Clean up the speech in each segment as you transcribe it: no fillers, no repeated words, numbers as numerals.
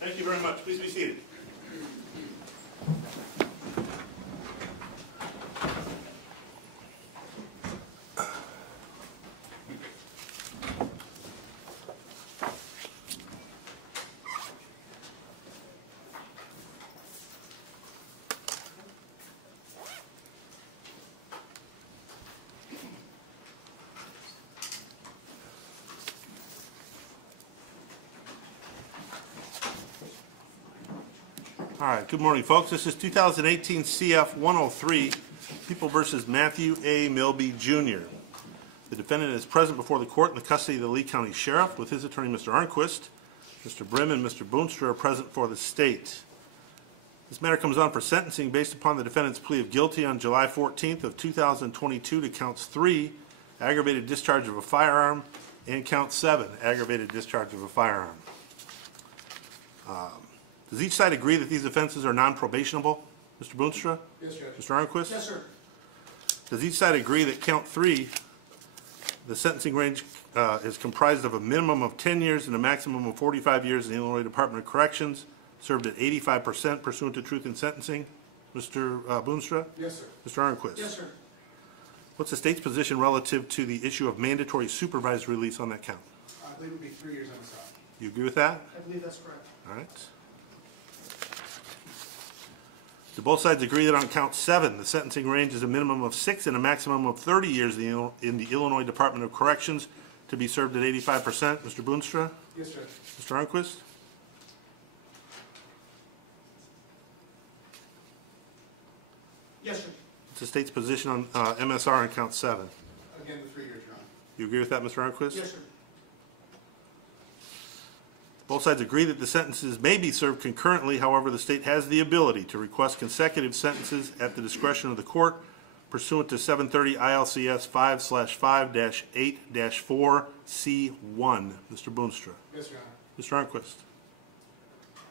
Thank you very much. Please be seated. All right, good morning, folks. This is 2018 CF 103, People versus Matthew A. Milby, Jr. The defendant is present before the court in the custody of the Lee County Sheriff with his attorney, Mr. Arnquist. Mr. Brim and Mr. Boonstra are present for the state. This matter comes on for sentencing based upon the defendant's plea of guilty on July 14th of 2022 to counts 3, aggravated discharge of a firearm, and count 7, aggravated discharge of a firearm. Does each side agree that these offenses are non-probationable? Mr. Boonstra? Yes, Judge. Mr. Arnquist? Yes, sir. Does each side agree that count 3, the sentencing range is comprised of a minimum of 10 years and a maximum of 45 years in the Illinois Department of Corrections, served at 85% pursuant to truth in sentencing? Mr. Boonstra? Yes, sir. Mr. Arnquist? Yes, sir. What's the state's position relative to the issue of mandatory supervised release on that count? I believe it would be 3 years on the side. You agree with that? I believe that's correct. All right. Do both sides agree that on count 7, the sentencing range is a minimum of 6 and a maximum of 30 years in the Illinois Department of Corrections to be served at 85%? Mr. Boonstra? Yes, Judge. Mr. Arnquist? Yes, sir. What's the state's position on MSR on count 7? Again, the 3 years, Your Honor. You agree with that, Mr. Arnquist? Yes, sir. Both sides agree that the sentences may be served concurrently. However, the state has the ability to request consecutive sentences at the discretion of the court pursuant to 730 ILCS 5/5-8-4C1. Mr. Boonstra. Yes, Your Honor. Mr. Arnquist.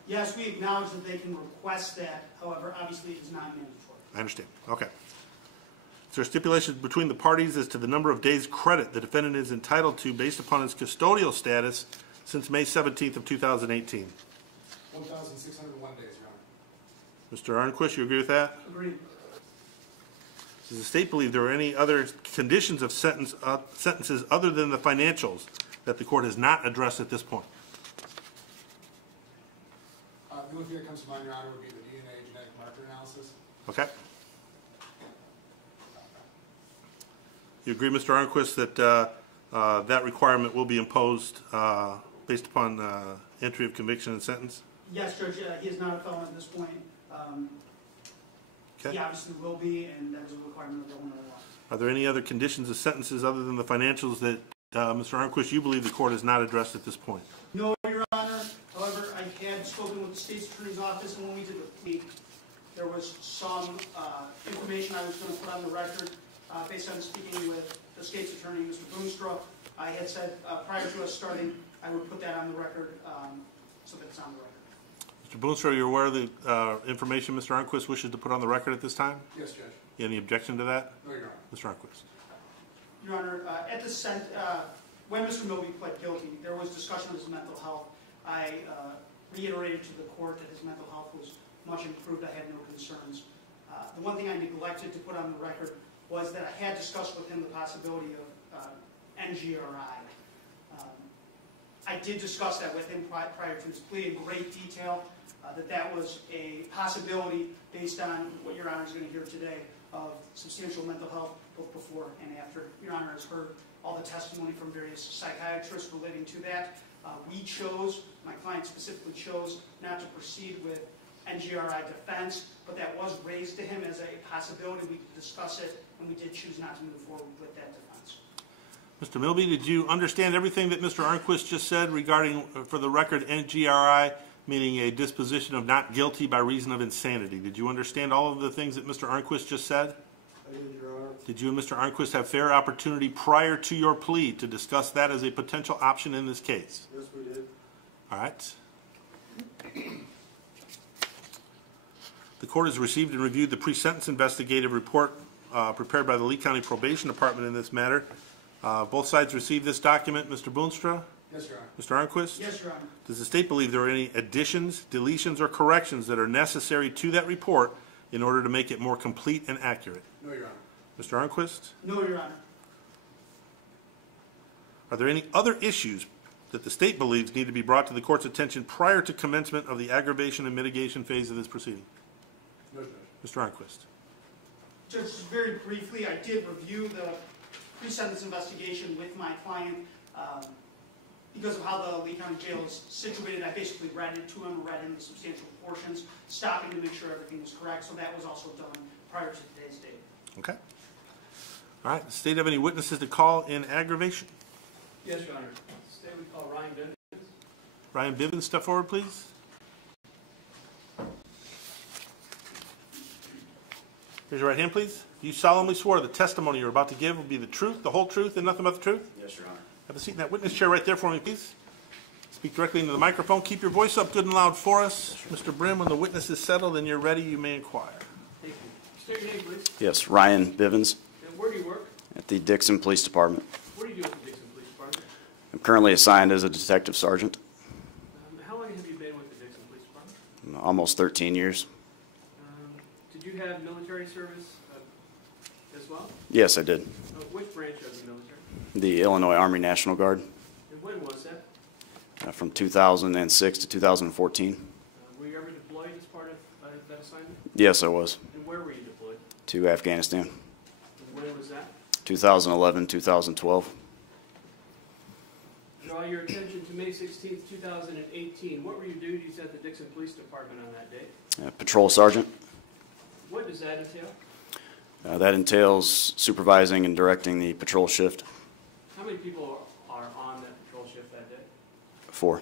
Yes, we acknowledge that they can request that. However, obviously it is not mandatory. I understand. Okay. Is there stipulation between the parties as to the number of days credit the defendant is entitled to based upon his custodial status since May 17th of 2018? 1,601 days, Your Honor. Mr. Arnquist, you agree with that? Agreed. Does the state believe there are any other conditions of sentences other than the financials that the court has not addressed at this point? The only thing that comes to mind, Your Honor, would be the DNA genetic marker analysis. Okay. You agree, Mr. Arnquist, that that requirement will be imposed based upon entry of conviction and sentence? Yes, Judge, he is not a felon at this point. Okay. He obviously will be, and that is a requirement of Illinois law. Are there any other conditions of sentences other than the financials that, Mr. Arnquist, you believe the court has not addressed at this point? No, Your Honor. However, I had spoken with the state's attorney's office, and when we did the plea, there was some information I was going to put on the record based on speaking with the state's attorney, Mr. Boonstra. I had said prior to us starting, I would put that on the record so that it's on the record. Mr. Boonstra, are you aware of the information Mr. Arnquist wishes to put on the record at this time? Yes, Judge. Any objection to that? No, Your Honor. Mr. Arnquist. Your Honor, at the when Mr. Milby pled guilty, there was discussion of his mental health. I reiterated to the court that his mental health was much improved. I had no concerns. The one thing I neglected to put on the record was that I had discussed with him the possibility of NGRI. I did discuss that with him prior to his plea in great detail, that was a possibility based on what Your Honor is going to hear today of substantial mental health both before and after. Your Honor has heard all the testimony from various psychiatrists relating to that. We chose, my client specifically chose, not to proceed with NGRI defense, but that was raised to him as a possibility. We could discuss it, and we did choose not to move forward with that defense. Mr. Milby, did you understand everything that Mr. Arnquist just said regarding, for the record, NGRI, meaning a disposition of not guilty by reason of insanity? Did you understand all of the things that Mr. Arnquist just said? I did, Your Honor. Did you and Mr. Arnquist have fair opportunity prior to your plea to discuss that as a potential option in this case? Yes, we did. All right. The court has received and reviewed the pre-sentence investigative report prepared by the Lee County Probation Department in this matter. Both sides received this document. Mr. Boonstra? Yes, Your Honor. Mr. Arnquist? Yes, Your Honor. Does the state believe there are any additions, deletions, or corrections that are necessary to that report in order to make it more complete and accurate? No, Your Honor. Mr. Arnquist? No, Your Honor. Are there any other issues that the state believes need to be brought to the court's attention prior to commencement of the aggravation and mitigation phase of this proceeding? No, Judge. Mr. Arnquist? Judge, just very briefly, I did review the pre-sentence investigation with my client. Because of how the Lee County Jail is situated, I basically read it to him, read him the substantial portions, stopping to make sure everything was correct. So that was also done prior to today's date. Okay. All right. Does the state have any witnesses to call in aggravation? Yes, Your Honor. Today we call Ryan Bivens. Ryan Bivens, step forward, please. Raise your right hand, please. Do you solemnly swear the testimony you're about to give will be the truth, the whole truth, and nothing but the truth? Yes, Your Honor. Have a seat in that witness chair right there for me, please. Speak directly into the microphone. Keep your voice up good and loud for us. Mr. Brim, when the witness is settled and you're ready, you may inquire. Thank you. State your name, please. Yes, Ryan Bivens And where do you work? at the Dixon Police Department. What do you do at the Dixon Police Department? I'm currently assigned as a detective sergeant, How long have you been with the Dixon Police Department? almost 13 years. Did you have military service as well? Yes, I did. Which branch of the military? The Illinois Army National Guard And when was that? from 2006 to 2014. Were you ever deployed as part of that assignment? Yes, I was, And where were you deployed? to Afghanistan. And when was that? 2011, 2012. Draw your attention to May 16th, 2018. What were your duties at the Dixon Police Department on that day? Patrol sergeant. What does that entail? That entails supervising and directing the patrol shift. How many people are on that patrol shift that day? 4.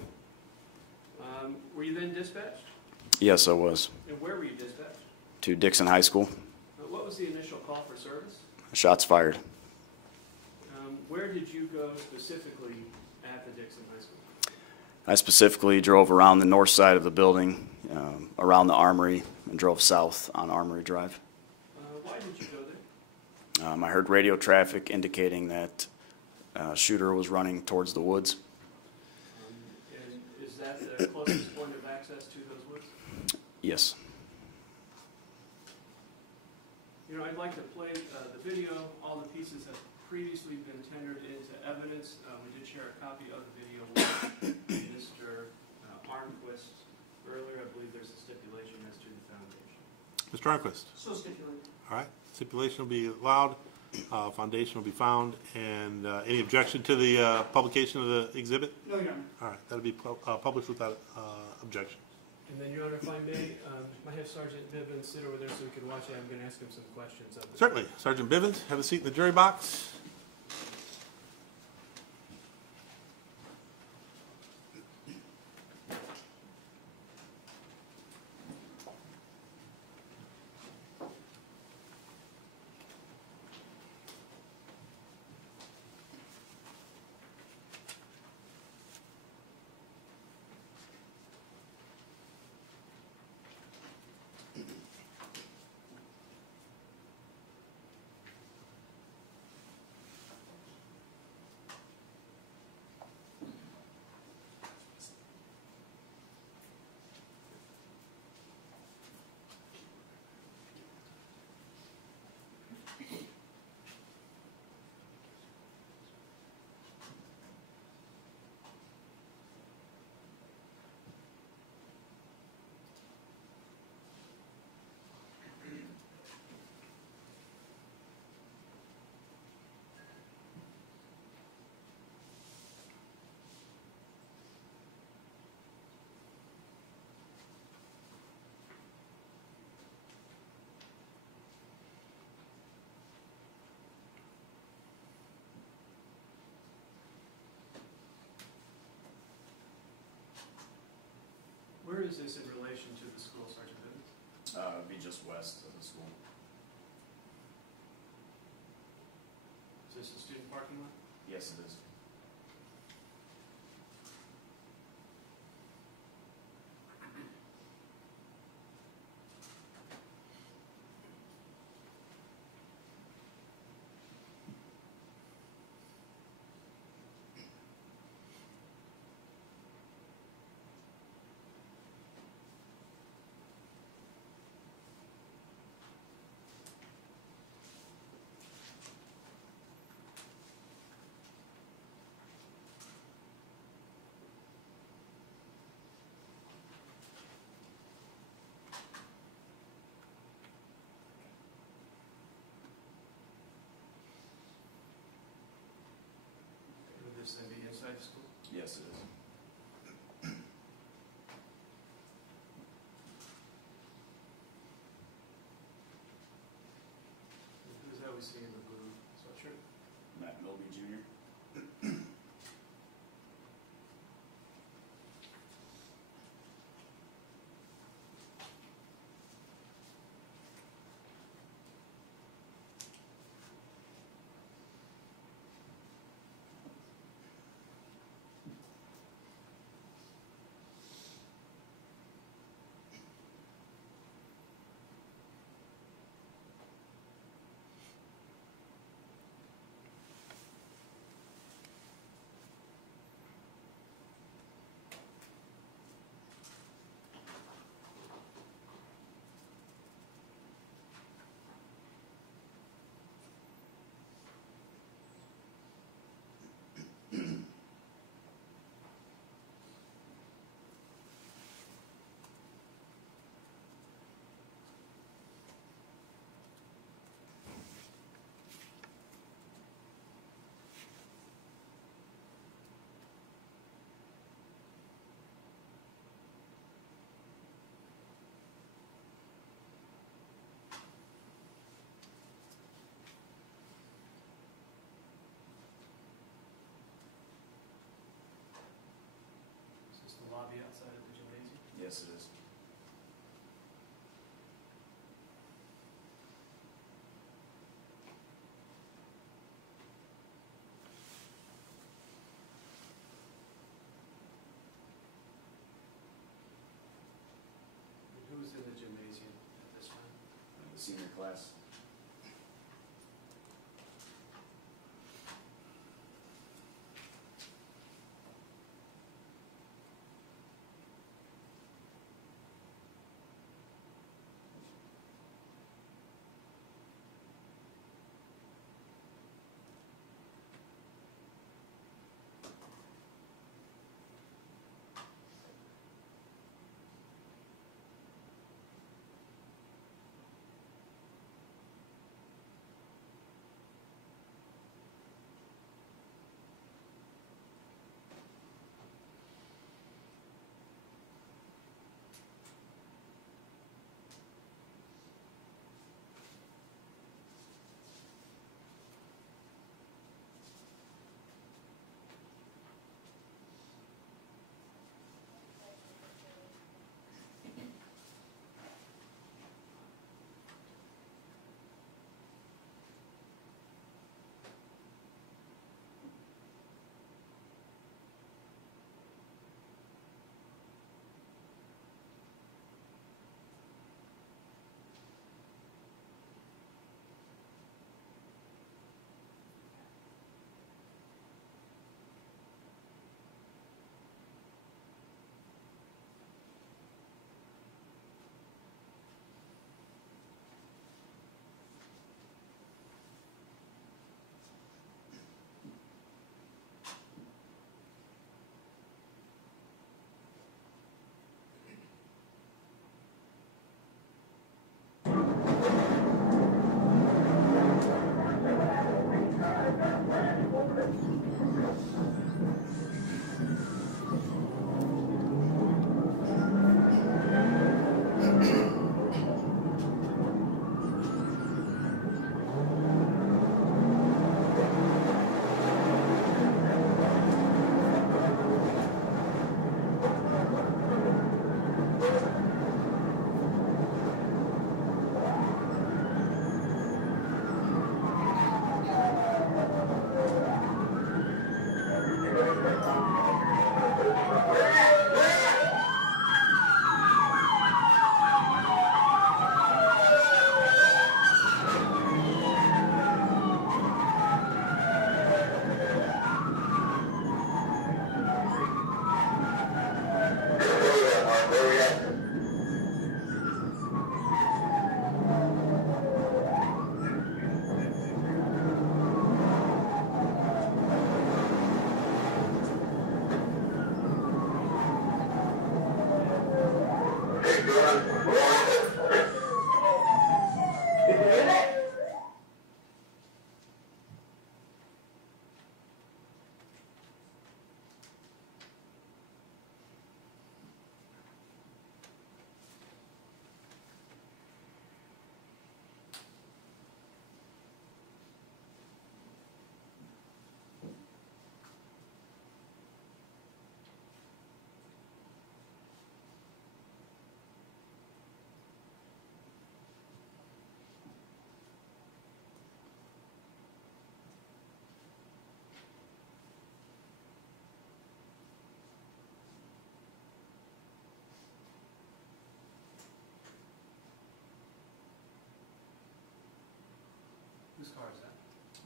Were you then dispatched? Yes, I was. And where were you dispatched? To Dixon High School. What was the initial call for service? Shots fired. Where did you go specifically at the Dixon High School? I specifically drove around the north side of the building, around the armory, and drove south on Armory Drive. Why did you go there? I heard radio traffic indicating that a shooter was running towards the woods. And is that the closest point of access to those woods? Yes. You know, I'd like to play the video. All the pieces have previously been tendered into evidence. We did share a copy of the video with Mr. Arnquist earlier. I believe there's a stipulation as to the foundation. Mr. Arnquist. So stipulated. All right. Stipulation will be allowed. Foundation will be found. And any objection to the publication of the exhibit? No, Your Honor. All right. That'll be published without objection. And then, Your Honor, if I may, I have Sergeant Bivens sit over there so we can watch it. I'm going to ask him some questions. Of the Certainly. Sergeant Bivens, have a seat in the jury box. Where is this in relation to the school, Sergeant Bivens? It'd be just west of the school. Is this the student parking lot? Yes, it is. High School? Yes, it is. Who's that we see in the blue sweatshirt? Matt Milby Jr. Is this the lobby outside of the gymnasium? Yes, it is. And who's in the gymnasium at this time? The senior class.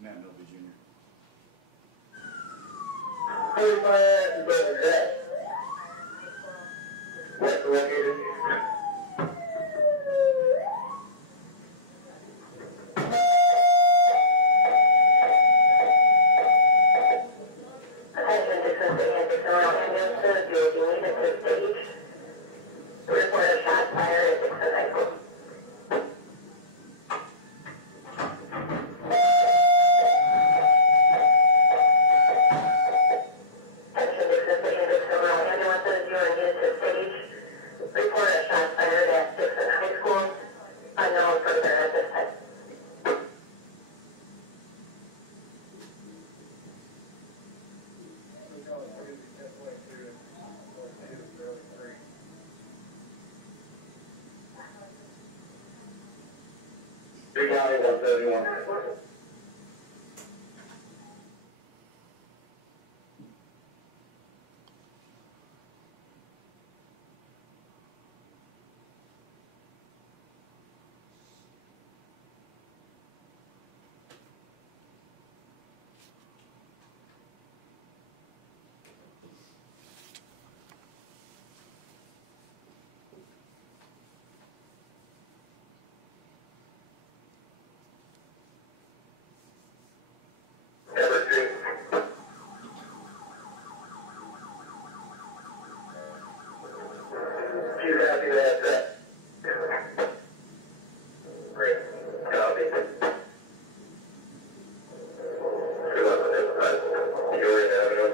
Matt Milby Jr. Where's my ass is over there? What's located? Attention, Dixon City and Dixon Royal Ambulance Service, you will be needed to stage. Report a shot fired at Dixon High School. Attention, Dixon City and Dixon Royal Ambulance Service, you are needed to stage. Report a shot fired at Dixon High School. Unknown further at this time. Three County 171. Number 2. You happy with that? Great. Copy. You're in Avenue.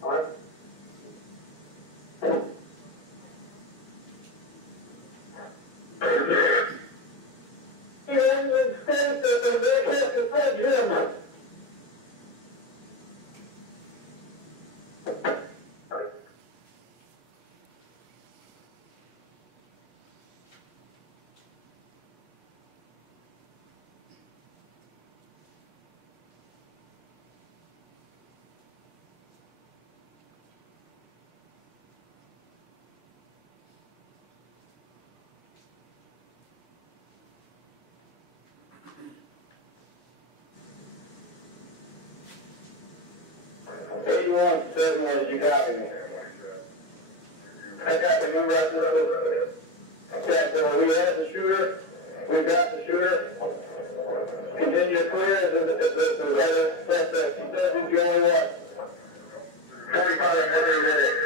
What? Anyone certain where you got me? I got the number of the okay, so we have the shooter. We got the shooter. Continue to clear the other suspect. He says he's the only one. 45 every minute.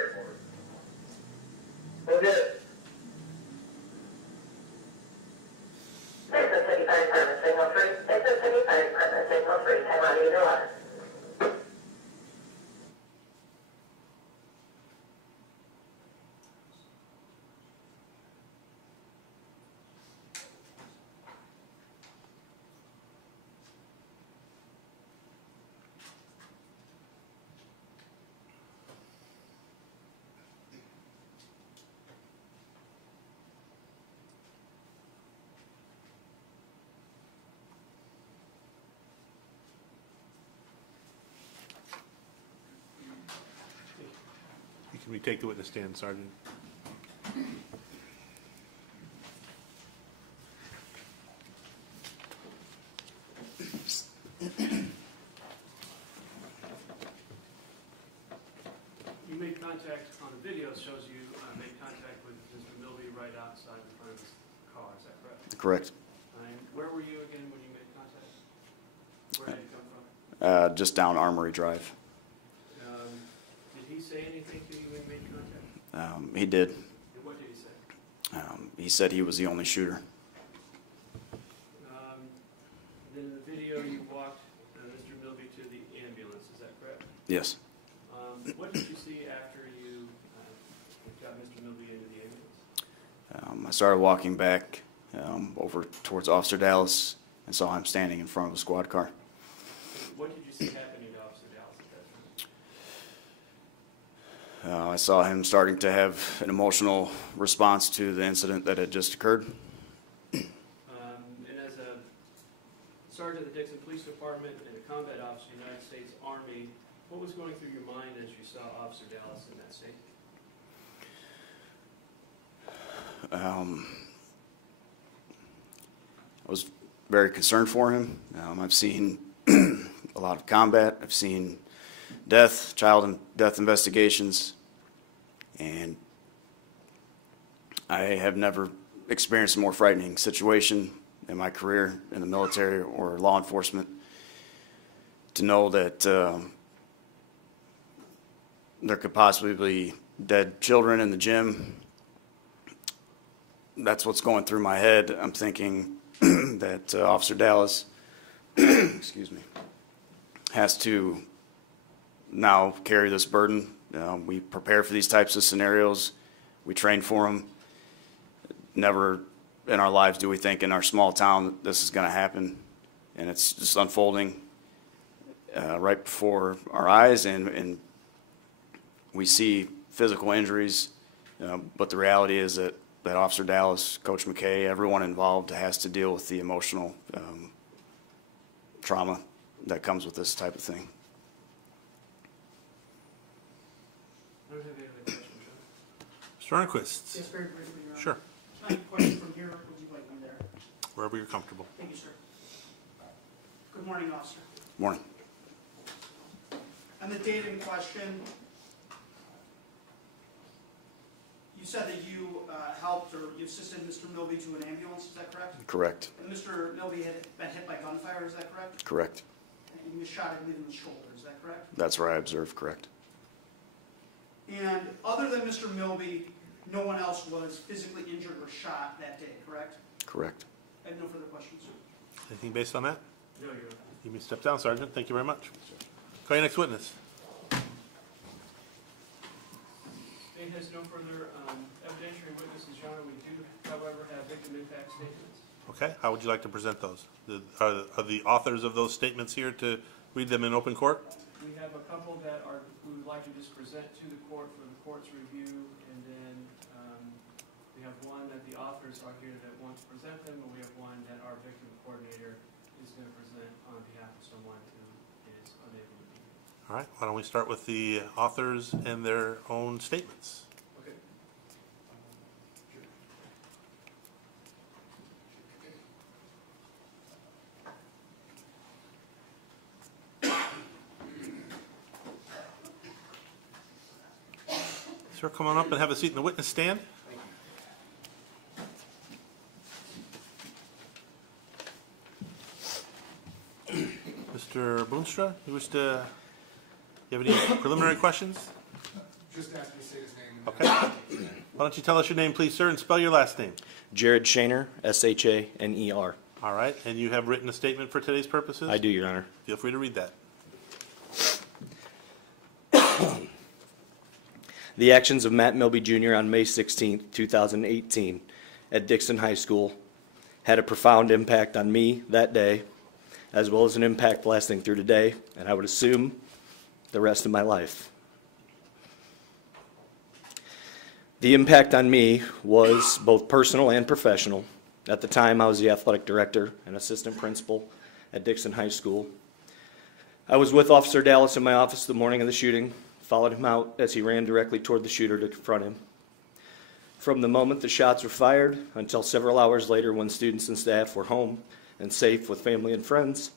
Okay. Dixon City Fire Department, signal 3. Dixon City Fire Department, signal 3. Time on 811. Can we take the witness stand, Sergeant? You made contact on the video, shows you made contact with Mr. Milby right outside in front of his car, is that correct? Correct. And where were you again when you made contact? Where did you come from? Just down Armory Drive. Did he say anything to you when you made contact? He did. And what did he say? He said he was the only shooter. Then in the video, you walked Mr. Milby to the ambulance, is that correct? Yes. What did you see after you got Mr. Milby into the ambulance? I started walking back over towards Officer Dallas and saw him standing in front of a squad car. What did you see happening to Officer Dallas at that time? I saw him starting to have an emotional response to the incident that had just occurred. And as a sergeant of the Dixon Police Department and a combat officer of the United States Army, what was going through your mind as you saw Officer Dallas in that state? I was very concerned for him. I've seen a lot of combat. I've seen death, child and death investigations, and I have never experienced a more frightening situation in my career in the military or law enforcement, to know that there could possibly be dead children in the gym. That's what's going through my head. I'm thinking that Officer Dallas excuse me, has to now carry this burden. We prepare for these types of scenarios. We train for them. Never in our lives do we think in our small town that this is going to happen, and it's just unfolding right before our eyes, and we see physical injuries, but the reality is that Officer Dallas, Coach McKay, everyone involved has to deal with the emotional trauma that comes with this type of thing. I don't have any other questions, John. Mr. Arnquist? Yes, very briefly, Your Honor. Sure, Can I have a question from here, or would you like me there? wherever you're comfortable. Thank you, sir. Good morning, officer. Morning. On the date in question, you said that you helped or you assisted Mr. Milby to an ambulance, is that correct? Correct. And Mr. Milby had been hit by gunfire, is that correct? Correct. And he was shot, I believe, in the shoulder, is that correct? That's where I observed. Correct. And other than Mr. Milby, no one else was physically injured or shot that day, correct? Correct. I have no further questions. Anything based on that? No, Your Honor. You may step down, Sergeant. Thank you very much. Call your next witness. State has no further evidentiary witnesses, Your Honor. We do, however, have victim impact statements. Okay, how would you like to present those? Are the authors of those statements here to read them in open court? We have a couple that we would like to just present to the court for the court's review, and then we have one that the authors are here that want to present them, and we have one that our victim coordinator is going to present on behalf of someone who is unable to be here. All right, why don't we start with the authors and their own statements? Okay. Sir, come on up and have a seat in the witness stand. Mr. Boonstra, you have any preliminary questions? Just ask me to say his name. Okay. Why don't you tell us your name, please, sir, and spell your last name? Jared Shaner, S-H-A-N-E-R. All right, and you have written a statement for today's purposes? I do, Your Honor. Feel free to read that. The actions of Matt Milby Jr. on May 16, 2018 at Dixon High School had a profound impact on me that day, as well as an impact lasting through today, and I would assume the rest of my life. The impact on me was both personal and professional. At the time, I was the athletic director and assistant principal at Dixon High School. I was with Officer Dallas in my office the morning of the shooting, followed him out as he ran directly toward the shooter to confront him. From the moment the shots were fired until several hours later when students and staff were home and safe with family and friends,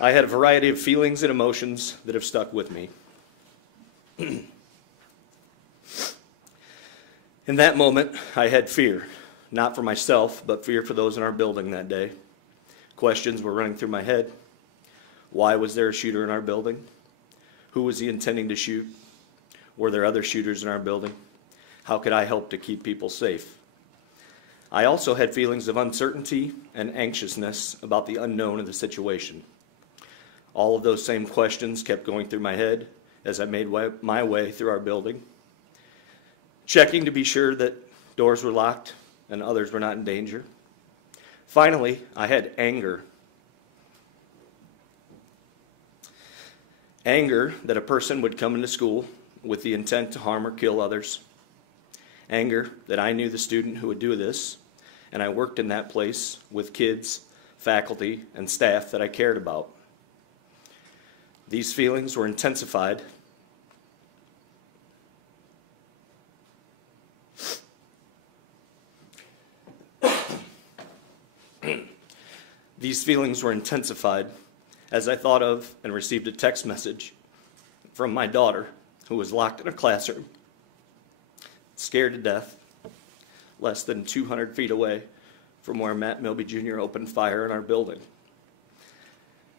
I had a variety of feelings and emotions that have stuck with me. In that moment, I had fear, not for myself, but fear for those in our building that day. Questions were running through my head. Why was there a shooter in our building? Who was he intending to shoot? Were there other shooters in our building? How could I help to keep people safe? I also had feelings of uncertainty and anxiousness about the unknown of the situation. All of those same questions kept going through my head as I made my way through our building, checking to be sure that doors were locked and others were not in danger. Finally, I had anger. Anger that a person would come into school with the intent to harm or kill others. Anger that I knew the student who would do this, and I worked in that place with kids, faculty, and staff that I cared about. These feelings were intensified These feelings were intensified as I thought of and received a text message from my daughter, who was locked in a classroom, scared to death, less than 200 feet away from where Matt Milby Jr. opened fire in our building.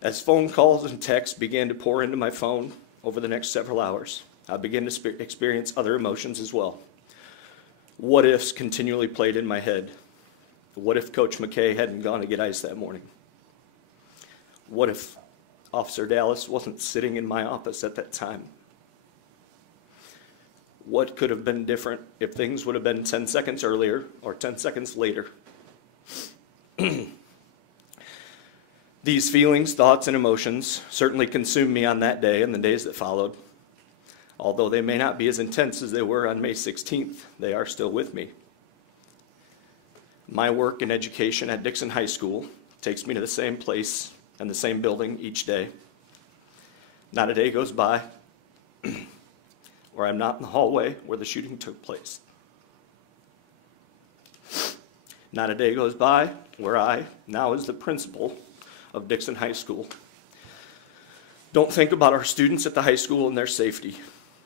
As phone calls and texts began to pour into my phone over the next several hours, I began to experience other emotions as well. What ifs continually played in my head. What if Coach McKay hadn't gone to get ice that morning? What if Officer Dallas wasn't sitting in my office at that time? What could have been different if things would have been 10 seconds earlier or 10 seconds later? These feelings, thoughts, and emotions certainly consumed me on that day and the days that followed. Although they may not be as intense as they were on May 16th, they are still with me. My work in education at Dixon High School takes me to the same place and the same building each day. Not a day goes by where I'm not in the hallway where the shooting took place. Not a day goes by where I, now as the principal of Dixon High School, don't think about our students at the high school and their safety.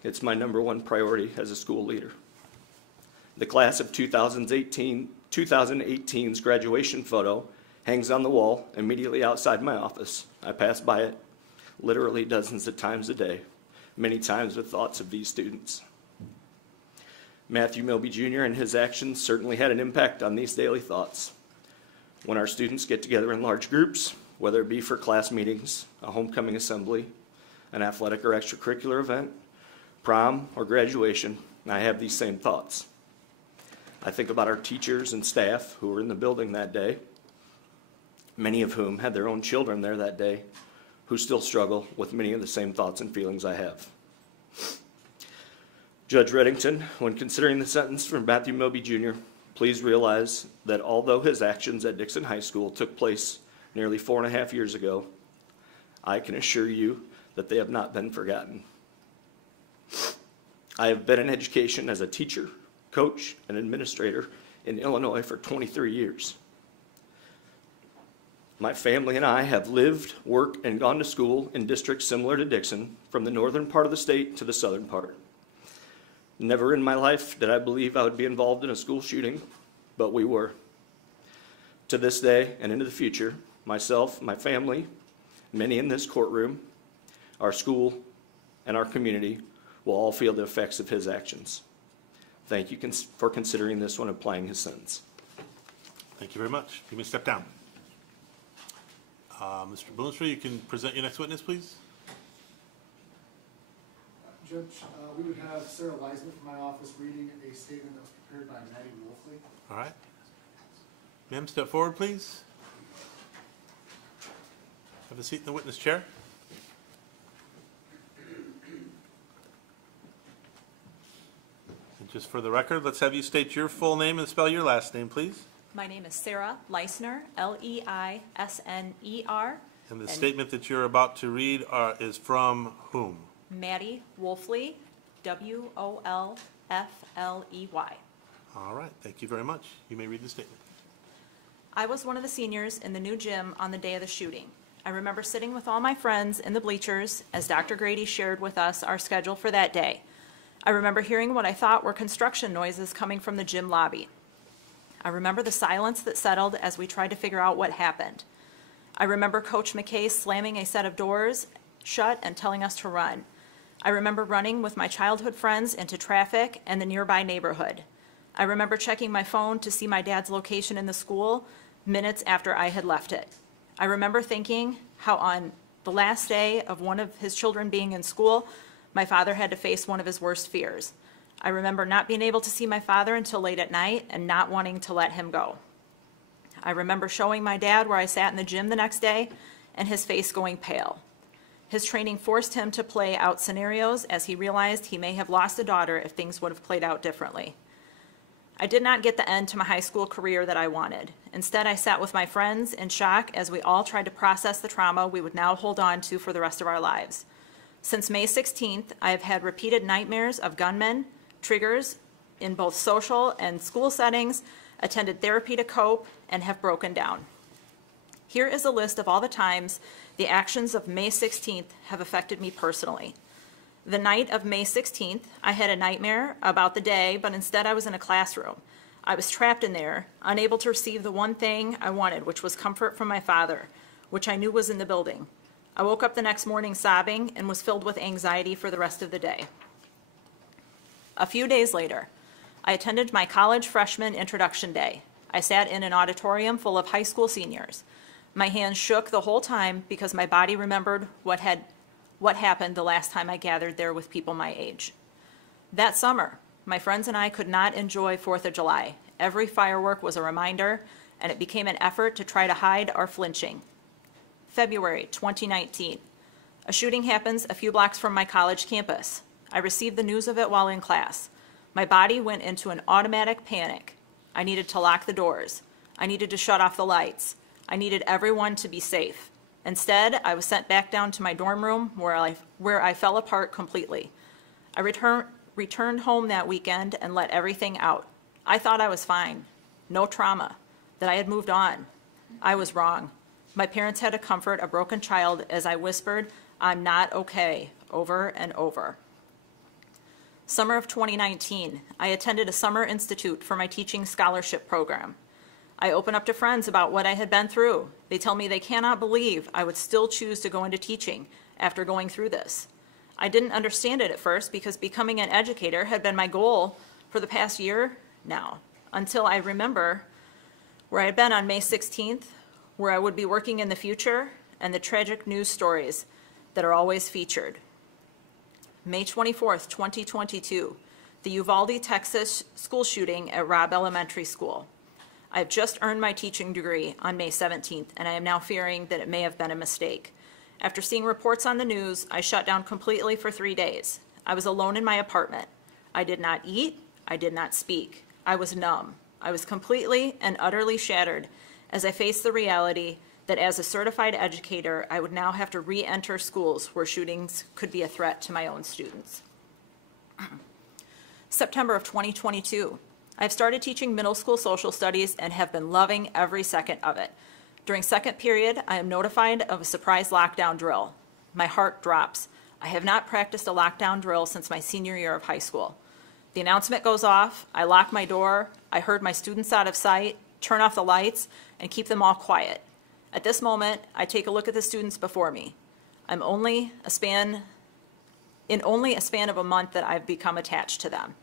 It's my #1 priority as a school leader. The class of 2018's graduation photo hangs on the wall immediately outside my office. I pass by it literally dozens of times a day, many times with thoughts of these students. Matthew Milby Jr. and his actions certainly had an impact on these daily thoughts. When our students get together in large groups, whether it be for class meetings, a homecoming assembly, an athletic or extracurricular event, prom, or graduation, I have these same thoughts. I think about our teachers and staff who were in the building that day, many of whom had their own children there that day, who still struggle with many of the same thoughts and feelings I have. Judge Reddington, when considering the sentence for Matthew Milby Jr., please realize that although his actions at Dixon High School took place nearly 4.5 years ago, I can assure you that they have not been forgotten. I have been in education as a teacher, coach, and administrator in Illinois for 23 years. My family and I have lived, worked, and gone to school in districts similar to Dixon, from the northern part of the state to the southern part. Never in my life did I believe I would be involved in a school shooting, but we were. To this day and into the future, myself, my family, many in this courtroom, our school, and our community will all feel the effects of his actions. Thank you for considering this when applying his sentence. Thank you very much. You may step down. Mr. Boonstra, you can present your next witness, please. Judge, we would have Sarah Leisman from my office reading a statement that was prepared by Maddie Wolfley. All right. Ma'am, step forward, please. Have a seat in the witness chair. And just for the record, let's have you state your full name and spell your last name, please. My name is Sarah Leisner, Leisner. And the statement that you're about to read is from whom? Maddie Wolfley, Wolfley. All right, thank you very much. You may read the statement. I was one of the seniors in the new gym on the day of the shooting. I remember sitting with all my friends in the bleachers as Dr. Grady shared with us our schedule for that day. I remember hearing what I thought were construction noises coming from the gym lobby. I remember the silence that settled as we tried to figure out what happened. I remember Coach McKay slamming a set of doors shut and telling us to run. I remember running with my childhood friends into traffic and the nearby neighborhood. I remember checking my phone to see my dad's location in the school minutes after I had left it. I remember thinking how on the last day of one of his children being in school, my father had to face one of his worst fears. I remember not being able to see my father until late at night and not wanting to let him go. I remember showing my dad where I sat in the gym the next day and his face going pale. His training forced him to play out scenarios as he realized he may have lost a daughter if things would have played out differently. I did not get the end to my high school career that I wanted. Instead, I sat with my friends in shock as we all tried to process the trauma we would now hold on to for the rest of our lives. Since May 16th, I have had repeated nightmares of gunmen, triggers in both social and school settings, attended therapy to cope, and have broken down. Here is a list of all the times the actions of May 16th have affected me personally. The night of May 16th, I had a nightmare about the day, but instead I was in a classroom. I was trapped in there, unable to receive the one thing I wanted, which was comfort from my father, which I knew was in the building. I woke up the next morning sobbing and was filled with anxiety for the rest of the day. A few days later, I attended my college freshman introduction day. I sat in an auditorium full of high school seniors. My hands shook the whole time because my body remembered what happened the last time I gathered there with people my age. That summer, my friends and I could not enjoy 4th of July. Every firework was a reminder, and it became an effort to try to hide our flinching. February 2019. A shooting happens a few blocks from my college campus. I received the news of it while in class. My body went into an automatic panic. I needed to lock the doors. I needed to shut off the lights. I needed everyone to be safe. Instead, I was sent back down to my dorm room where I fell apart completely. I returned home that weekend and let everything out. I thought I was fine, no trauma, that I had moved on. I was wrong. My parents had to comfort a broken child as I whispered, "I'm not okay," over and over. Summer of 2019, I attended a summer institute for my teaching scholarship program. I open up to friends about what I had been through. They tell me they cannot believe I would still choose to go into teaching after going through this. I didn't understand it at first because becoming an educator had been my goal for the past year now, until I remember where I had been on May 16th, where I would be working in the future, and the tragic news stories that are always featured. May 24th, 2022, the Uvalde, Texas school shooting at Robb Elementary School. I have just earned my teaching degree on May 17th, and I am now fearing that it may have been a mistake. After seeing reports on the news, I shut down completely for 3 days. I was alone in my apartment. I did not eat. I did not speak. I was numb. I was completely and utterly shattered as I faced the reality that as a certified educator, I would now have to re-enter schools where shootings could be a threat to my own students. September of 2022. I've started teaching middle school social studies and have been loving every second of it. During second period, I am notified of a surprise lockdown drill. My heart drops. I have not practiced a lockdown drill since my senior year of high school. The announcement goes off. I lock my door. I herd my students out of sight, turn off the lights, and keep them all quiet. At this moment, I take a look at the students before me. In only a span of a month that I've become attached to them.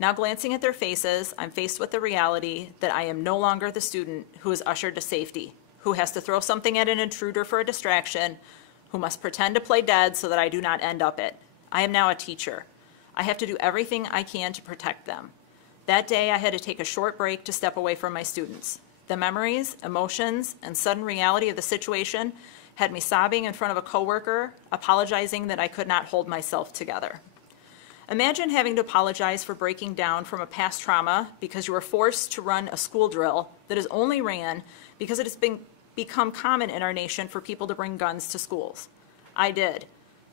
Now glancing at their faces, I'm faced with the reality that I am no longer the student who is ushered to safety, who has to throw something at an intruder for a distraction, who must pretend to play dead so that I do not end up it. I am now a teacher. I have to do everything I can to protect them. That day, I had to take a short break to step away from my students. The memories, emotions, and sudden reality of the situation had me sobbing in front of a coworker, apologizing that I could not hold myself together. Imagine having to apologize for breaking down from a past trauma because you were forced to run a school drill that is only ran because it has become common in our nation for people to bring guns to schools. I did.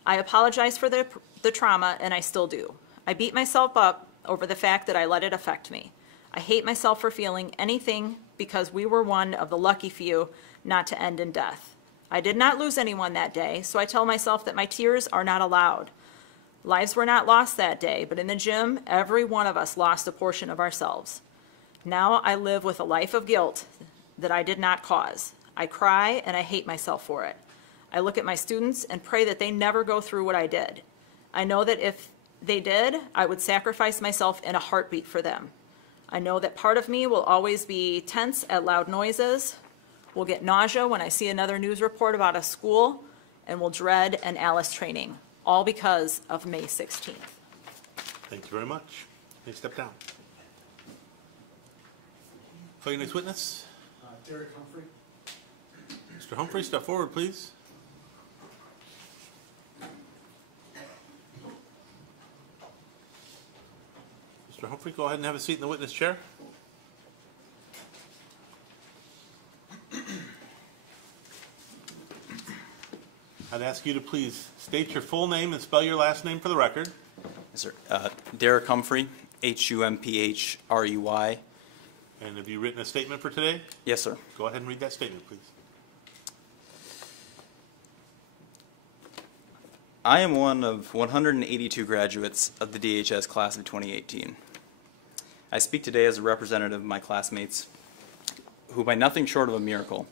I apologized for the trauma, and I still do. I beat myself up over the fact that I let it affect me. I hate myself for feeling anything because we were one of the lucky few not to end in death. I did not lose anyone that day, so I tell myself that my tears are not allowed. Lives were not lost that day, but in the gym, every one of us lost a portion of ourselves. Now I live with a life of guilt that I did not cause. I cry and I hate myself for it. I look at my students and pray that they never go through what I did. I know that if they did, I would sacrifice myself in a heartbeat for them. I know that part of me will always be tense at loud noises, will get nausea when I see another news report about a school, and will dread an ALICE training, all because of May 16th. Thank you very much. Please step down. Call your next witness. Derek Humphrey. Mr. Humphrey, step forward, please. Mr. Humphrey, go ahead and have a seat in the witness chair. I'd ask you to please state your full name and spell your last name for the record. Yes, sir. Derek Humphrey, Humphrey. And have you written a statement for today? Yes, sir. Go ahead and read that statement, please. I am one of 182 graduates of the DHS class of 2018. I speak today as a representative of my classmates who, by nothing short of a miracle,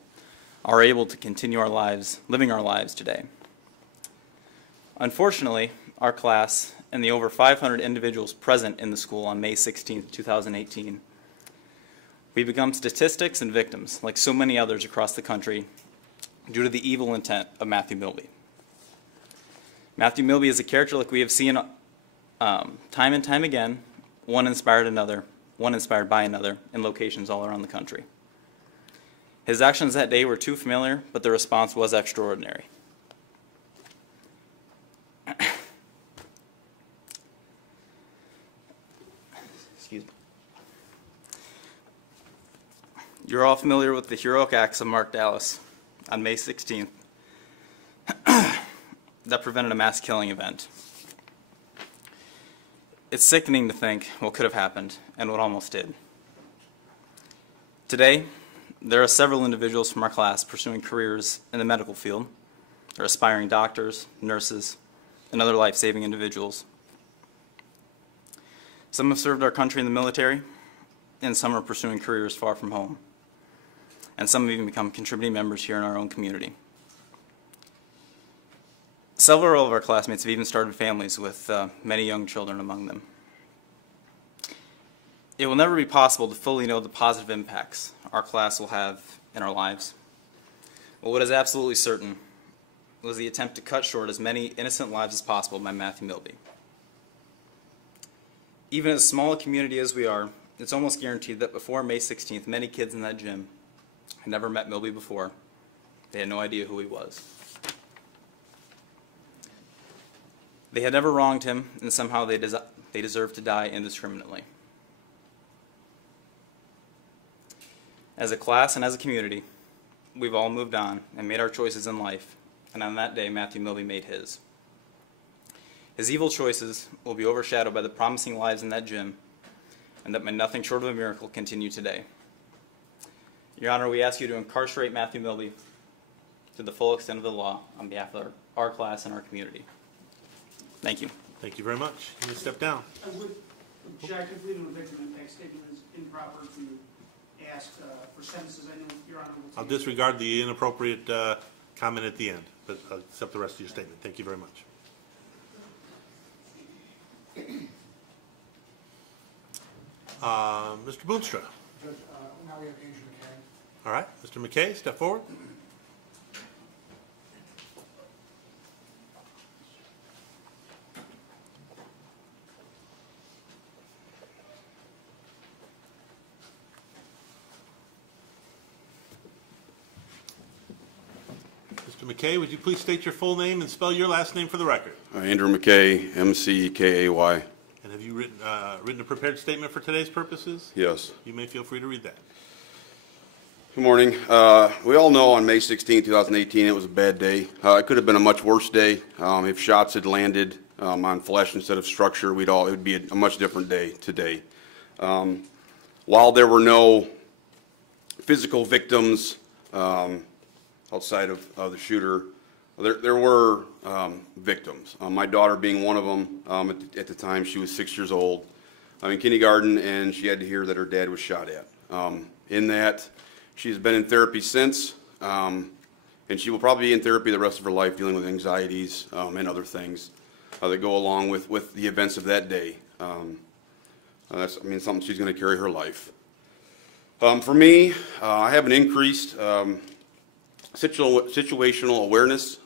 are able to continue our lives, living our lives today. Unfortunately, our class and the over 500 individuals present in the school on May 16, 2018, we become statistics and victims, like so many others across the country, due to the evil intent of Matthew Milby. Matthew Milby is a character like we have seen time and time again, one inspired by another, in locations all around the country. His actions that day were too familiar, but the response was extraordinary. Excuse me. You're all familiar with the heroic acts of Mark Dallas on May 16th that prevented a mass killing event. It's sickening to think what could have happened and what almost did. Today, there are several individuals from our class pursuing careers in the medical field. They're aspiring doctors, nurses, and other life-saving individuals. Some have served our country in the military, and some are pursuing careers far from home. And some have even become contributing members here in our own community. Several of our classmates have even started families with many young children among them. It will never be possible to fully know the positive impacts our class will have in our lives. But what is absolutely certain was the attempt to cut short as many innocent lives as possible by Matthew Milby. Even as small a community as we are, it's almost guaranteed that before May 16th, many kids in that gym had never met Milby before. They had no idea who he was. They had never wronged him, and somehow they deserved to die indiscriminately. As a class and as a community, we've all moved on and made our choices in life, and on that day, Matthew Milby made his. His evil choices will be overshadowed by the promising lives in that gym, and that by nothing short of a miracle continue today. Your Honor, we ask you to incarcerate Matthew Milby to the full extent of the law on behalf of our class and our community. Thank you. Thank you very much. You may step down. I would object if leaving a victim impact statement is improper to ask for sentences. I know Your Honor will. I'll disregard the inappropriate comment at the end, but I'll accept the rest of your statement. Thank you very much. Mr. Boonstra. Judge, now we have Andrew McKay. All right, Mr. McKay, step forward. Mr. McKay, would you please state your full name and spell your last name for the record? Andrew McKay, M-C-K-A-Y. And have you written a prepared statement for today's purposes? Yes. You may feel free to read that. Good morning. We all know on May 16, 2018, it was a bad day. It could have been a much worse day. If shots had landed on flesh instead of structure, it would be a much different day today. While there were no physical victims outside of the shooter, there were victims. My daughter being one of them. At the time, she was 6 years old, in kindergarten, and she had to hear that her dad was shot at. In that, she's been in therapy since, and she will probably be in therapy the rest of her life, dealing with anxieties and other things that go along with the events of that day. That's something she's going to carry her life. For me, I have an increased situational awareness.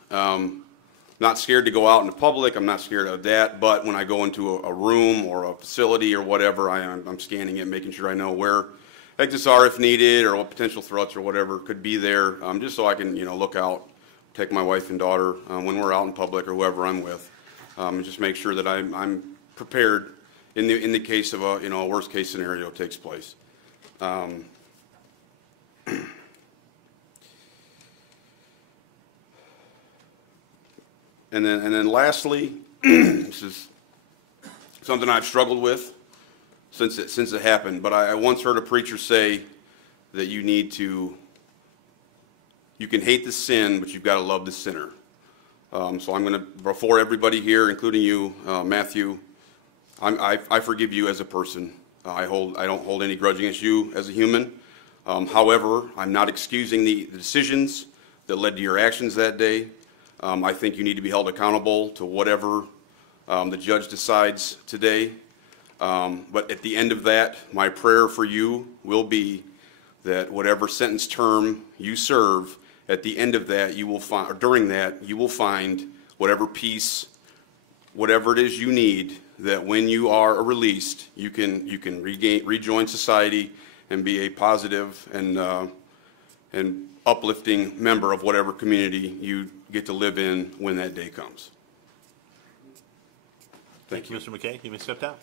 Not scared to go out in the public. I'm not scared of that. But when I go into a room or a facility or whatever, I'm scanning it, making sure I know where exits are if needed, or what potential threats or whatever could be there, just so I can look out, take my wife and daughter when we're out in public or whoever I'm with, and just make sure that I'm prepared in the case of a worst case scenario takes place. And then lastly, this is something I've struggled with since it happened. But I once heard a preacher say that you can hate the sin, but you've got to love the sinner. So I'm going to, before everybody here, including you, Matthew, I forgive you as a person. I don't hold any grudge against you as a human. However, I'm not excusing the decisions that led to your actions that day. I think you need to be held accountable to whatever the judge decides today. But at the end of that, my prayer for you will be that whatever sentence term you serve, at the end of that, you will find, or during that, you will find whatever peace, whatever it is you need, that when you are released, you can rejoin society and be a positive and uplifting member of whatever community you get to live in when that day comes. Thank you, Mr. McKay. You may step down.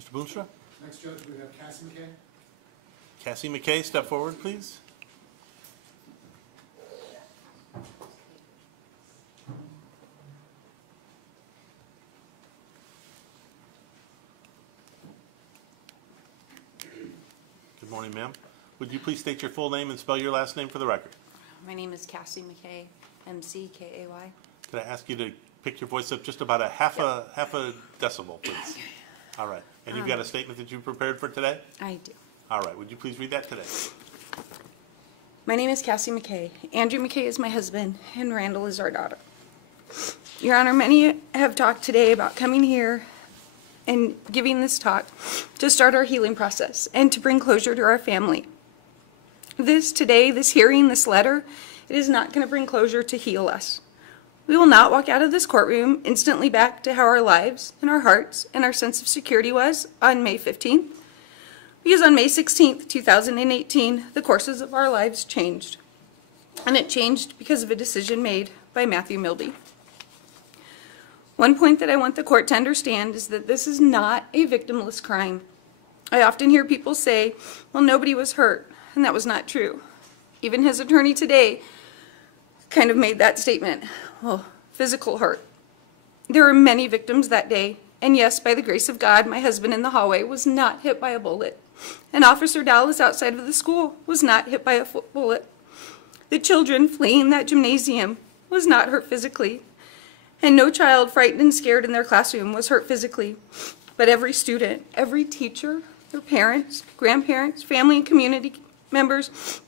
Mr. Boonstra? Next judge, we have Cassie McKay. Cassie McKay, step forward, please. Good morning, ma'am. Would you please state your full name and spell your last name for the record? My name is Cassie McKay, M-C-K-A-Y. Could I ask you to pick your voice up just about a half a decibel, please? All right. And you've got a statement that you prepared for today? I do. All right. Would you please read that today? My name is Cassie McKay. Andrew McKay is my husband, and Randall is our daughter. Your Honor, many have talked today about coming here and giving this talk to start our healing process and to bring closure to our family. This hearing, this letter, it is not going to bring closure to heal us. We will not walk out of this courtroom instantly back to how our lives and our hearts and our sense of security was on May 15th. Because on May 16th, 2018, the courses of our lives changed. And it changed because of a decision made by Matthew Milby. One point that I want the court to understand is that this is not a victimless crime. I often hear people say, well, nobody was hurt, and that was not true. Even his attorney today kind of made that statement, well, physical hurt. There were many victims that day, and yes, by the grace of God, my husband in the hallway was not hit by a bullet. And Officer Dallas outside of the school was not hit by a bullet. The children fleeing that gymnasium was not hurt physically. And no child frightened and scared in their classroom was hurt physically. But every student, every teacher, their parents, grandparents, family and community members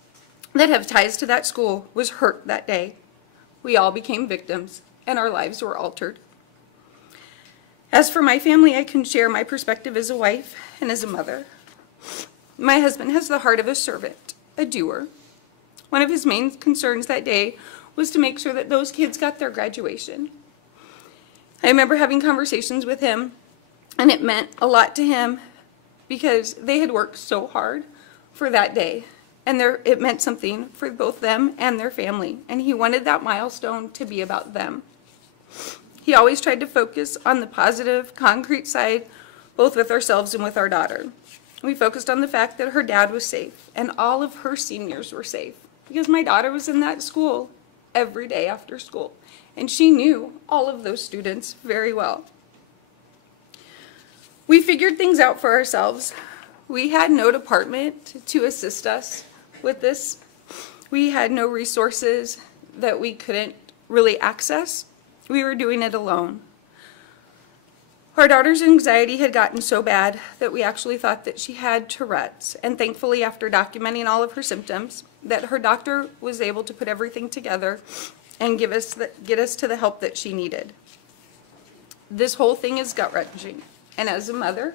that have ties to that school was hurt that day. We all became victims, and our lives were altered. As for my family, I can share my perspective as a wife and as a mother. My husband has the heart of a servant, a doer. One of his main concerns that day was to make sure that those kids got their graduation. I remember having conversations with him, and it meant a lot to him because they had worked so hard for that day, and it meant something for both them and their family, and he wanted that milestone to be about them. He always tried to focus on the positive, concrete side, both with ourselves and with our daughter. We focused on the fact that her dad was safe, and all of her seniors were safe, because my daughter was in that school every day after school, and she knew all of those students very well. We figured things out for ourselves. We had no department to assist us with this. We had no resources that we couldn't really access. We were doing it alone. Our daughter's anxiety had gotten so bad that we actually thought that she had Tourette's, and thankfully, after documenting all of her symptoms, that her doctor was able to put everything together and get us to the help that she needed. This whole thing is gut-wrenching, and as a mother,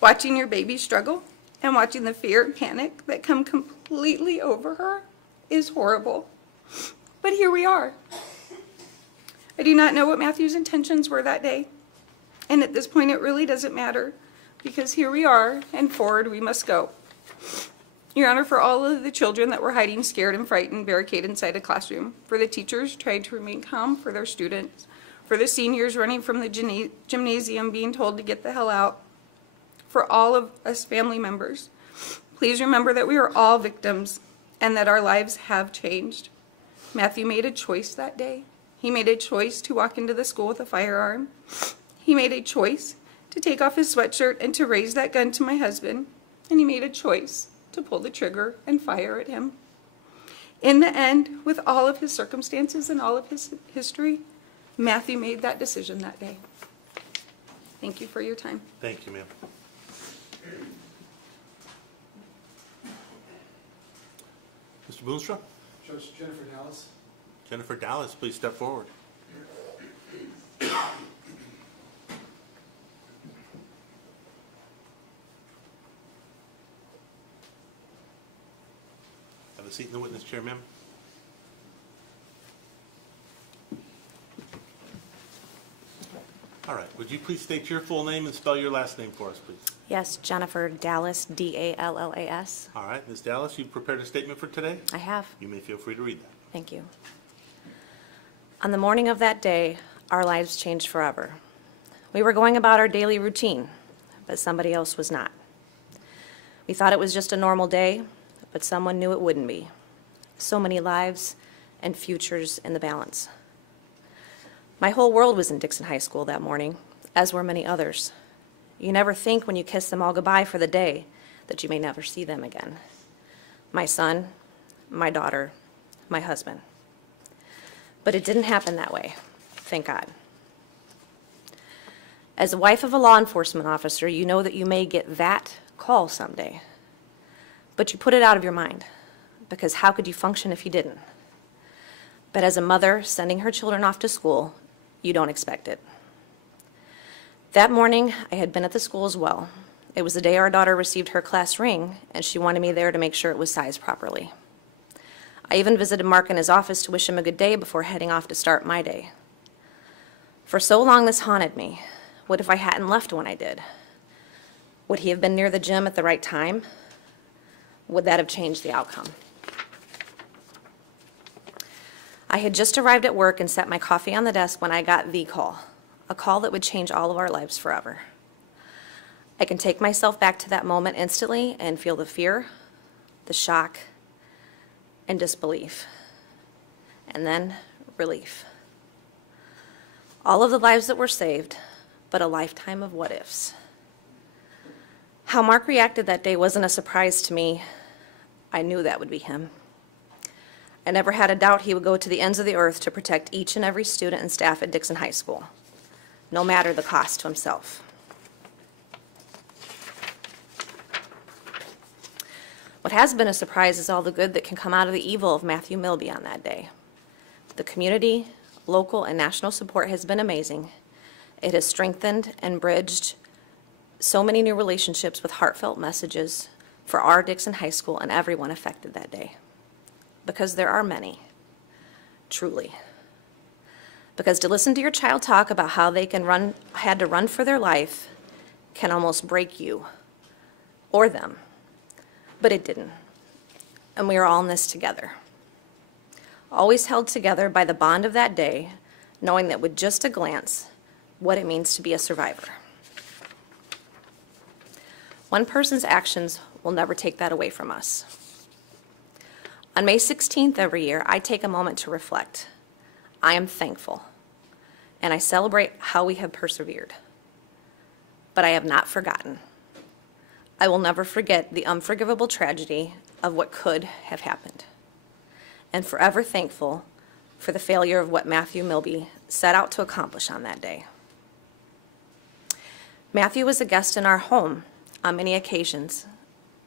watching your baby struggle and watching the fear and panic that come completely over her is horrible. But here we are. I do not know what Matthew's intentions were that day. And at this point, it really doesn't matter, because here we are, and forward we must go. Your Honor, for all of the children that were hiding scared and frightened, barricaded inside a classroom, for the teachers trying to remain calm for their students, for the seniors running from the gymnasium being told to get the hell out, for all of us family members, please remember that we are all victims and that our lives have changed. Matthew made a choice that day. He made a choice to walk into the school with a firearm. He made a choice to take off his sweatshirt and to raise that gun to my husband, and he made a choice to pull the trigger and fire at him. In the end, with all of his circumstances and all of his history, Matthew made that decision that day. Thank you for your time. Thank you, ma'am. Mr. Boonstra? Judge Jennifer Dallas. Jennifer Dallas, please step forward. Have a seat in the witness chair, ma'am. All right, would you please state your full name and spell your last name for us, please? Yes, Jennifer Dallas, D-A-L-L-A-S. All right, Ms. Dallas, you've prepared a statement for today? I have. You may feel free to read that. Thank you. On the morning of that day, our lives changed forever. We were going about our daily routine, but somebody else was not. We thought it was just a normal day, but someone knew it wouldn't be. So many lives and futures in the balance. My whole world was in Dixon High School that morning, as were many others. You never think when you kiss them all goodbye for the day that you may never see them again. My son, my daughter, my husband. But it didn't happen that way, thank God. As a wife of a law enforcement officer, you know that you may get that call someday. But you put it out of your mind, because how could you function if you didn't? But as a mother sending her children off to school, you don't expect it. That morning, I had been at the school as well. It was the day our daughter received her class ring, and she wanted me there to make sure it was sized properly. I even visited Mark in his office to wish him a good day before heading off to start my day. For so long, this haunted me. What if I hadn't left when I did? Would he have been near the gym at the right time? Would that have changed the outcome? I had just arrived at work and set my coffee on the desk when I got the call, a call that would change all of our lives forever. I can take myself back to that moment instantly and feel the fear, the shock, and disbelief, and then relief. All of the lives that were saved, but a lifetime of what-ifs. How Mark reacted that day wasn't a surprise to me. I knew that would be him. I never had a doubt he would go to the ends of the earth to protect each and every student and staff at Dixon High School, no matter the cost to himself. What has been a surprise is all the good that can come out of the evil of Matthew Milby on that day. The community, local, and national support has been amazing. It has strengthened and bridged so many new relationships with heartfelt messages for our Dixon High School and everyone affected that day. Because there are many, truly. Because to listen to your child talk about how they had to run for their life can almost break you or them. But it didn't. And we are all in this together. Always held together by the bond of that day, knowing that with just a glance, what it means to be a survivor. One person's actions will never take that away from us. On May 16th every year, I take a moment to reflect. I am thankful, and I celebrate how we have persevered. But I have not forgotten. I will never forget the unforgivable tragedy of what could have happened, and forever thankful for the failure of what Matthew Milby set out to accomplish on that day. Matthew was a guest in our home on many occasions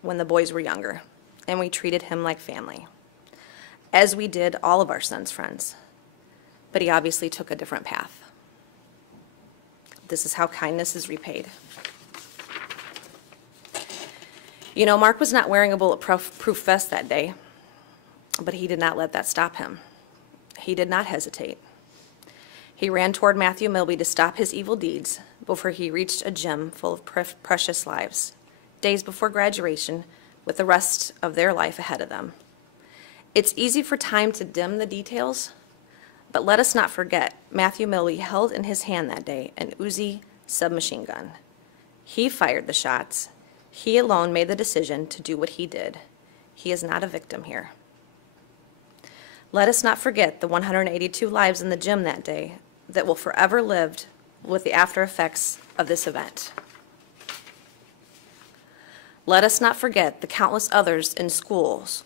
when the boys were younger, and we treated him like family, as we did all of our son's friends. But he obviously took a different path. This is how kindness is repaid. You know, Mark was not wearing a bulletproof vest that day, but he did not let that stop him. He did not hesitate. He ran toward Matthew Milby to stop his evil deeds before he reached a gym full of precious lives, days before graduation, with the rest of their life ahead of them. It's easy for time to dim the details, but let us not forget Matthew Milby held in his hand that day an Uzi submachine gun. He fired the shots. He alone made the decision to do what he did. He is not a victim here. Let us not forget the 182 lives in the gym that day that will forever live with the after effects of this event. Let us not forget the countless others in schools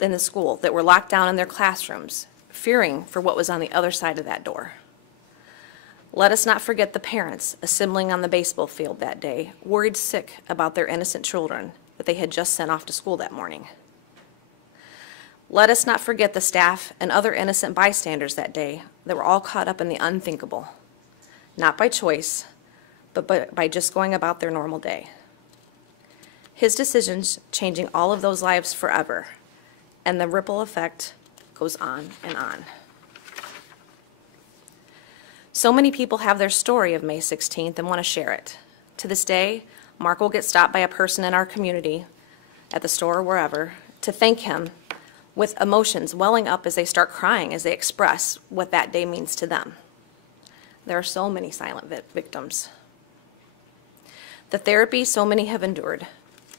in the school that were locked down in their classrooms, fearing for what was on the other side of that door. Let us not forget the parents assembling on the baseball field that day, worried sick about their innocent children that they had just sent off to school that morning. Let us not forget the staff and other innocent bystanders that day that were all caught up in the unthinkable, not by choice, but by just going about their normal day. His decisions changing all of those lives forever, and the ripple effect goes on and on. So many people have their story of May 16th and want to share it. To this day, Mark will get stopped by a person in our community, at the store or wherever, to thank him, with emotions welling up as they start crying as they express what that day means to them. There are so many silent victims. The therapy so many have endured,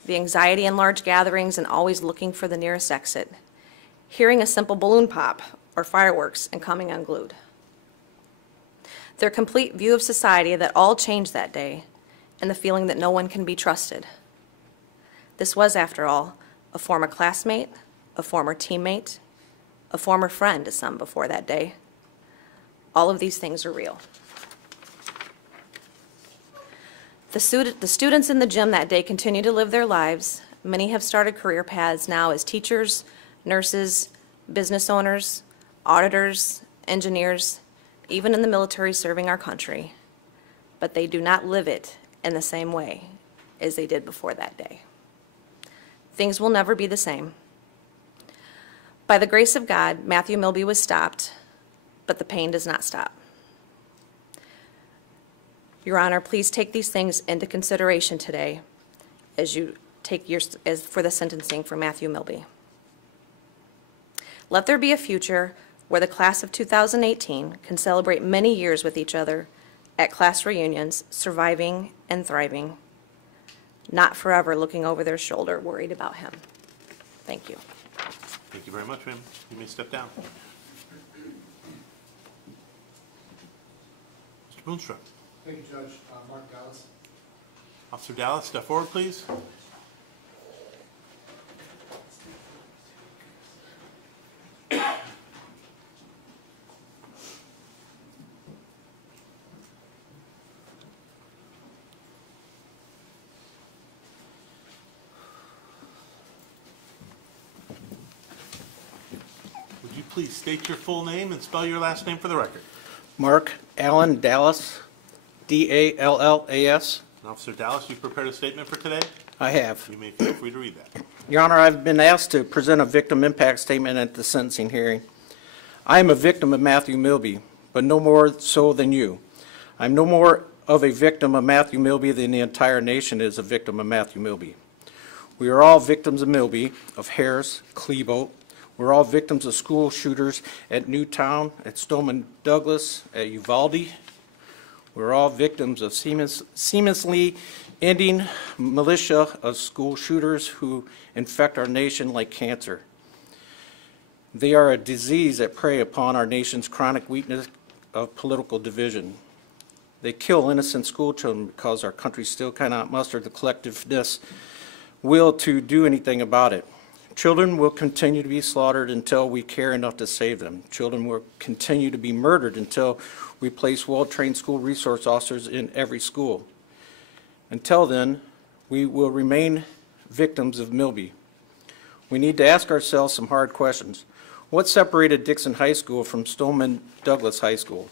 the anxiety in large gatherings and always looking for the nearest exit, hearing a simple balloon pop or fireworks and coming unglued. Their complete view of society that all changed that day, and the feeling that no one can be trusted. This was, after all, a former classmate, a former teammate, a former friend to some before that day. All of these things are real. The students in the gym that day continue to live their lives. Many have started career paths now as teachers, nurses, business owners, auditors, engineers, even in the military serving our country. But they do not live it in the same way as they did before that day. Things will never be the same. By the grace of God, Matthew Milby was stopped, but the pain does not stop. Your Honor, please take these things into consideration today as you take for the sentencing for Matthew Milby. Let there be a future where the class of 2018 can celebrate many years with each other at class reunions, surviving and thriving, not forever looking over their shoulder, worried about him. Thank you. Thank you very much, ma'am. You may step down. Mr. Boonstrom. Thank you, Judge. Mark Dallas. Officer Dallas, step forward, please. Would you please state your full name and spell your last name for the record? Mark Allen Dallas, D-A-L-L-A-S. Officer Dallas, you prepared a statement for today? I have. You may feel free to read that. Your Honor, I've been asked to present a victim impact statement at the sentencing hearing. I am a victim of Matthew Milby, but no more so than you. I'm no more of a victim of Matthew Milby than the entire nation is a victim of Matthew Milby. We are all victims of Milby, of Harris, Klebold. We're all victims of school shooters at Newtown, at Stoneman Douglas, at Uvalde. We're all victims of seamlessly ending militia of school shooters who infect our nation like cancer. They are a disease that prey upon our nation's chronic weakness of political division. They kill innocent school children because our country still cannot muster the collectiveness will to do anything about it. Children will continue to be slaughtered until we care enough to save them. Children will continue to be murdered until we place well-trained school resource officers in every school. Until then, we will remain victims of Milby. We need to ask ourselves some hard questions. What separated Dixon High School from Stoneman Douglas High School?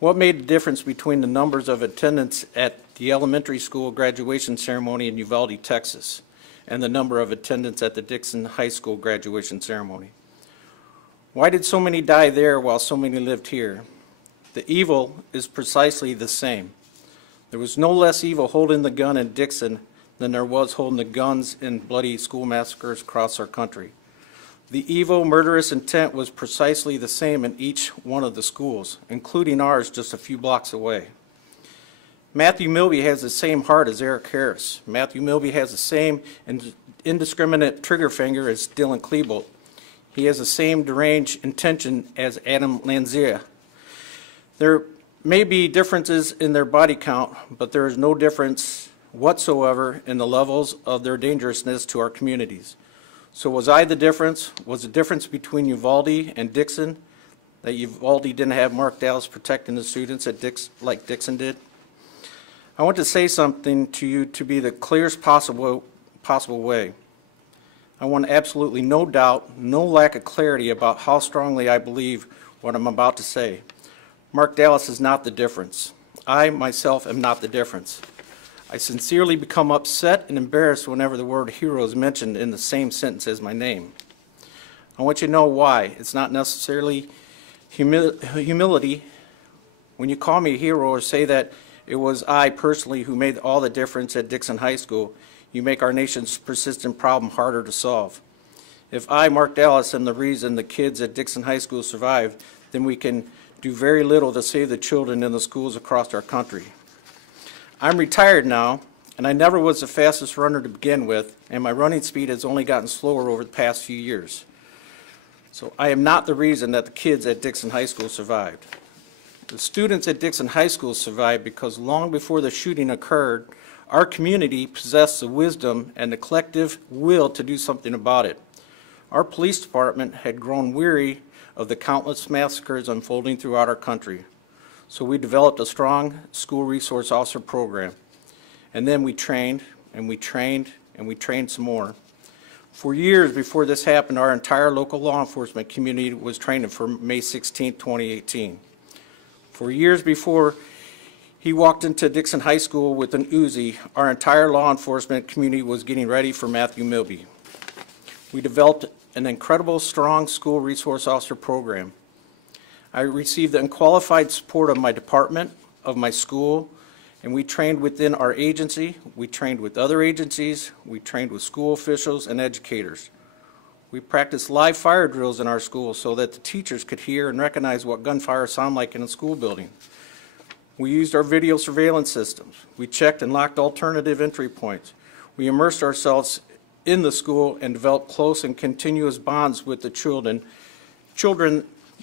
What made the difference between the numbers of attendants at the elementary school graduation ceremony in Uvalde, Texas, and the number of attendants at the Dixon High School graduation ceremony? Why did so many die there while so many lived here? The evil is precisely the same. There was no less evil holding the gun in Dixon than there was holding the guns in bloody school massacres across our country. The evil, murderous intent was precisely the same in each one of the schools, including ours just a few blocks away. Matthew Milby has the same heart as Eric Harris. Matthew Milby has the same indiscriminate trigger finger as Dylan Klebold. He has the same deranged intention as Adam Lanzia. There may be differences in their body count, but there is no difference whatsoever in the levels of their dangerousness to our communities. So was I the difference? Was the difference between Uvalde and Dixon that Uvalde didn't have Mark Dallas protecting the students like Dixon did? I want to say something to you to be the clearest possible way. I want absolutely no doubt, no lack of clarity about how strongly I believe what I'm about to say. Mark Dallas is not the difference. I, myself, am not the difference. I sincerely become upset and embarrassed whenever the word hero is mentioned in the same sentence as my name. I want you to know why. It's not necessarily humility. When you call me a hero or say that it was I personally who made all the difference at Dixon High School, you make our nation's persistent problem harder to solve. If I, Mark Dallas, am the reason the kids at Dixon High School survived, then we can do very little to save the children in the schools across our country. I'm retired now, and I never was the fastest runner to begin with, and my running speed has only gotten slower over the past few years. So I am not the reason that the kids at Dixon High School survived. The students at Dixon High School survived because long before the shooting occurred, our community possessed the wisdom and the collective will to do something about it. Our police department had grown weary of the countless massacres unfolding throughout our country. So we developed a strong school resource officer program. And then we trained, and we trained, and we trained some more. For years before this happened, our entire local law enforcement community was training for May 16, 2018. For years before he walked into Dixon High School with an Uzi, our entire law enforcement community was getting ready for Matthew Milby. We developed an incredible, strong school resource officer program. I received the unqualified support of my department, of my school, and we trained within our agency, we trained with other agencies, we trained with school officials and educators. We practiced live fire drills in our school so that the teachers could hear and recognize what gunfire sounded like in a school building. We used our video surveillance systems. We checked and locked alternative entry points. We immersed ourselves in the school and developed close and continuous bonds with the children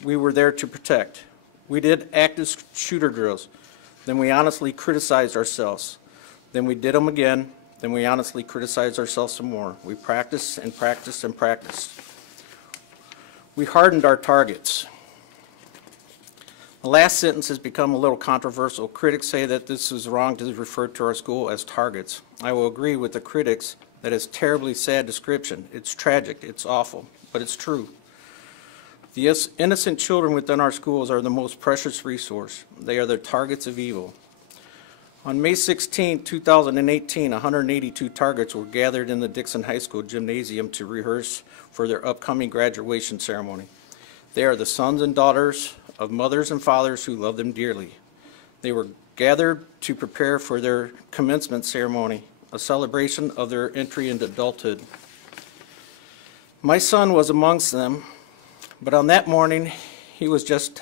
we were there to protect. We did active shooter drills. Then we honestly criticized ourselves. Then we did them again. Then we honestly criticized ourselves some more. We practiced and practiced and practiced. We hardened our targets. The last sentence has become a little controversial. Critics say that this is wrong to refer to our school as targets. I will agree with the critics that it's a terribly sad description. It's tragic, it's awful, but it's true. The innocent children within our schools are the most precious resource. They are the targets of evil. On May 16, 2018, 182 targets were gathered in the Dixon High School gymnasium to rehearse for their upcoming graduation ceremony. They are the sons and daughters of mothers and fathers who love them dearly. They were gathered to prepare for their commencement ceremony, a celebration of their entry into adulthood. My son was amongst them, but on that morning, he was just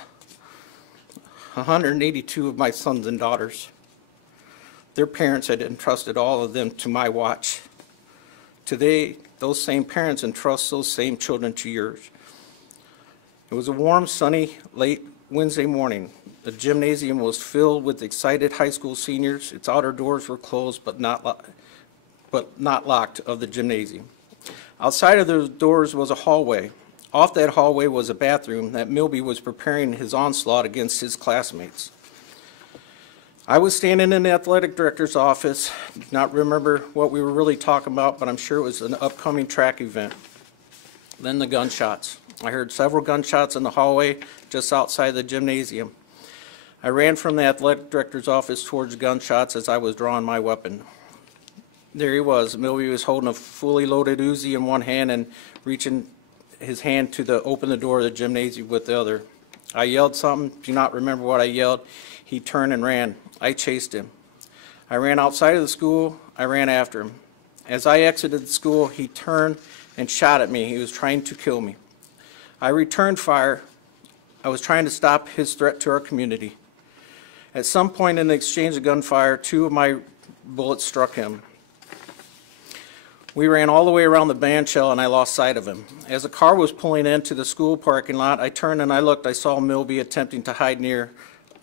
182 of my sons and daughters. Their parents had entrusted all of them to my watch. Today, those same parents entrust those same children to yours. It was a warm, sunny, late Wednesday morning. The gymnasium was filled with excited high school seniors. Its outer doors were closed but not locked of the gymnasium. Outside of those doors was a hallway. Off that hallway was a bathroom that Milby was preparing his onslaught against his classmates. I was standing in the athletic director's office. I do not remember what we were really talking about, but I'm sure it was an upcoming track event. Then the gunshots. I heard several gunshots in the hallway just outside the gymnasium. I ran from the athletic director's office towards gunshots as I was drawing my weapon. There he was. Milby was holding a fully loaded Uzi in one hand and reaching his hand to open the door of the gymnasium with the other. I yelled something. Do not remember what I yelled. He turned and ran. I chased him. I ran outside of the school. I ran after him. As I exited the school, he turned and shot at me. He was trying to kill me. I returned fire. I was trying to stop his threat to our community. At some point in the exchange of gunfire, 2 of my bullets struck him. We ran all the way around the band shell and I lost sight of him. As the car was pulling into the school parking lot, I turned and I looked. I saw Milby attempting to hide near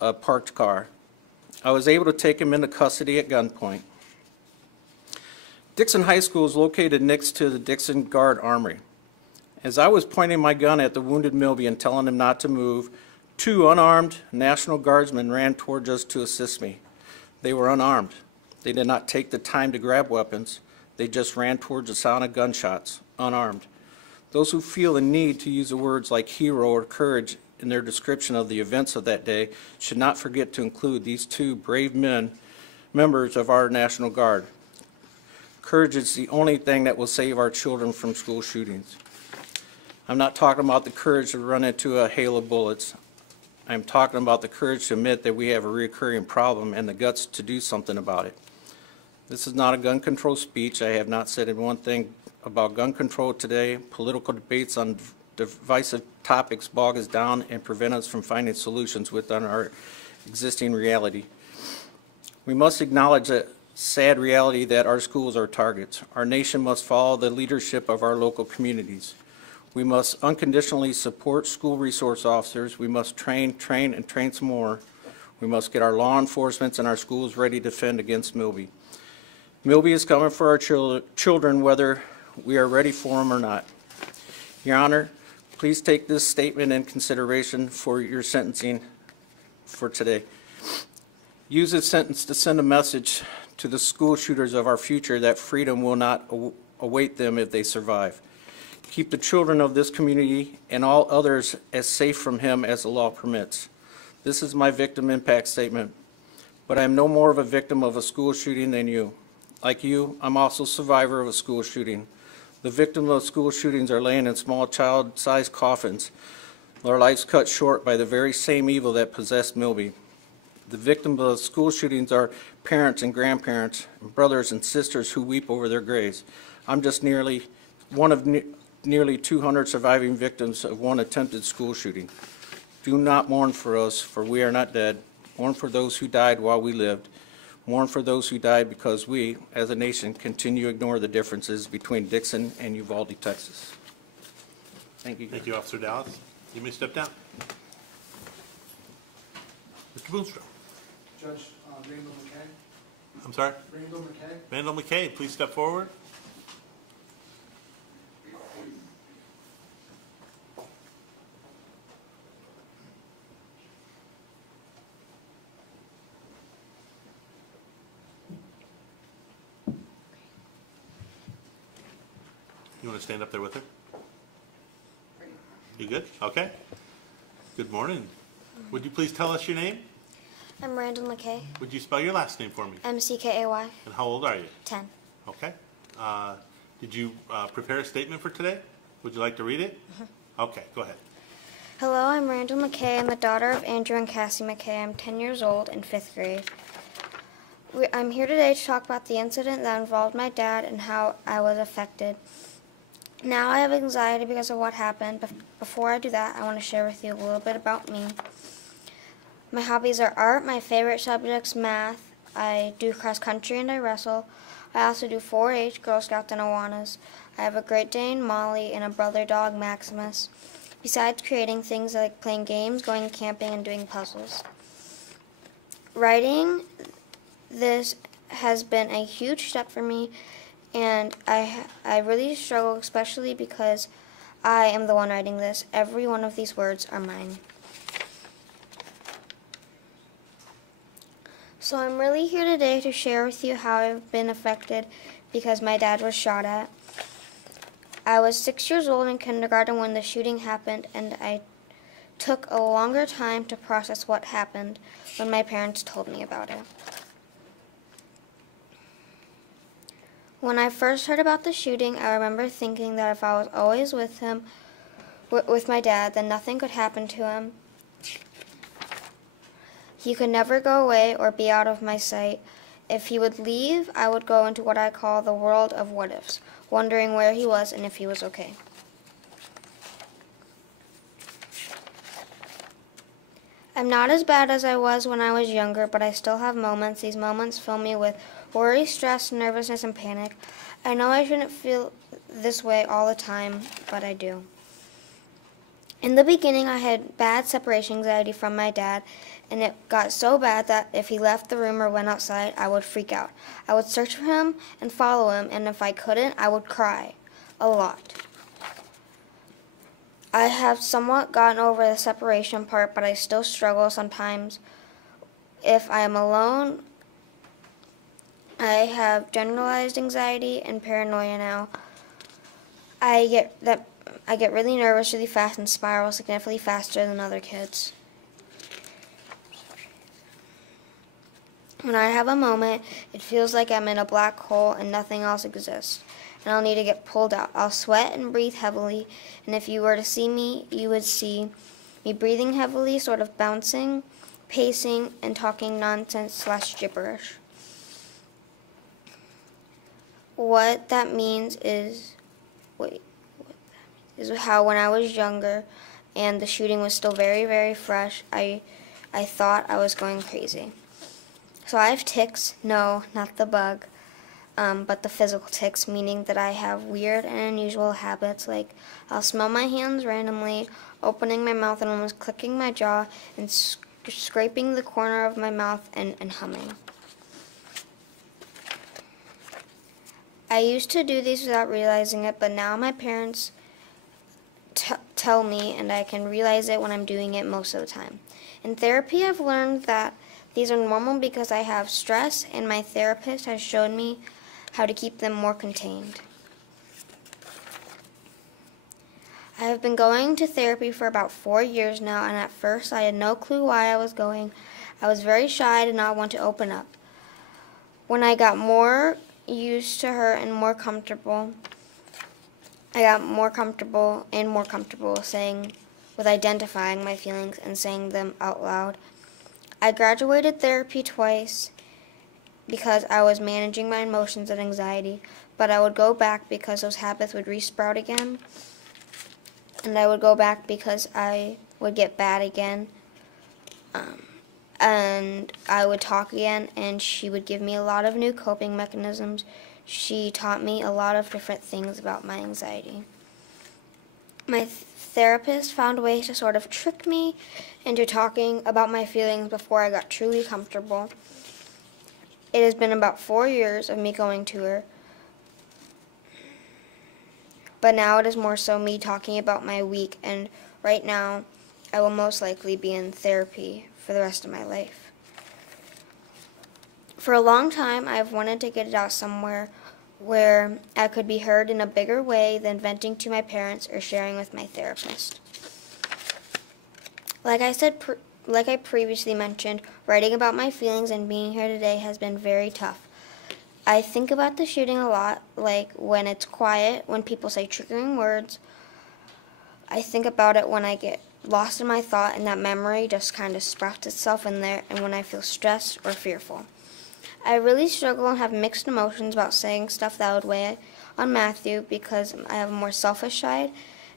a parked car. I was able to take him into custody at gunpoint. Dixon High School is located next to the Dixon Guard Armory. As I was pointing my gun at the wounded Milby and telling him not to move, 2 unarmed National Guardsmen ran towards us to assist me. They were unarmed. They did not take the time to grab weapons. They just ran towards the sound of gunshots, unarmed. Those who feel the need to use the words like hero or courage in their description of the events of that day should not forget to include these 2 brave men, members of our National Guard. Courage is the only thing that will save our children from school shootings. I'm not talking about the courage to run into a hail of bullets. I'm talking about the courage to admit that we have a recurring problem and the guts to do something about it. This is not a gun control speech. I have not said one thing about gun control today. Political debates on divisive topics bog us down and prevent us from finding solutions within our existing reality. We must acknowledge the sad reality that our schools are targets. Our nation must follow the leadership of our local communities. We must unconditionally support school resource officers. We must train, and train some more. We must get our law enforcement and our schools ready to defend against Milby. Milby is coming for our children whether we are ready for them or not. Your Honor, please take this statement in consideration for your sentencing for today. Use this sentence to send a message to the school shooters of our future that freedom will not await them if they survive. Keep the children of this community and all others as safe from him as the law permits. This is my victim impact statement, but I am no more of a victim of a school shooting than you. Like you, I'm also a survivor of a school shooting. The victims of school shootings are laying in small child-sized coffins, their lives cut short by the very same evil that possessed Milby. The victims of school shootings are parents and grandparents, and brothers and sisters who weep over their graves. I'm just one of nearly 200 surviving victims of one attempted school shooting. Do not mourn for us, for we are not dead. Mourn for those who died while we lived. Mourn for those who died because we, as a nation, continue to ignore the differences between Dixon and Uvalde, Texas. Thank you. Thank you, Officer Dallas. You may step down. Mr. Boonstrom. Judge Randall McKay. I'm sorry? Randall McKay. Randall McKay, please step forward. You want to stand up there with her? You good? Okay. Good morning. Would you please tell us your name? I'm Randall McKay. Would you spell your last name for me? McKay. And how old are you? 10. Okay. Did you prepare a statement for today? Would you like to read it? Okay, go ahead. Hello, I'm Randall McKay. I'm the daughter of Andrew and Cassie McKay. I'm 10 years old in 5th grade. I'm here today to talk about the incident that involved my dad and how I was affected. Now I have anxiety because of what happened, but before I do that, I want to share with you a little bit about me. My hobbies are art, my favorite subjects, math. I do cross country and I wrestle. I also do 4-H, Girl Scouts, and Awanas. I have a Great Dane, Molly, and a brother dog, Maximus. Besides creating things like playing games, going camping, and doing puzzles. Writing this has been a huge step for me, and I really struggle, especially because I am the one writing this. Every one of these words are mine. So I'm really here today to share with you how I've been affected because my dad was shot at. I was 6 years old in kindergarten when the shooting happened, and I took a longer time to process what happened when my parents told me about it. When I first heard about the shooting, I remember thinking that if I was always with him, with my dad, then nothing could happen to him. He could never go away or be out of my sight. If he would leave, I would go into what I call the world of what-ifs, wondering where he was and if he was okay. I'm not as bad as I was when I was younger, but I still have moments. These moments fill me with worry, stress, nervousness, and panic. I know I shouldn't feel this way all the time, but I do. In the beginning, I had bad separation anxiety from my dad, and it got so bad that if he left the room or went outside, I would freak out. I would search for him and follow him, and if I couldn't, I would cry a lot. I have somewhat gotten over the separation part, but I still struggle sometimes. If I am alone, I have generalized anxiety and paranoia now. I get really nervous really fast and spiral significantly faster than other kids. When I have a moment, it feels like I'm in a black hole and nothing else exists, and I'll need to get pulled out. I'll sweat and breathe heavily, and if you were to see me, you would see me breathing heavily, sort of bouncing, pacing, and talking nonsense/gibberish. What that means is, how when I was younger and the shooting was still very, very fresh, I thought I was going crazy. So I have tics, no, not the bug, but the physical tics, meaning that I have weird and unusual habits, like I'll smell my hands randomly, opening my mouth and almost clicking my jaw, and scraping the corner of my mouth and humming. I used to do these without realizing it, but now my parents tell me, and I can realize it when I'm doing it most of the time. In therapy, I've learned that these are normal because I have stress, and my therapist has shown me how to keep them more contained. I have been going to therapy for about 4 years now, and at first I had no clue why I was going. I was very shy, did not want to open up. When I got more used to her and more comfortable, I got more comfortable saying, with identifying my feelings and saying them out loud. I graduated therapy twice because I was managing my emotions and anxiety, but I would go back because those habits would resprout again, and I would go back because I would get bad again, and I would talk again, and she would give me a lot of new coping mechanisms. She taught me a lot of different things about my anxiety. My therapist found ways to sort of trick me into talking about my feelings before I got truly comfortable. It has been about 4 years of me going to her, but now it is more so me talking about my week, and right now I will most likely be in therapy for the rest of my life. For a long time, I've wanted to get it out somewhere where I could be heard in a bigger way than venting to my parents or sharing with my therapist. Like I previously mentioned, writing about my feelings and being here today has been very tough. I think about the shooting a lot, like when it's quiet, when people say triggering words. I think about it when I get lost in my thought and that memory just kind of sprouts itself in there, and when I feel stressed or fearful. I really struggle and have mixed emotions about saying stuff that would weigh on Matthew because I have a more selfish side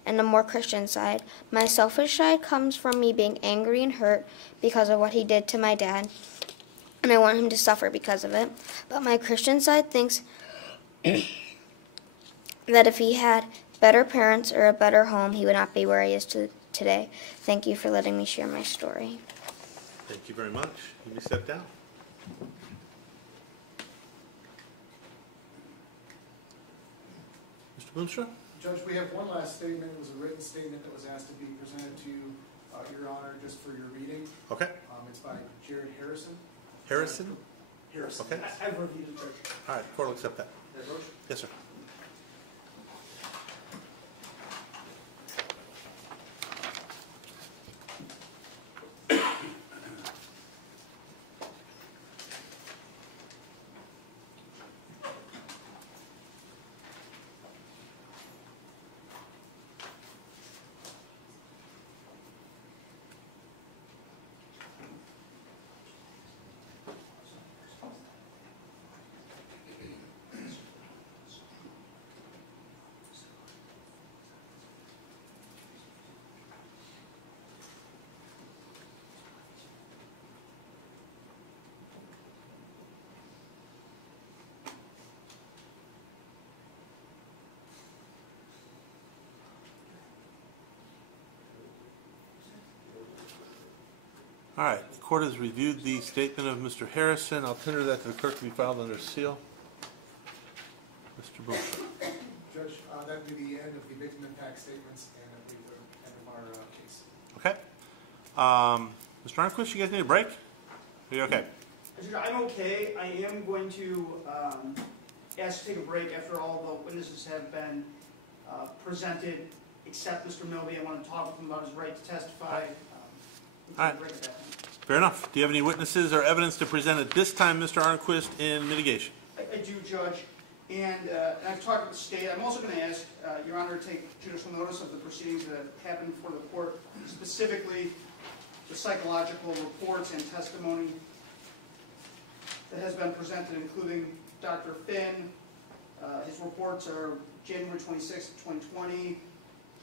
and a more Christian side. My selfish side comes from me being angry and hurt because of what he did to my dad, and I want him to suffer because of it. But my Christian side thinks that if he had better parents or a better home, he would not be where he is today. Thank you for letting me share my story. Thank you very much. You may step down. Mr. Boomstra? Judge, we have one last statement. It was a written statement that was asked to be presented to Your Honor just for your reading. Okay. It's by Jared Harrison. Harrison? Harrison. Okay. I've reviewed it, Judge. All right, court will accept that. Yes, sir. All right, the court has reviewed the statement of Mr. Harrison. I'll tender that to the clerk to be filed under seal. Mr. Booth. Judge, that would be the end of the victim impact statements and I believe the end of our case. Okay. Mr. Arnquist, you guys need a break? Are you okay? I'm okay. I am going to ask to take a break after all the witnesses have been presented, except Mr. Milby. I want to talk with him about his right to testify. All right. Fair enough. Do you have any witnesses or evidence to present at this time, Mr. Arnquist, in mitigation? I do, Judge. And I've talked with the state. I'm also going to ask Your Honor to take judicial notice of the proceedings that have happened before the court, specifically the psychological reports and testimony that has been presented, including Dr. Finn. His reports are January 26, 2020,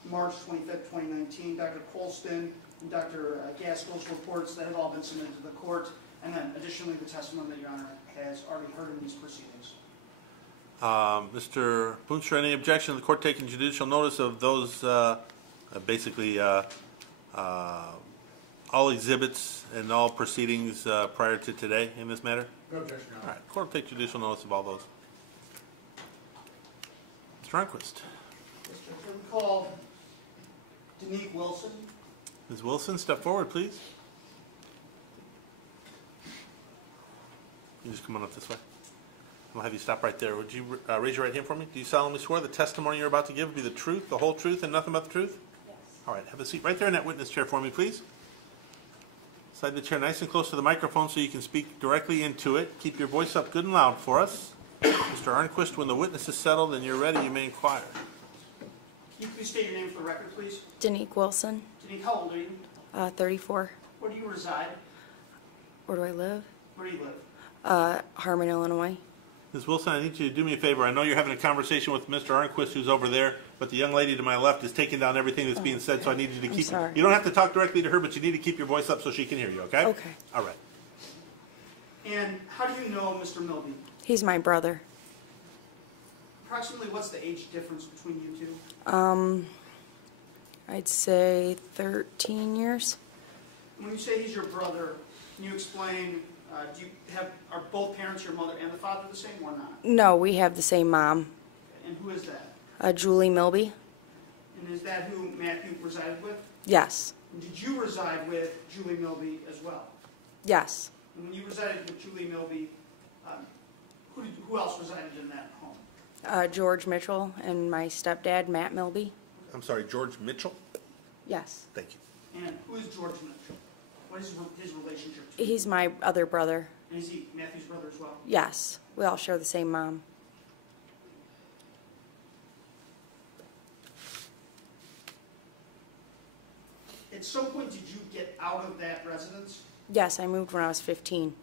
March 25, 2019, Dr. Colston, and Dr. Gaskell's reports that have all been submitted to the court, and then additionally the testimony that Your Honor has already heard in these proceedings. Mr. Boonstra, any objection to the court taking judicial notice of those, basically, all exhibits and all proceedings prior to today in this matter? No objection, Your Honor. All right, court will take judicial notice of all those. Mr. Arnquist. We call Danique Wilson. Ms. Wilson, step forward, please. You just come on up this way. I'll have you stop right there. Would you raise your right hand for me? Do you solemnly swear the testimony you're about to give will be the truth, the whole truth, and nothing but the truth? Yes. All right, have a seat right there in that witness chair for me, please. Slide the chair nice and close to the microphone so you can speak directly into it. Keep your voice up good and loud for us. Mr. Arnquist, when the witness is settled and you're ready, you may inquire. Can you please state your name for the record, please? Danique Wilson, Danique, how old are you? 34. Where do you reside? Where do I live? Where do you live? Harmon, Illinois. Ms. Wilson, I need you to do me a favor. I know you're having a conversation with Mr. Arnquist, who's over there, but the young lady to my left is taking down everything that's being said, so I need you to keep... sorry. You don't have to talk directly to her, but you need to keep your voice up so she can hear you, okay? Okay. All right. And how do you know Mr. Milby? He's my brother. Approximately what's the age difference between you two? I'd say 13 years. When you say he's your brother, can you explain, are both parents, your mother and the father, the same or not? No, we have the same mom. And who is that? Julie Milby. And is that who Matthew resided with? Yes. And did you reside with Julie Milby as well? Yes. And when you resided with Julie Milby, who else resided in that home? George Mitchell and my stepdad, Matt Milby. I'm sorry, George Mitchell? Yes. Thank you. And who is George Mitchell? What is his relationship to you? He's my other brother. And is he Matthew's brother as well? Yes. We all share the same mom. At some point, did you get out of that residence? Yes, I moved when I was 15.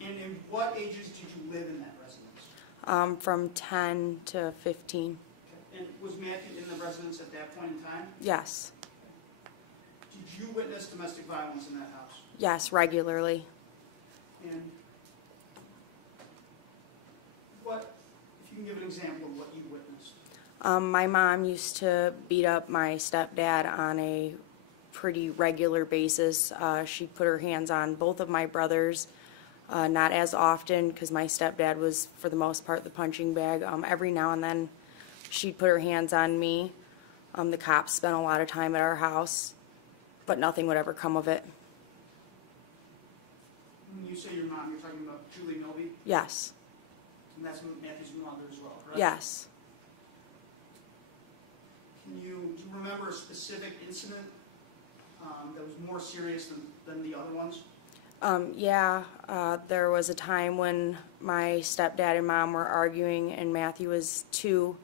And in what ages did you live in that residence? From 10 to 15. Okay. And was Matthew in the residence at that point in time? Yes. Did you witness domestic violence in that house? Yes, regularly. And if you can give an example of what you witnessed? My mom used to beat up my stepdad on a pretty regular basis. She'd put her hands on both of my brothers, not as often because my stepdad was, for the most part, the punching bag. Every now and then she'd put her hands on me. The cops spent a lot of time at our house, but nothing would ever come of it. When you say your mom, you're talking about Julie Milby? Yes. And that's Matthew's mother as well, correct? Yes. Do you remember a specific incident that was more serious than the other ones? Yeah, there was a time when my stepdad and mom were arguing and Matthew was 2.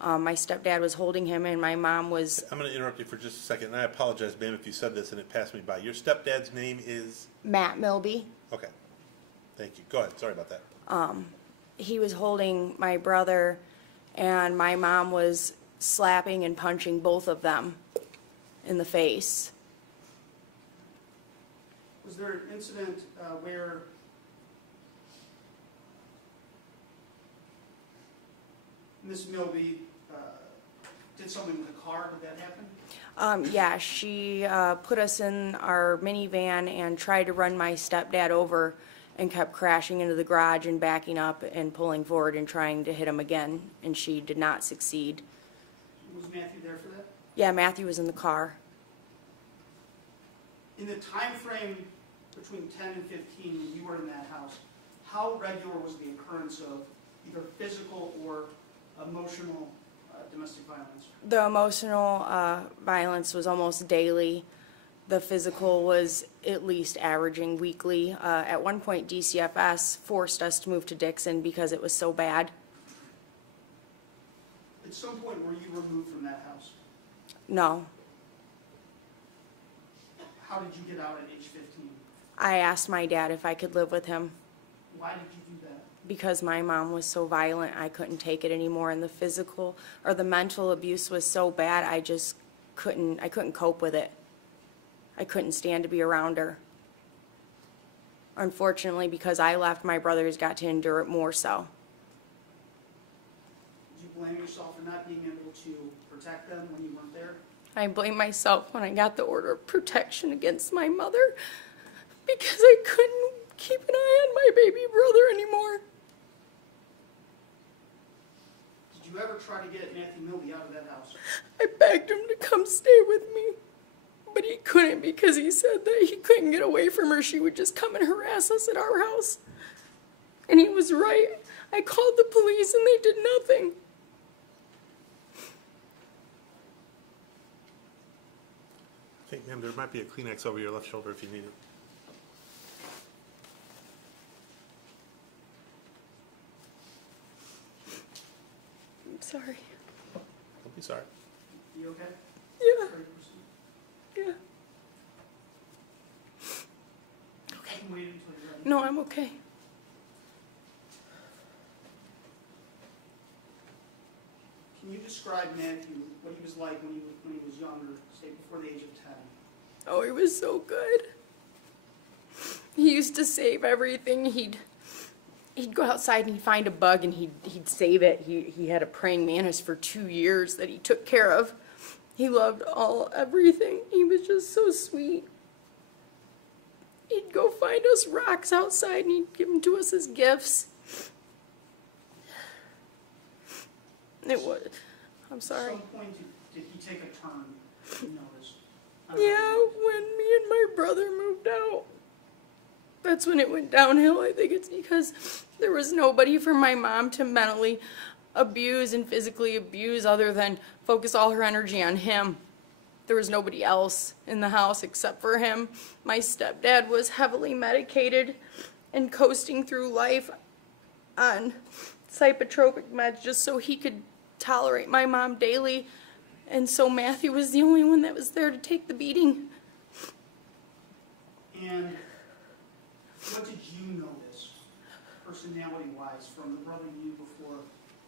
My stepdad was holding him and my mom was... I'm going to interrupt you for just a second, and I apologize, ma'am, if you said this and it passed me by. Your stepdad's name is? Matt Milby. Okay. Thank you. Go ahead. Sorry about that. He was holding my brother and my mom was slapping and punching both of them in the face. Was there an incident where Miss Milby did something with a car? Did that happen? Yeah, she put us in our minivan and tried to run my stepdad over and kept crashing into the garage and backing up and pulling forward and trying to hit him again, and she did not succeed. Was Matthew there for that? Yeah, Matthew was in the car. In the time frame between 10 and 15 when you were in that house, how regular was the occurrence of either physical or emotional domestic violence? The emotional violence was almost daily. The physical was at least averaging weekly. At one point, DCFS forced us to move to Dixon because it was so bad. At some point, were you removed from that house? No. How did you get out at age 15? I asked my dad if I could live with him. Why did you do that? Because my mom was so violent, I couldn't take it anymore, and the physical or the mental abuse was so bad, I just couldn't cope with it. I couldn't stand to be around her. Unfortunately, because I left, my brothers got to endure it more so. Did you blame yourself for not being able to protect them when you weren't there? I blame myself when I got the order of protection against my mother because I couldn't keep an eye on my baby brother anymore. Did you ever try to get Matthew Milby out of that house? I begged him to come stay with me, but he couldn't because he said that he couldn't get away from her. She would just come and harass us at our house. And he was right. I called the police and they did nothing. I think, ma'am, there might be a Kleenex over your left shoulder if you need it. I'm sorry. Don't be sorry. You okay? Yeah. Ready to proceed? Yeah. Okay. Wait until you're ready. No, I'm okay. Can you describe Matthew, what he was like when he was younger, say before the age of 10? Oh, he was so good. He used to save everything. He'd go outside and he'd find a bug and he'd save it. He had a praying mantis for 2 years that he took care of. He loved everything. He was just so sweet. He'd go find us rocks outside and he'd give them to us as gifts. I'm sorry. At some point, did he take a turn, you noticed? Yeah, when me and my brother moved out. That's when it went downhill. I think it's because there was nobody for my mom to mentally abuse and physically abuse other than focus all her energy on him. There was nobody else in the house except for him. My stepdad was heavily medicated and coasting through life on psychotropic meds just so he could tolerate my mom daily. And so Matthew was the only one that was there to take the beating. And what did you notice, personality-wise, from the brother you knew before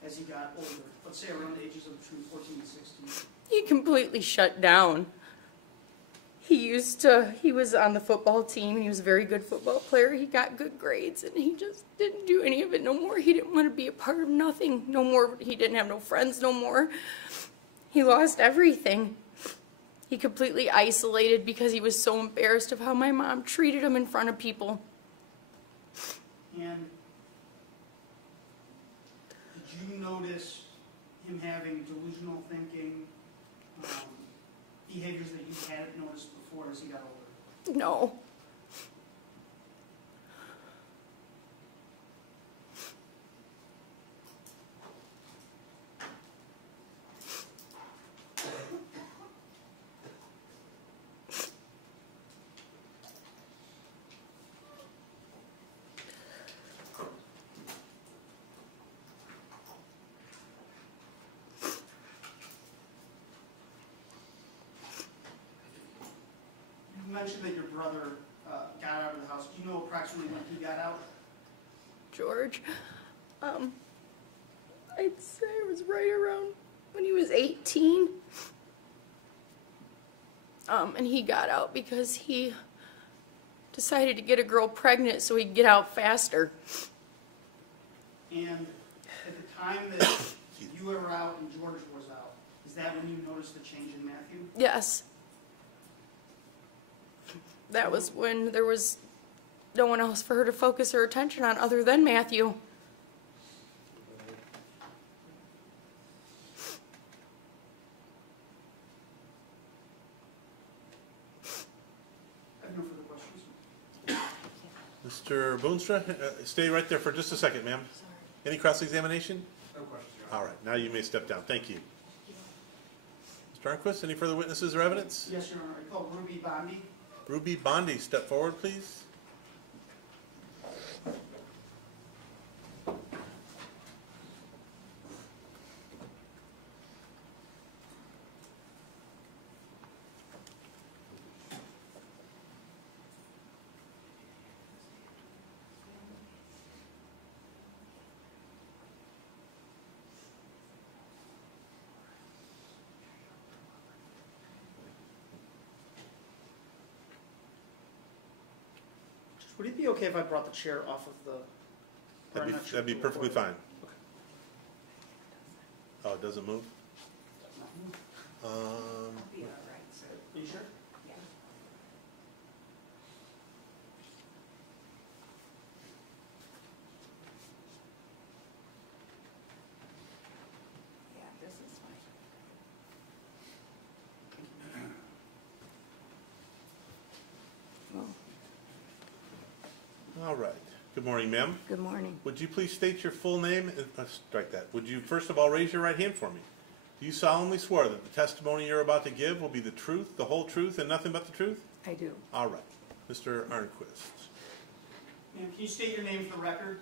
as he got older? Let's say around the ages of between 14 and 16. He completely shut down. He was on the football team. He was a very good football player. He got good grades, and he just didn't do any of it no more. He didn't want to be a part of nothing no more. He didn't have no friends no more. He lost everything. He completely isolated because he was so embarrassed of how my mom treated him in front of people. And did you notice him having delusional thinking, behaviors that you hadn't noticed before as he got older? No. You mentioned that your brother got out of the house. Do you know approximately when he got out? George, I'd say it was right around when he was 18. And he got out because he decided to get a girl pregnant so he'd get out faster. And at the time that you were out and George was out, is that when you noticed the change in Matthew? Yes. That was when there was no one else for her to focus her attention on other than Matthew. I have no further questions. Mr. Boonstra, stay right there for just a second, ma'am. Any cross-examination? No questions, Your All right, now you may step down. Thank you. Mr. Arnquist, any further witnesses or evidence? Yes, Your Honor. I call Ruby Bondi. Ruby Bondi, step forward, please. Would it be okay if I brought the chair off of the... That'd be perfectly fine. Oh, it doesn't move? Are you sure? All right. Good morning, ma'am. Good morning. Would you please state your full name? Strike that. Would you first of all raise your right hand for me? Do you solemnly swear that the testimony you're about to give will be the truth, the whole truth, and nothing but the truth? I do. All right. Mr. Arnquist. Ma'am, can you state your name for the record?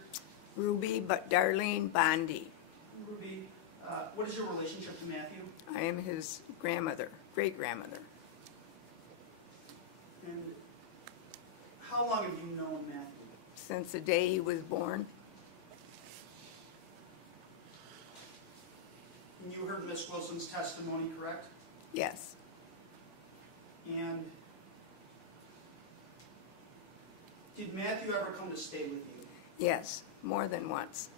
Ruby but Darlene Bondi. Ruby, what is your relationship to Matthew? I am his grandmother, great-grandmother. And how long have you known Matthew? Since the day he was born. And you heard Miss Wilson's testimony, correct? Yes. And did Matthew ever come to stay with you? Yes, more than once.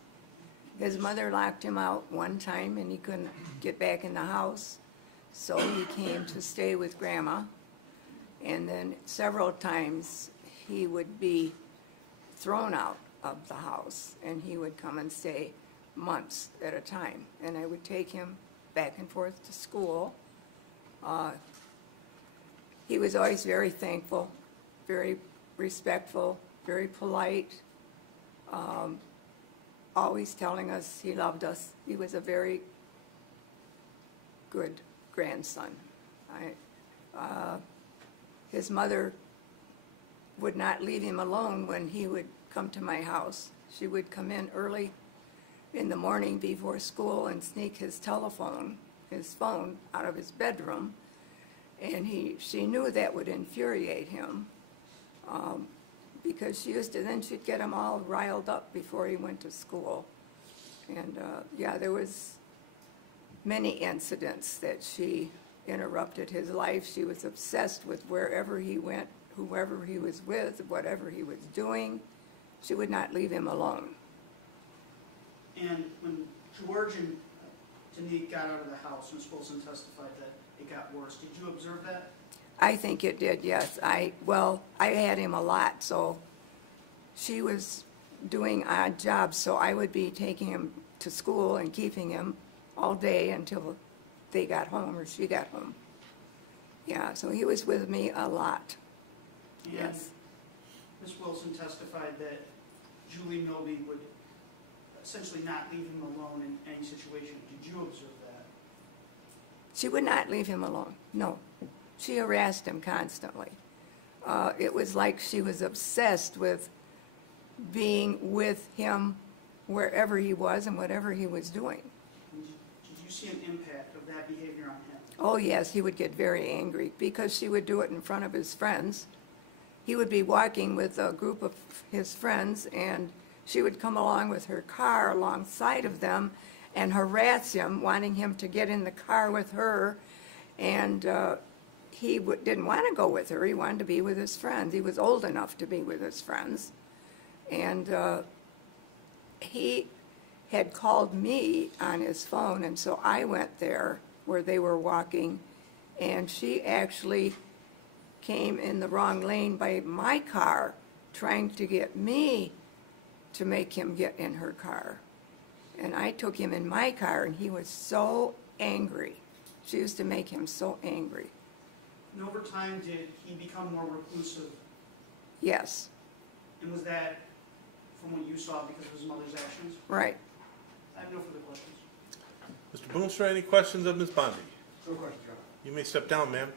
His mother locked him out one time and he couldn't get back in the house, so he came to stay with Grandma. And then several times he would be thrown out of the house and he would come and stay months at a time. And I would take him back and forth to school. He was always very thankful, very respectful, very polite, always telling us he loved us. He was a very good grandson. His mother would not leave him alone when he would come to my house. She would come in early in the morning before school and sneak his phone out of his bedroom, and she knew that would infuriate him, because she'd get him all riled up before he went to school. And yeah, there was many incidents that she interrupted his life. She was obsessed with wherever he went, whoever he was with, whatever he was doing. She would not leave him alone. And when George and Danique got out of the house, Ms. Wilson testified that it got worse. Did you observe that? I think it did, yes. I had him a lot, so she was doing odd jobs, so I would be taking him to school and keeping him all day until they got home or she got home. Yeah, so he was with me a lot. And yes. Ms. Wilson testified that Julie Milby would essentially not leave him alone in any situation. Did you observe that? She would not leave him alone, no. She harassed him constantly. It was like she was obsessed with being with him wherever he was and whatever he was doing. Did you see an impact of that behavior on him? Oh yes, he would get very angry because she would do it in front of his friends. He would be walking with a group of his friends and she would come along with her car alongside of them and harass him, wanting him to get in the car with her. And he didn't want to go with her. He wanted to be with his friends. He was old enough to be with his friends. And he had called me on his phone, and so I went there where they were walking, and she actually came in the wrong lane by my car, trying to get me to make him get in her car. And I took him in my car, and he was so angry. She used to make him so angry. And over time, did he become more reclusive? Yes, And was that from what you saw because of his mother's actions? right. I have no further questions. Mr. Boonstra, any questions of Ms. Bondi? No question, John. You may step down, ma'am.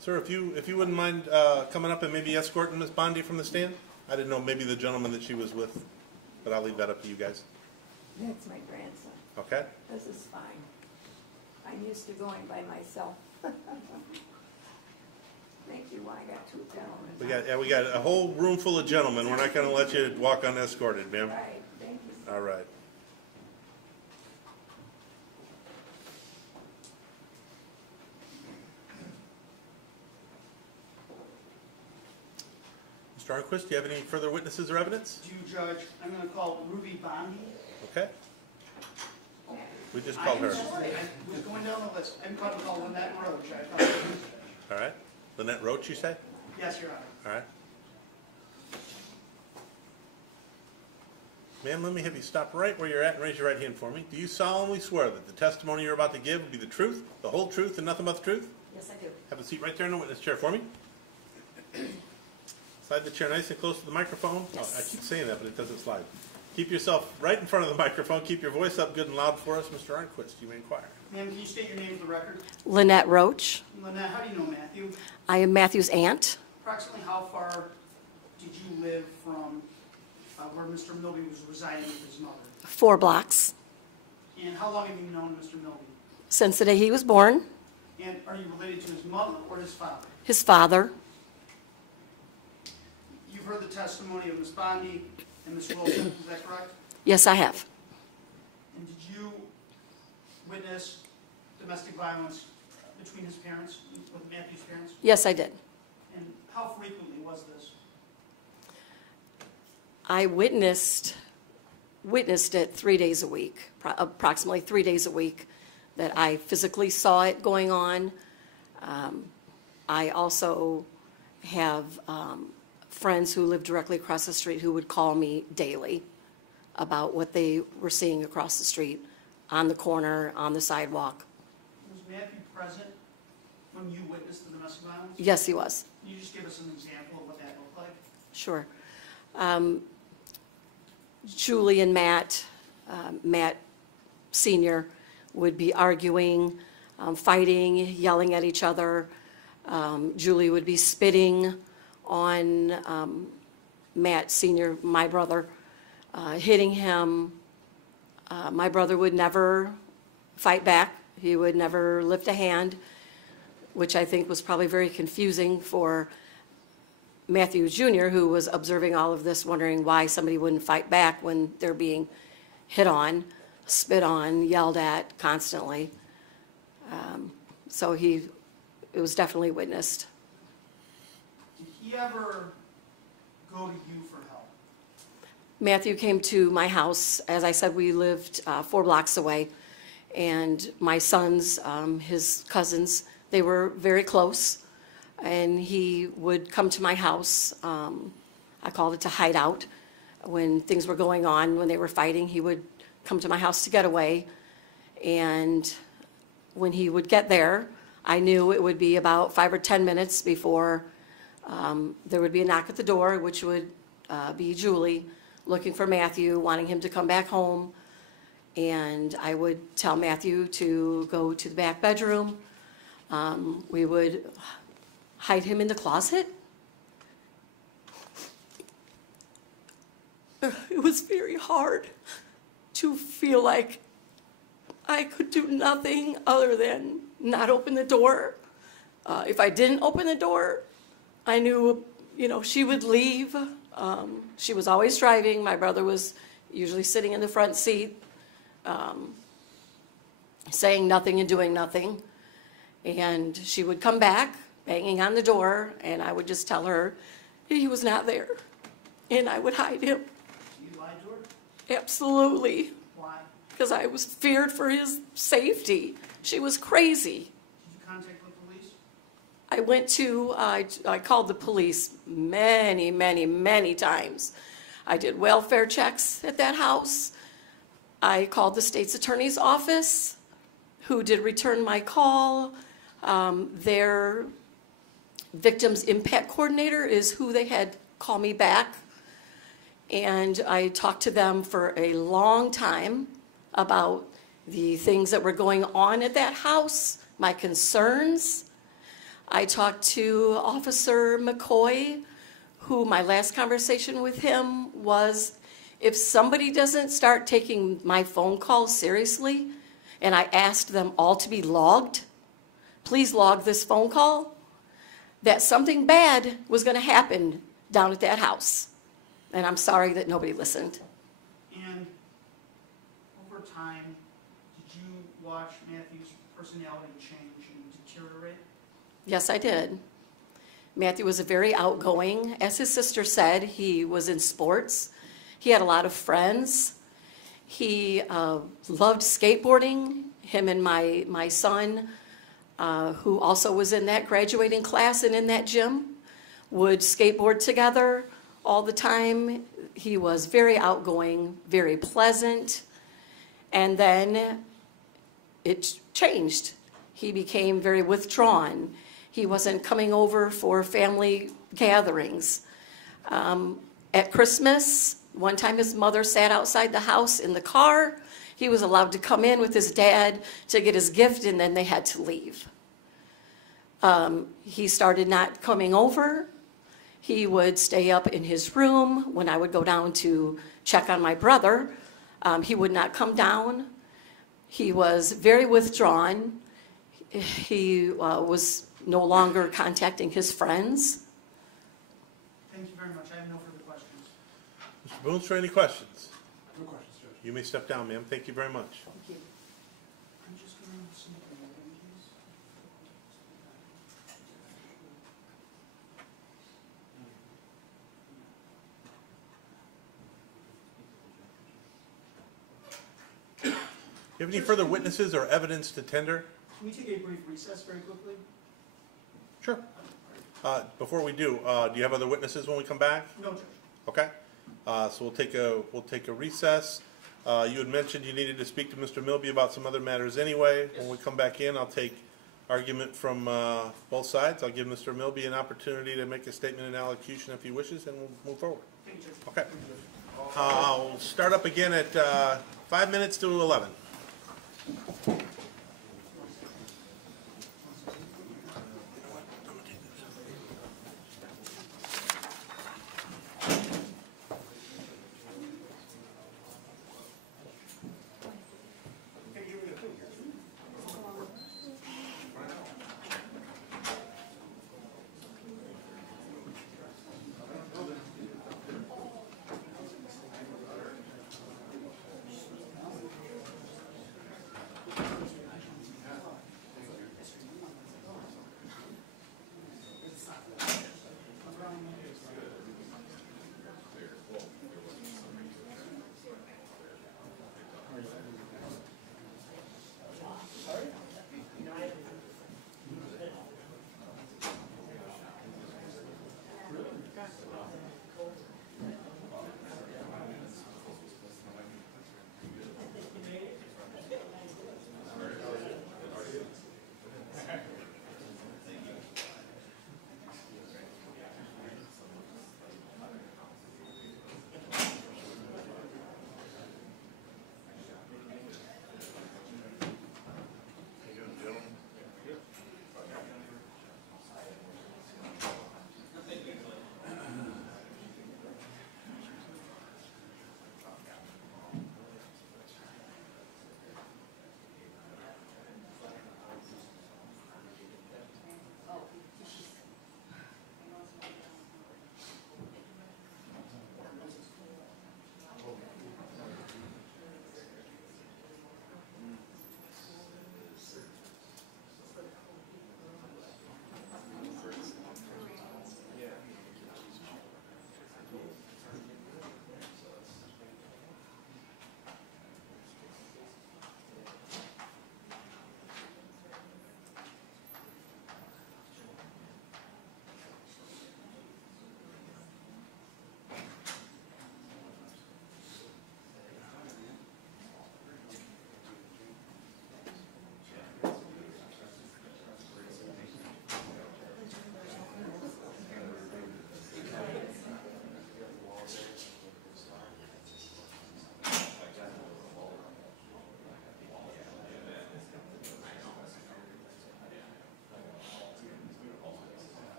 Sir, if you wouldn't mind coming up and maybe escorting Ms. Bondi from the stand? I didn't know, maybe the gentleman that she was with, but I'll leave that up to you guys. That's my grandson. Okay? This is fine. I'm used to going by myself. Thank you. I got two gentlemen. We got a whole room full of gentlemen. We're not going to let you walk unescorted, ma'am. Right, thank you. All right. Mr. Arnquist, do you have any further witnesses or evidence? Do you, Judge? I'm going to call Ruby Bondi. Okay. We just called her. I was going down the list. I'm going to call Lynette Roach. I thought. All right. Lynette Roach, you say? Yes, Your Honor. All right. Ma'am, let me have you stop right where you're at and raise your right hand for me. Do you solemnly swear that the testimony you're about to give will be the truth, the whole truth, and nothing but the truth? Yes, I do. Have a seat right there in the witness chair for me. Slide the chair nice and close to the microphone. Yes. Oh, I keep saying that, but it doesn't slide. Keep yourself right in front of the microphone. Keep your voice up good and loud for us. Mr. Arnquist, you may inquire. Ma'am, can you state your name for the record? Lynette Roach. Lynette, how do you know Matthew? I am Matthew's aunt. Approximately how far did you live from where Mr. Milby was residing with his mother? 4 blocks. And how long have you known Mr. Milby? Since the day he was born. And are you related to his mother or his father? His father. You've heard the testimony of Ms. Bondi and Ms. Wilson, is that correct? Yes, I have. And did you witness domestic violence between his parents, with Matthew's parents? Yes, I did. And how frequently was this? I witnessed it 3 days a week, approximately 3 days a week, that I physically saw it going on. I also have friends who live directly across the street who would call me daily about what they were seeing across the street, on the corner, on the sidewalk. Was Matthew present when you witnessed the domestic violence? Yes, he was. Can you just give us an example of what that looked like? Sure. Julie and Matt, Matt Sr. would be arguing, fighting, yelling at each other. Julie would be spitting on Matt Sr., my brother, hitting him. My brother would never fight back. He would never lift a hand, which I think was probably very confusing for Matthew Jr., who was observing all of this, wondering why somebody wouldn't fight back when they're being hit on, spit on, yelled at constantly. So it was definitely witnessed. Did he ever go to you for help? Matthew came to my house. As I said, we lived 4 blocks away. And my sons, his cousins, they were very close. And he would come to my house. I called it a hideout. When things were going on, when they were fighting, he would come to my house to get away. And when he would get there, I knew it would be about 5 or 10 minutes before there would be a knock at the door, which would be Julie looking for Matthew, wanting him to come back home. And I would tell Matthew to go to the back bedroom. We would hide him in the closet. It was very hard to feel like I could do nothing other than not open the door. If I didn't open the door, I knew, she would leave. She was always driving. My brother was usually sitting in the front seat, saying nothing and doing nothing. And she would come back, banging on the door, and I would just tell her he was not there. And I would hide him. You lied to her? Absolutely. Why? because I was feared for his safety. She was crazy. Did you contact the police? I went to, I called the police many, many, many times. I did welfare checks at that house. I called the state's attorney's office, who did return my call. Their victims impact coordinator is who they had call me back. And I talked to them for a long time about the things that were going on at that house, my concerns. I talked to Officer McCoy, who my last conversation with him was, if somebody doesn't start taking my phone calls seriously, and I asked them all to be logged, please log this phone call, that something bad was going to happen down at that house. And I'm sorry that nobody listened. And over time, did you watch Matthew's personality change and deteriorate? Yes, I did. Matthew was a very outgoing. As his sister said, he was in sports. He had a lot of friends. He loved skateboarding. Him and my son, who also was in that graduating class and in that gym, would skateboard together all the time. He was very outgoing, very pleasant. And then it changed. He became very withdrawn. He wasn't coming over for family gatherings. At Christmas, one time his mother sat outside the house in the car. He was allowed to come in with his dad to get his gift, and then they had to leave. He started not coming over. He would stay up in his room. When I would go down to check on my brother, he would not come down. He was very withdrawn. He was no longer contacting his friends. Thank you very much. I have no further questions. Mr. Boonstra, any questions? No questions, Judge. You may step down, ma'am. Thank you very much. Thank you. I'm just going to submit the images. Do you have any further witnesses or evidence to tender? Can we take a brief recess very quickly? Sure. Before we do you have other witnesses when we come back? No, Judge. Okay. So we'll take a recess. You had mentioned you needed to speak to Mr. Milby about some other matters anyway. When we come back in, I'll take argument from both sides. I'll give Mr. Milby an opportunity to make a statement in allocution if he wishes, and we'll move forward. Thank you, Judge. Okay. I'll start up again at 5 minutes to 11.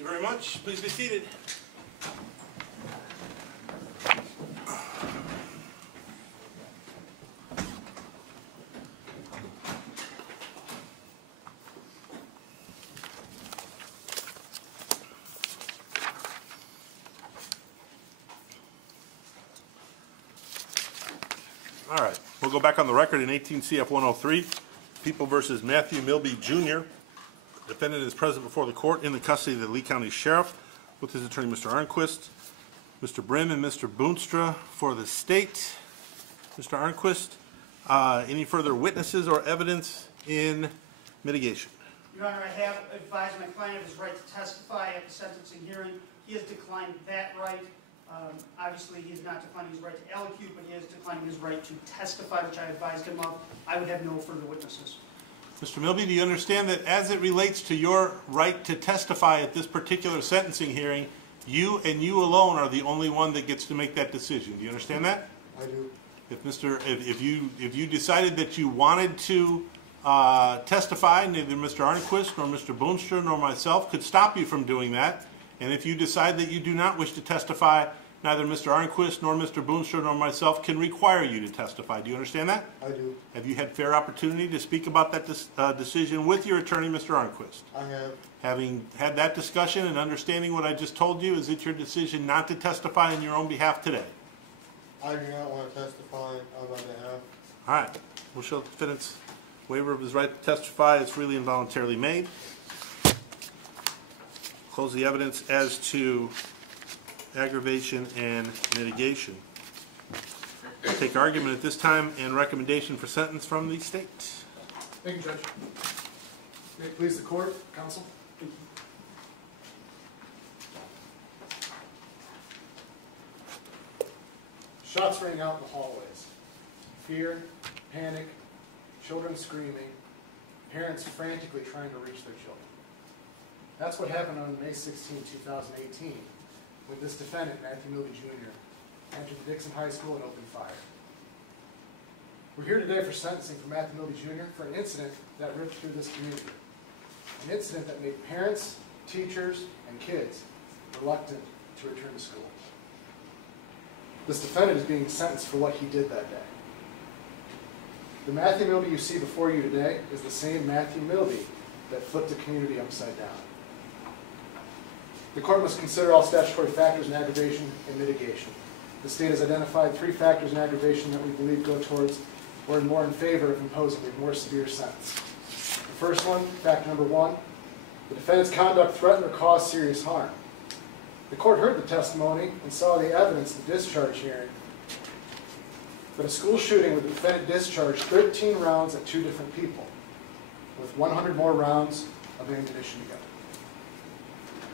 you very much. Please be seated. All right, we'll go back on the record in 18 CF 103, People versus Matthew Milby Jr. Defendant is present before the court in the custody of the Lee County Sheriff with his attorney, Mr. Arnquist, Mr. Brim, and Mr. Boonstra for the state. Mr. Arnquist, any further witnesses or evidence in mitigation? Your Honor, I have advised my client of his right to testify at the sentencing hearing. He has declined that right. Obviously, he is not declining his right to allocute, but he is declining his right to testify, which I advised him of. I would have no further witnesses. Mr. Milby, do you understand that as it relates to your right to testify at this particular sentencing hearing, you and you alone are the only one that gets to make that decision? Do you understand that? I do. If you decided that you wanted to testify, neither Mr. Arnquist nor Mr. Boonstra nor myself could stop you from doing that. And if you decide that you do not wish to testify, neither Mr. Arnquist nor Mr. Boonstra nor myself can require you to testify. Do you understand that? I do. Have you had fair opportunity to speak about that decision with your attorney, Mr. Arnquist? I have. Having had that discussion and understanding what I just told you, is it your decision not to testify on your own behalf today? I do not want to testify on my behalf. All right. We'll show the defendant's waiver of his right to testify is freely and voluntarily made. Close the evidence as to aggravation and mitigation. I'll take argument at this time and recommendation for sentence from the state. Thank you, Judge. May it please the court, counsel? Shots rang out in the hallways. Fear, panic, children screaming, parents frantically trying to reach their children. That's what happened on May 16, 2018, when this defendant, Matthew Milby Jr., entered the Dixon High School and opened fire. We're here today for sentencing for Matthew Milby Jr. for an incident that ripped through this community. An incident that made parents, teachers, and kids reluctant to return to school. This defendant is being sentenced for what he did that day. The Matthew Milby you see before you today is the same Matthew Milby that flipped the community upside down. The court must consider all statutory factors in aggravation and mitigation. The state has identified 3 factors in aggravation that we believe go towards or more in favor of imposing a more severe sentence. The first one, factor number 1, the defendant's conduct threatened or caused serious harm. The court heard the testimony and saw the evidence in the discharge hearing that a school shooting where the defendant discharged 13 rounds at 2 different people with 100 more rounds of ammunition together.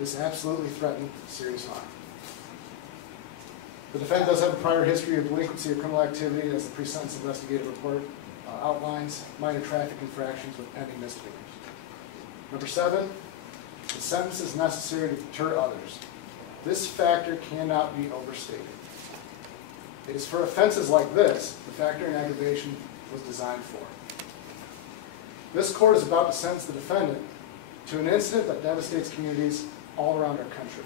This absolutely threatened serious harm. The defendant does have a prior history of delinquency or criminal activity, as the pre-sentence investigative report outlines, minor traffic infractions with pending misdemeanors. Number 7, the sentence is necessary to deter others. This factor cannot be overstated. It is for offenses like this the factor in aggravation was designed for. This court is about to sentence the defendant to an incident that devastates communities all around our country.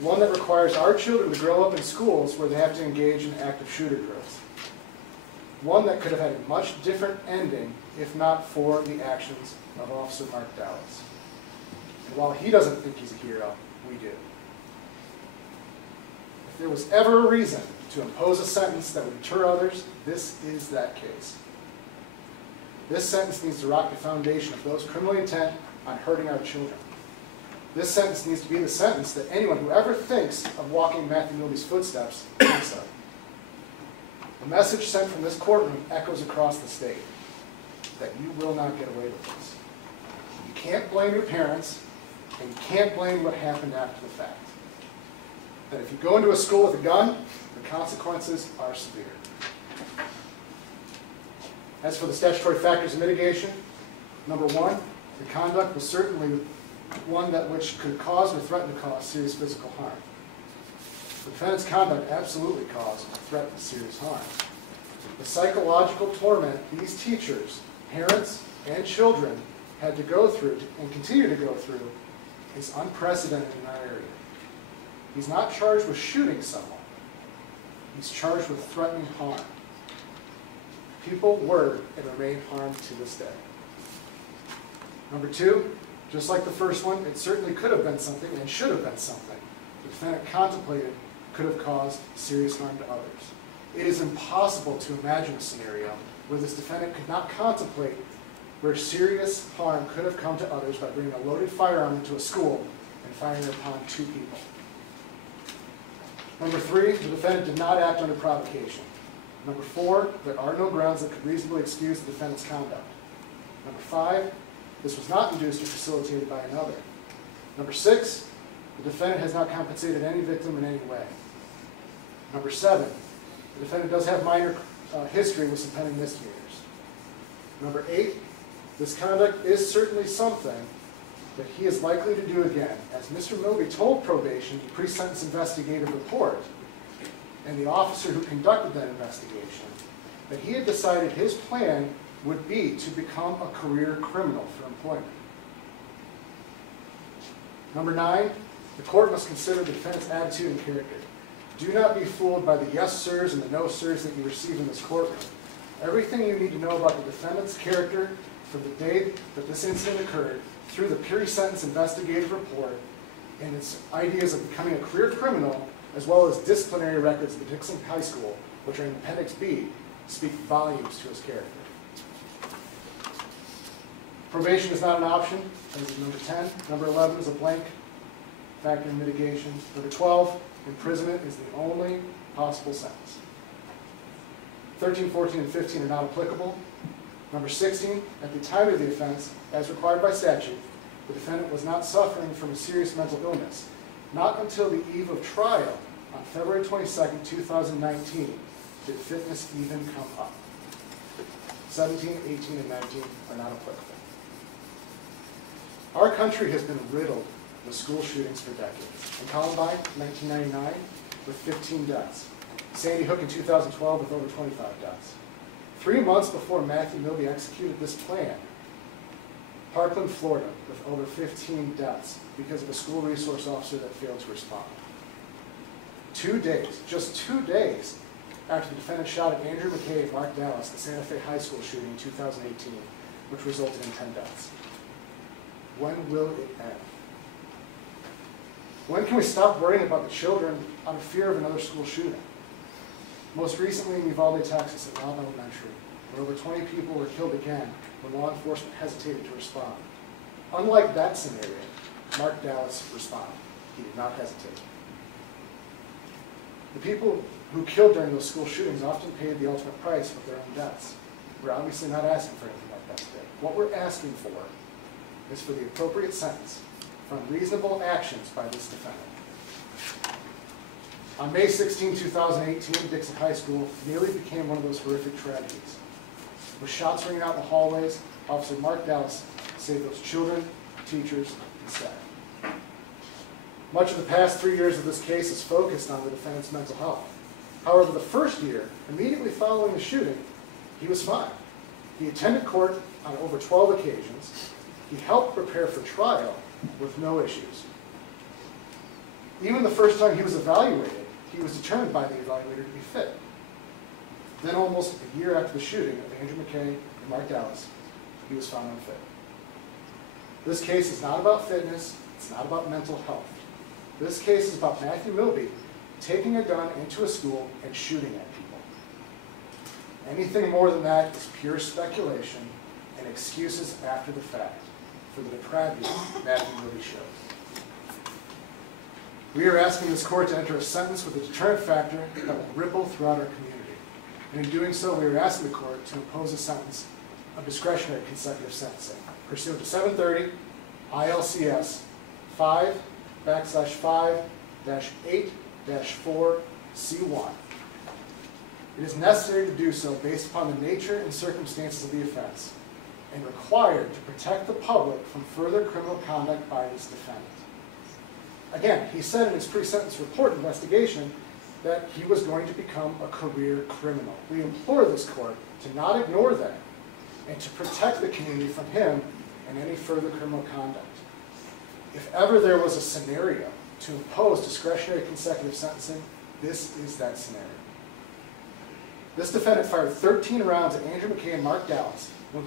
One that requires our children to grow up in schools where they have to engage in active shooter drills. One that could have had a much different ending if not for the actions of Officer Mark Dallas. And while he doesn't think he's a hero, we do. If there was ever a reason to impose a sentence that would deter others, this is that case. This sentence needs to rock the foundation of those criminally intent on hurting our children. This sentence needs to be the sentence that anyone who ever thinks of walking Matthew Milby's footsteps thinks of. The message sent from this courtroom echoes across the state that you will not get away with this. You can't blame your parents, and you can't blame what happened after the fact. That if you go into a school with a gun, the consequences are severe. As for the statutory factors of mitigation, number 1, the conduct was certainly one that which could cause or threaten to cause serious physical harm. The defendant's conduct absolutely caused or threatened serious harm. The psychological torment these teachers, parents, and children had to go through and continue to go through is unprecedented in our area. He's not charged with shooting someone. He's charged with threatening harm. People were and remain harmed to this day. Number 2, just like the first one, it certainly could have been something and should have been something the defendant contemplated could have caused serious harm to others. It is impossible to imagine a scenario where this defendant could not contemplate where serious harm could have come to others by bringing a loaded firearm into a school and firing it upon 2 people. Number 3, the defendant did not act under provocation. Number 4, there are no grounds that could reasonably excuse the defendant's conduct. Number 5, this was not induced or facilitated by another. Number 6, the defendant has not compensated any victim in any way. Number 7, the defendant does have minor history with some pending misdemeanors. Number 8, this conduct is certainly something that he is likely to do again, as Mr. Milby told probation in the pre-sentence investigative report and the officer who conducted that investigation that he had decided his plan would be to become a career criminal for employment. Number 9, the court must consider the defendant's attitude and character. Do not be fooled by the yes sirs and the no sirs that you receive in this courtroom. Everything you need to know about the defendant's character from the day that this incident occurred through the pre-sentence investigative report and its ideas of becoming a career criminal, as well as disciplinary records of the Dixon High School, which are in Appendix B, speak volumes to his character. Probation is not an option, as is number 10. Number 11 is a blank factor in mitigation. Number 12, imprisonment is the only possible sentence. 13, 14, and 15 are not applicable. Number 16, at the time of the offense, as required by statute, the defendant was not suffering from a serious mental illness. Not until the eve of trial on February 22nd, 2019, did fitness even come up. 17, 18, and 19 are not applicable. Our country has been riddled with school shootings for decades. In Columbine, 1999, with 15 deaths. Sandy Hook in 2012 with over 25 deaths. 3 months before Matthew Milby executed this plan, Parkland, Florida, with over 15 deaths because of a school resource officer that failed to respond. 2 days, just 2 days after the defendant shot at Andrew McKay and Mark Dallas at the Santa Fe High School shooting in 2018, which resulted in 10 deaths. When will it end? When can we stop worrying about the children out of fear of another school shooting? Most recently in Uvalde, Texas, at Loud Elementary, where over 20 people were killed again when law enforcement hesitated to respond. Unlike that scenario, Mark Dallas responded. He did not hesitate. The people who killed during those school shootings often paid the ultimate price with their own deaths. We're obviously not asking for anything like that today. What we're asking for is for the appropriate sentence for unreasonable actions by this defendant. On May 16, 2018, Dixon High School nearly became one of those horrific tragedies. With shots ringing out in the hallways, Officer Mark Dallas saved those children, teachers, and staff. Much of the past 3 years of this case is focused on the defendant's mental health. However, the first year, immediately following the shooting, he was fine. He attended court on over 12 occasions. He helped prepare for trial with no issues. Even the first time he was evaluated, he was determined by the evaluator to be fit. Then almost a year after the shooting of Andrew McKay and Mark Dallas, he was found unfit. This case is not about fitness, it's not about mental health. This case is about Matthew Milby taking a gun into a school and shooting at people. Anything more than that is pure speculation and excuses after the fact for the depravity Matthew Milby showed. We are asking this court to enter a sentence with a deterrent factor that will ripple throughout our community. And in doing so, we are asking the court to impose a sentence of discretionary consecutive sentencing pursuant to 730 ILCS 5-5-8-4C1. It is necessary to do so based upon the nature and circumstances of the offense and required to protect the public from further criminal conduct by this defendant. Again, he said in his pre-sentence report investigation that he was going to become a career criminal. We implore this court to not ignore that and to protect the community from him and any further criminal conduct. If ever there was a scenario to impose discretionary consecutive sentencing, this is that scenario. This defendant fired 13 rounds at Andrew McKay and Mark Dallas when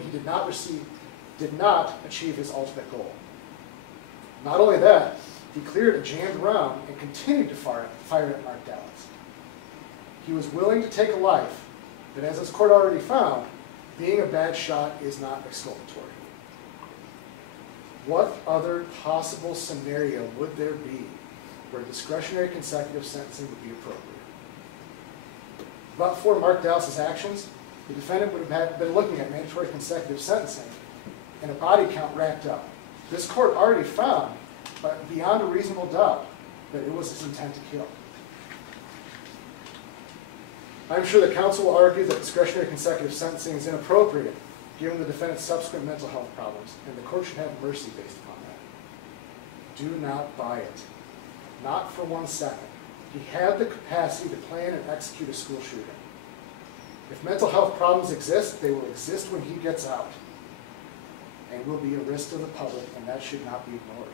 he did not achieve his ultimate goal. Not only that, he cleared a jammed round and continued to fire at Mark Dallas. He was willing to take a life, but as this court already found, being a bad shot is not exculpatory. What other possible scenario would there be where discretionary consecutive sentencing would be appropriate? But for Mark Dallas' actions, the defendant would have been looking at mandatory consecutive sentencing and a body count racked up. This court already found, but beyond a reasonable doubt, that it was his intent to kill. I'm sure the counsel will argue that discretionary consecutive sentencing is inappropriate given the defendant's subsequent mental health problems, and the court should have mercy based upon that. Do not buy it. Not for 1 second. He had the capacity to plan and execute a school shooting. If mental health problems exist, they will exist when he gets out and will be a risk to the public, and that should not be ignored.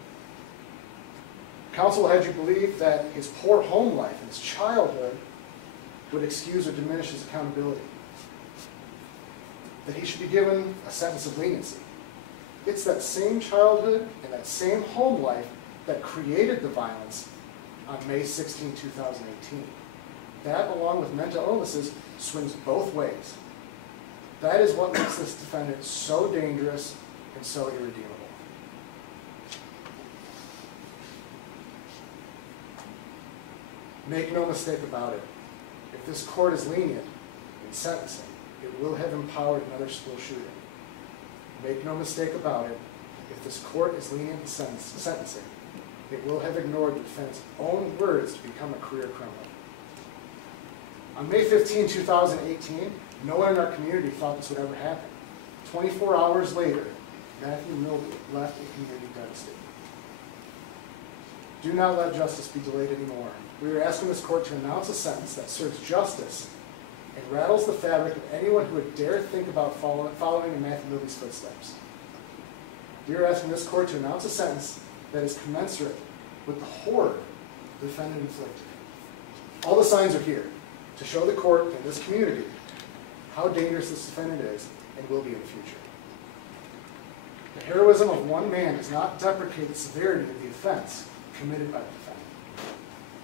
Counsel had you believe that his poor home life and his childhood would excuse or diminish his accountability, that he should be given a sentence of leniency. It's that same childhood and that same home life that created the violence on May 16, 2018. That, along with mental illnesses, swings both ways. That is what makes this defendant so dangerous and so irredeemable. Make no mistake about it. If this court is lenient in sentencing, it will have empowered another school shooting. Make no mistake about it. If this court is lenient in sentencing, it will have ignored the defendant's own words to become a career criminal. On May 15, 2018, no one in our community thought this would ever happen. 24 hours later, Matthew Milby left a community devastated. Do not let justice be delayed anymore. We are asking this court to announce a sentence that serves justice and rattles the fabric of anyone who would dare think about following in Matthew Milby's footsteps. We are asking this court to announce a sentence that is commensurate with the horror the defendant inflicted. All the signs are here to show the court and this community how dangerous this defendant is and will be in the future. The heroism of one man does not deprecate the severity of the offense committed by the defendant.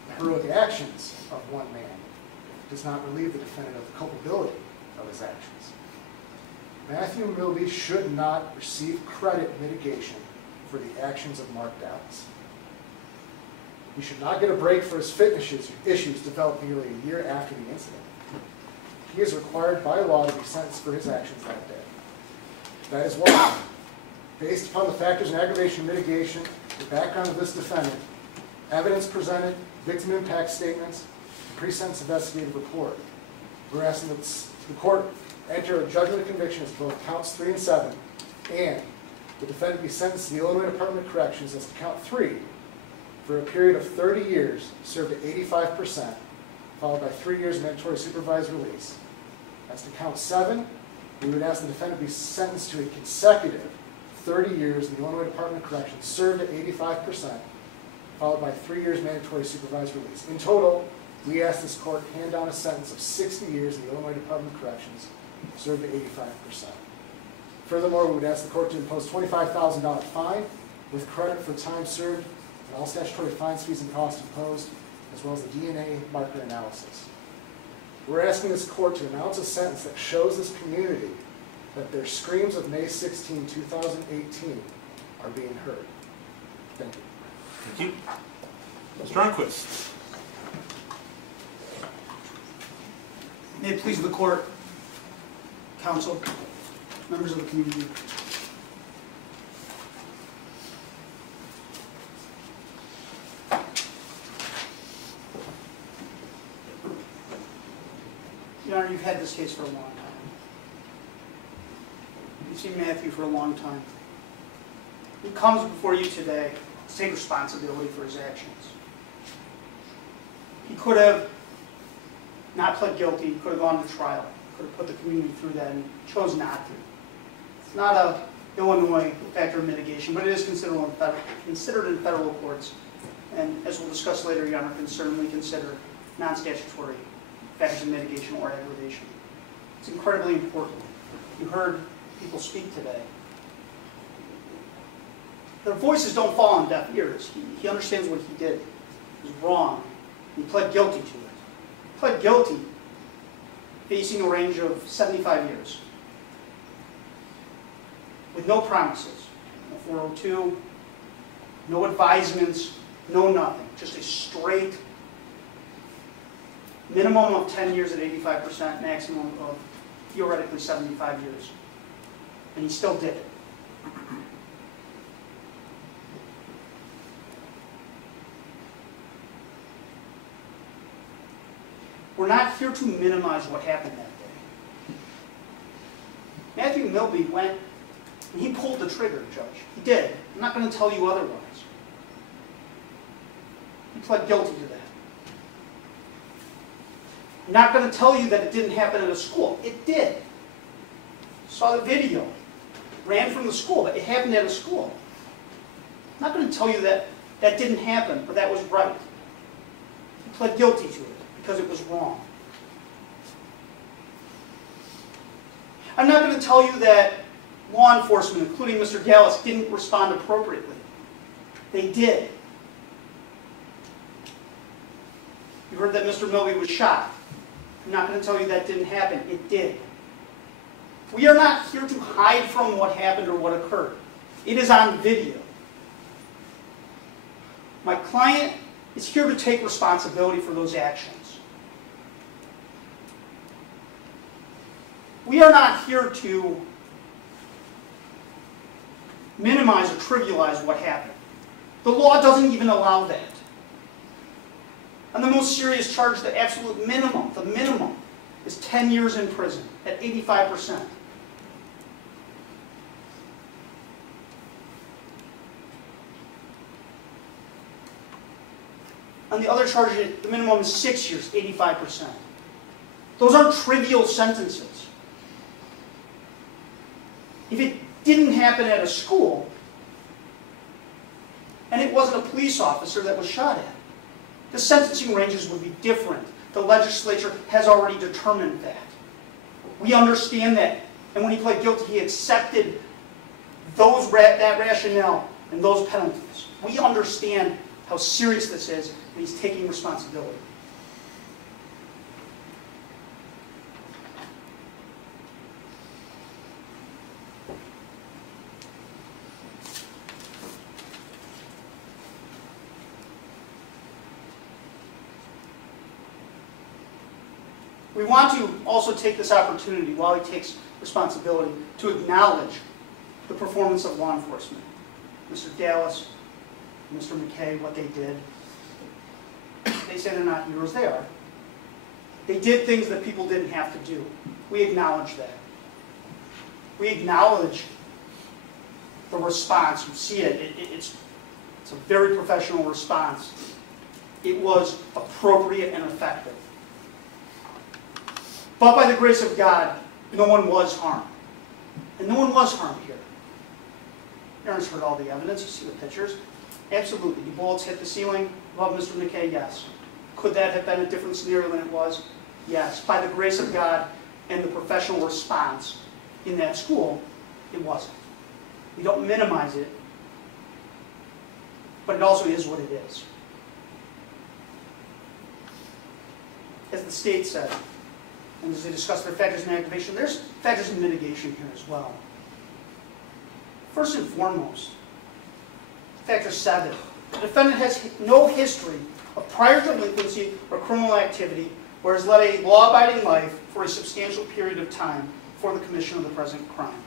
The heroic actions of one man does not relieve the defendant of the culpability of his actions. Matthew Milby should not receive credit in mitigation for the actions of Mark Dallas. He should not get a break for his fitness issues developed nearly a year after the incident. He is required by law to be sentenced for his actions that day. That is why, based upon the factors in aggravation and mitigation, the background of this defendant, evidence presented, victim impact statements, pre-sentence investigative report, we're asking that the court enter a judgment of conviction as both counts 3 and 7, and the defendant be sentenced to the Illinois Department of Corrections as to count 3 for a period of 30 years, served at 85%, followed by 3 years of mandatory supervised release. As to count 7, we would ask the defendant be sentenced to a consecutive 30 years in the Illinois Department of Corrections, served at 85%, followed by 3 years mandatory supervised release. In total, we ask this court hand down a sentence of 60 years in the Illinois Department of Corrections, served at 85%. Furthermore, we would ask the court to impose a $25,000 fine with credit for time served and all statutory fines, fees, and costs imposed, as well as the DNA marker analysis. We're asking this court to announce a sentence that shows this community that their screams of May 16, 2018 are being heard. Thank you. Thank you. Mr. Arnquist. May it please the court, counsel, members of the community. Your Honor, you've had this case for a long time. You've seen Matthew for a long time. He comes before you today to take responsibility for his actions. He could have not pled guilty, he could have gone to trial, could have put the community through that, and chose not to. It's not a Illinois factor of mitigation, but it is considered in federal courts, and as we'll discuss later, Your Honor, can certainly consider non-statutory factors of mitigation or aggravation. It's incredibly important. You heard people speak today. Their voices don't fall on deaf ears. He understands what he did. It was wrong. He pled guilty to it. He pled guilty, facing a range of 75 years. With no promises. No 402, no advisements, no nothing. Just a straight minimum of 10 years at 85%, maximum of theoretically 75 years. And he still did it. We're not here to minimize what happened that day. Matthew Milby went and he pulled the trigger, Judge. He did. I'm not going to tell you otherwise. He pled guilty to that. I'm not going to tell you that it didn't happen at a school. It did. Saw the video. Ran from the school, but it happened at a school. I'm not going to tell you that that didn't happen, or that was right. He pled guilty to it because it was wrong. I'm not going to tell you that law enforcement, including Mr. Dallas, didn't respond appropriately. They did. You heard that Mr. Milby was shot. I'm not going to tell you that didn't happen. It did. We are not here to hide from what happened or what occurred. It is on video. My client is here to take responsibility for those actions. We are not here to minimize or trivialize what happened. The law doesn't even allow that. And the most serious charge, the absolute minimum, the minimum, is 10 years in prison at 85%. On the other charge, the minimum is 6 years, 85%. Those aren't trivial sentences. If it didn't happen at a school, and it wasn't a police officer that was shot at, the sentencing ranges would be different. The legislature has already determined that. We understand that. And when he pled guilty, he accepted that rationale and those penalties. We understand how serious this is, and he's taking responsibility. We want to also take this opportunity, while he takes responsibility, to acknowledge the performance of law enforcement. Mr. Dallas, Mr. McKay, what they did. They say they're not heroes. They are. They did things that people didn't have to do. We acknowledge that. We acknowledge the response. You see it. It's a very professional response. It was appropriate and effective. But by the grace of God, no one was harmed. And no one was harmed here. Aaron's heard all the evidence. You see the pictures. Absolutely. The bullets hit the ceiling above Mr. McKay? Yes. Could that have been a different scenario than it was? Yes. By the grace of God and the professional response in that school, it wasn't. We don't minimize it, but it also is what it is. As the state said, and as they discussed their factors in aggravation, there's factors in mitigation here as well. First and foremost, Factor 7. The defendant has no history of prior delinquency or criminal activity or has led a law-abiding life for a substantial period of time for the commission of the present crime.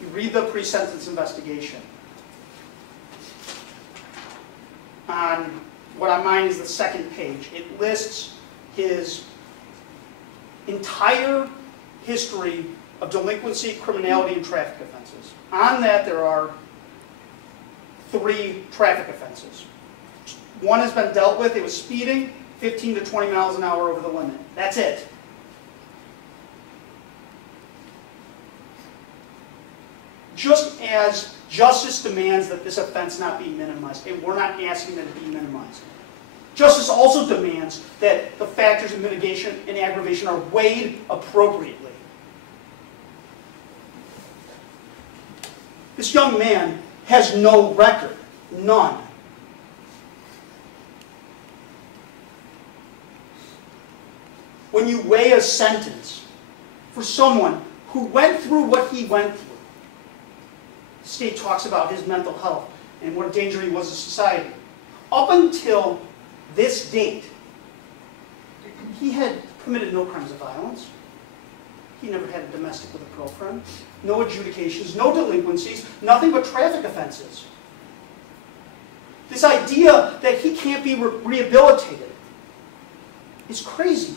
You read the pre-sentence investigation. On what on mine is the second page, it lists his entire history of delinquency, criminality, and traffic offenses. On that, there are 3 traffic offenses. One has been dealt with. It was speeding, 15 to 20 miles an hour over the limit. That's it. Just as justice demands that this offense not be minimized, and we're not asking that it be minimized, justice also demands that the factors of mitigation and aggravation are weighed appropriately. This young man has no record, none. When you weigh a sentence for someone who went through what he went through, the state talks about his mental health and what a danger he was to society. Up until this date, he had committed no crimes of violence. He never had a domestic with a girlfriend. No adjudications, no delinquencies, nothing but traffic offenses. This idea that he can't be rehabilitated is crazy.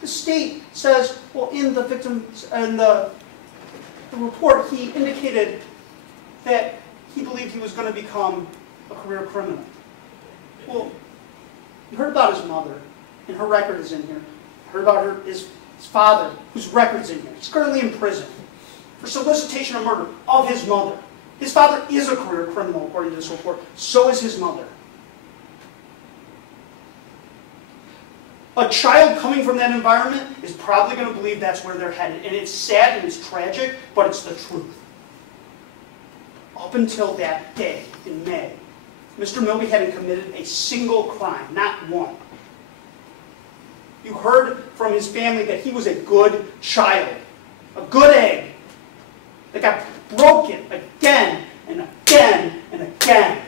The state says, well, in the victim's and the report, he indicated that he believed he was going to become a career criminal. Well, you heard about his mother, and her record is in here. You heard about his father, whose record's in here. He's currently in prison for solicitation of murder of his mother. His father is a career criminal, according to this report. So is his mother. A child coming from that environment is probably going to believe that's where they're headed. And it's sad and it's tragic, but it's the truth. Up until that day in May, Mr. Milby hadn't committed a single crime, not one. You heard from his family that he was a good child. a good egg that got broken again and again and again.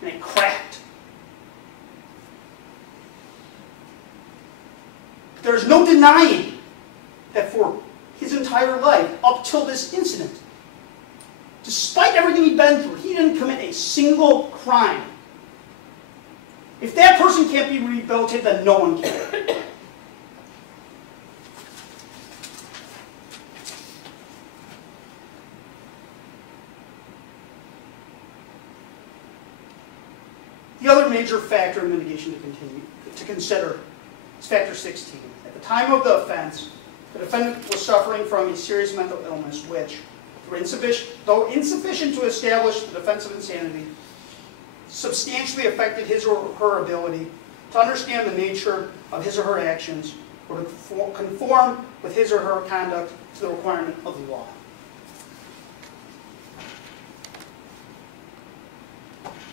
And it cracked. There's no denying that for his entire life, up till this incident, despite everything he'd been through, he didn't commit a single crime. If that person can't be rehabilitated, then no one can. The other major factor in mitigation to consider is factor 16. At the time of the offense, the defendant was suffering from a serious mental illness which, though insufficient to establish the defense of insanity, substantially affected his or her ability to understand the nature of his or her actions or to conform with his or her conduct to the requirement of the law.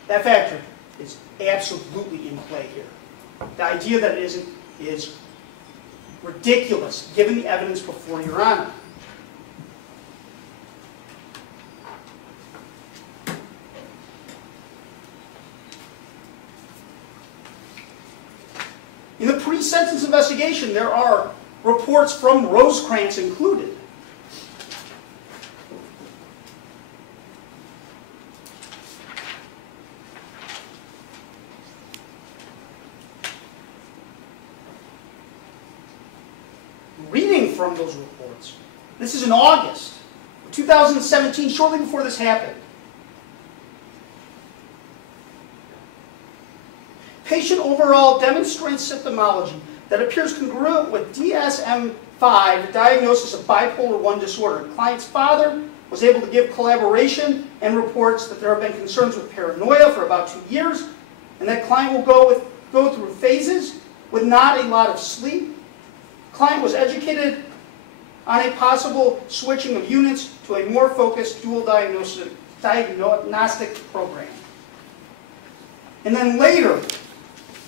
That factor is absolutely in play here. The idea that it isn't is ridiculous, given the evidence before Your Honor. In the pre-sentence investigation, there are reports from Rosecrans included. Reading from those reports, this is in August of 2017, shortly before this happened. Patient overall demonstrates symptomology that appears congruent with DSM-5, the diagnosis of bipolar I disorder. The client's father was able to give collaboration and reports that there have been concerns with paranoia for about 2 years, and that client will go through phases with not a lot of sleep. Client was educated on a possible switching of units to a more focused dual diagnostic program. And then later,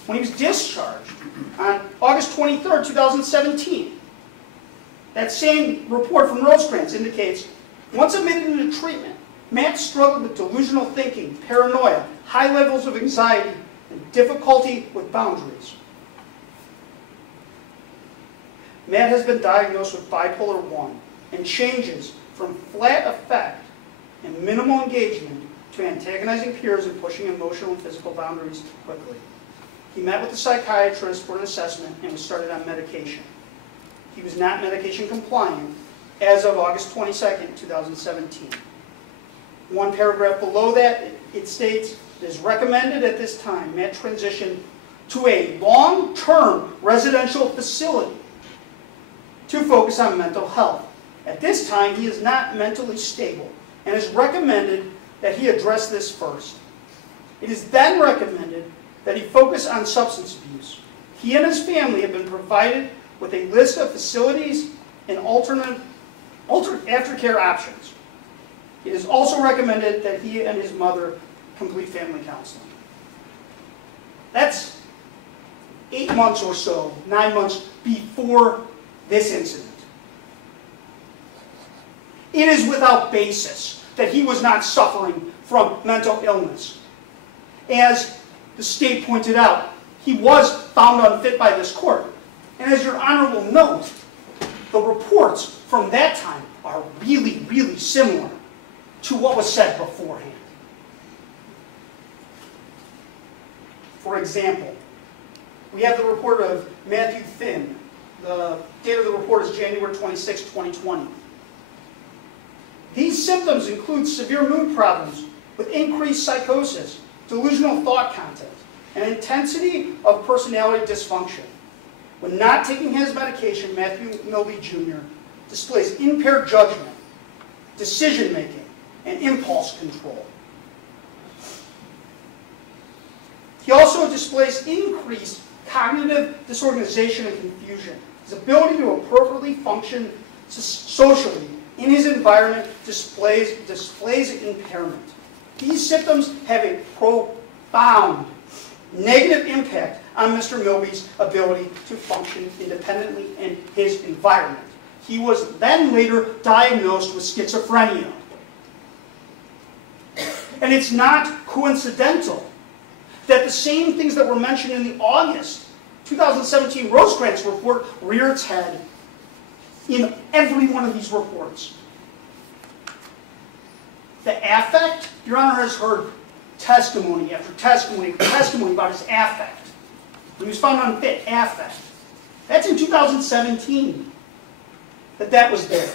when he was discharged on August 23rd, 2017, that same report from Rosecrans indicates, once admitted into treatment, Matt struggled with delusional thinking, paranoia, high levels of anxiety, and difficulty with boundaries. Matt has been diagnosed with bipolar I and changes from flat affect and minimal engagement to antagonizing peers and pushing emotional and physical boundaries quickly. He met with a psychiatrist for an assessment and was started on medication. He was not medication compliant as of August 22nd, 2017. One paragraph below that, it states, it is recommended at this time Matt transition to a long-term residential facility to focus on mental health. At this time, he is not mentally stable and is recommended that he address this first. It is then recommended that he focus on substance abuse. He and his family have been provided with a list of facilities and alternate aftercare options. It is also recommended that he and his mother complete family counseling. That's 8 months or so, 9 months before this incident. It is without basis that he was not suffering from mental illness. As the state pointed out, he was found unfit by this court. And as Your Honor will note, the reports from that time are really, really similar to what was said beforehand. For example, we have the report of Matthew Finn. The date of the report is January 26, 2020. These symptoms include severe mood problems with increased psychosis, delusional thought content, and intensity of personality dysfunction. When not taking his medication, Matthew Milby Jr. displays impaired judgment, decision-making, and impulse control. He also displays increased cognitive disorganization and confusion. His ability to appropriately function socially in his environment displays impairment. These symptoms have a profound negative impact on Mr. Milby's ability to function independently in his environment. He was then later diagnosed with schizophrenia. And it's not coincidental that the same things that were mentioned in the August 2017 Rosecrans report rear its head in every one of these reports. The affect, Your Honor has heard testimony after testimony after testimony about his affect. When he was found unfit, affect. That's in 2017 that was there.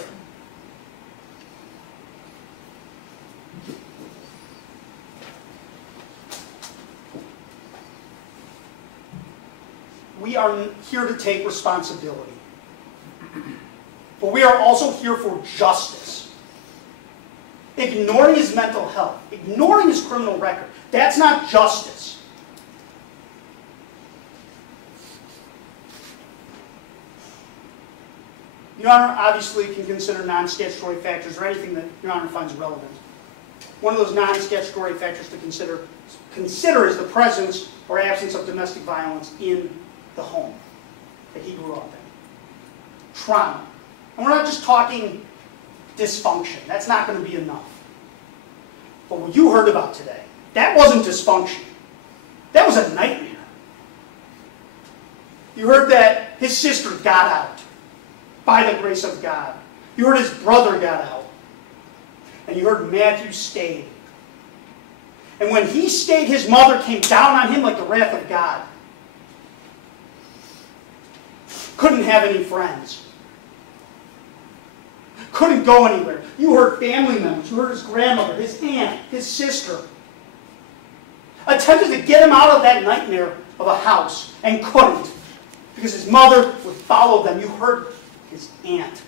We are here to take responsibility. But we are also here for justice. Ignoring his mental health, ignoring his criminal record, that's not justice. Your Honor obviously can consider non-statutory factors or anything that Your Honor finds relevant. One of those non-statutory factors to consider is the presence or absence of domestic violence in the home that he grew up in. Trauma. And we're not just talking dysfunction. That's not going to be enough. But what you heard about today, that wasn't dysfunction. That was a nightmare. You heard that his sister got out by the grace of God. You heard his brother got out. And you heard Matthew stayed. And when he stayed, his mother came down on him like the wrath of God. Couldn't have any friends. Couldn't go anywhere. You heard family members. You heard his grandmother, his aunt, his sister. Attempted to get him out of that nightmare of a house and couldn't because his mother would follow them. You heard his aunt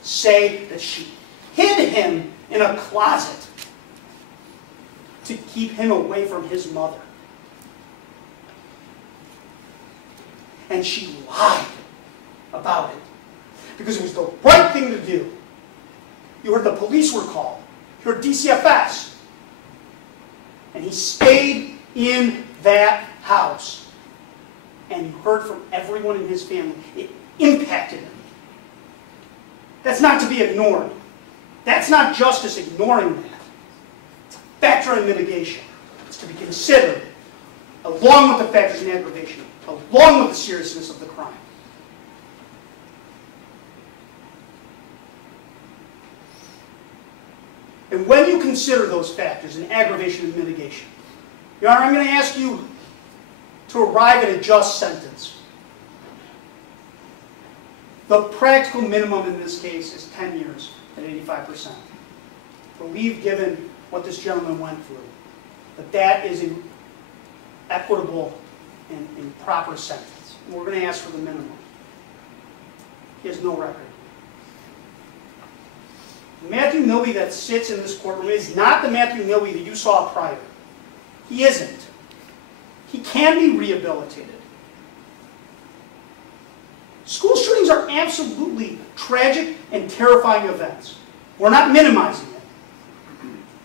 say that she hid him in a closet to keep him away from his mother. And she lied about it because it was the right thing to do. You heard the police were called. You heard DCFS. And he stayed in that house. And you heard from everyone in his family. It impacted him. That's not to be ignored. That's not justice ignoring that. It's a factor in mitigation. It's to be considered along with the factors in aggravation, along with the seriousness of the crime. And when you consider those factors in aggravation and mitigation, Your Honor, I'm going to ask you to arrive at a just sentence. The practical minimum in this case is 10 years at 85%. Believe, given what this gentleman went through, that is an equitable and proper sentence. And we're going to ask for the minimum. He has no record. Matthew Milby that sits in this courtroom is not the Matthew Milby that you saw prior. He isn't. He can be rehabilitated. School shootings are absolutely tragic and terrifying events. We're not minimizing it.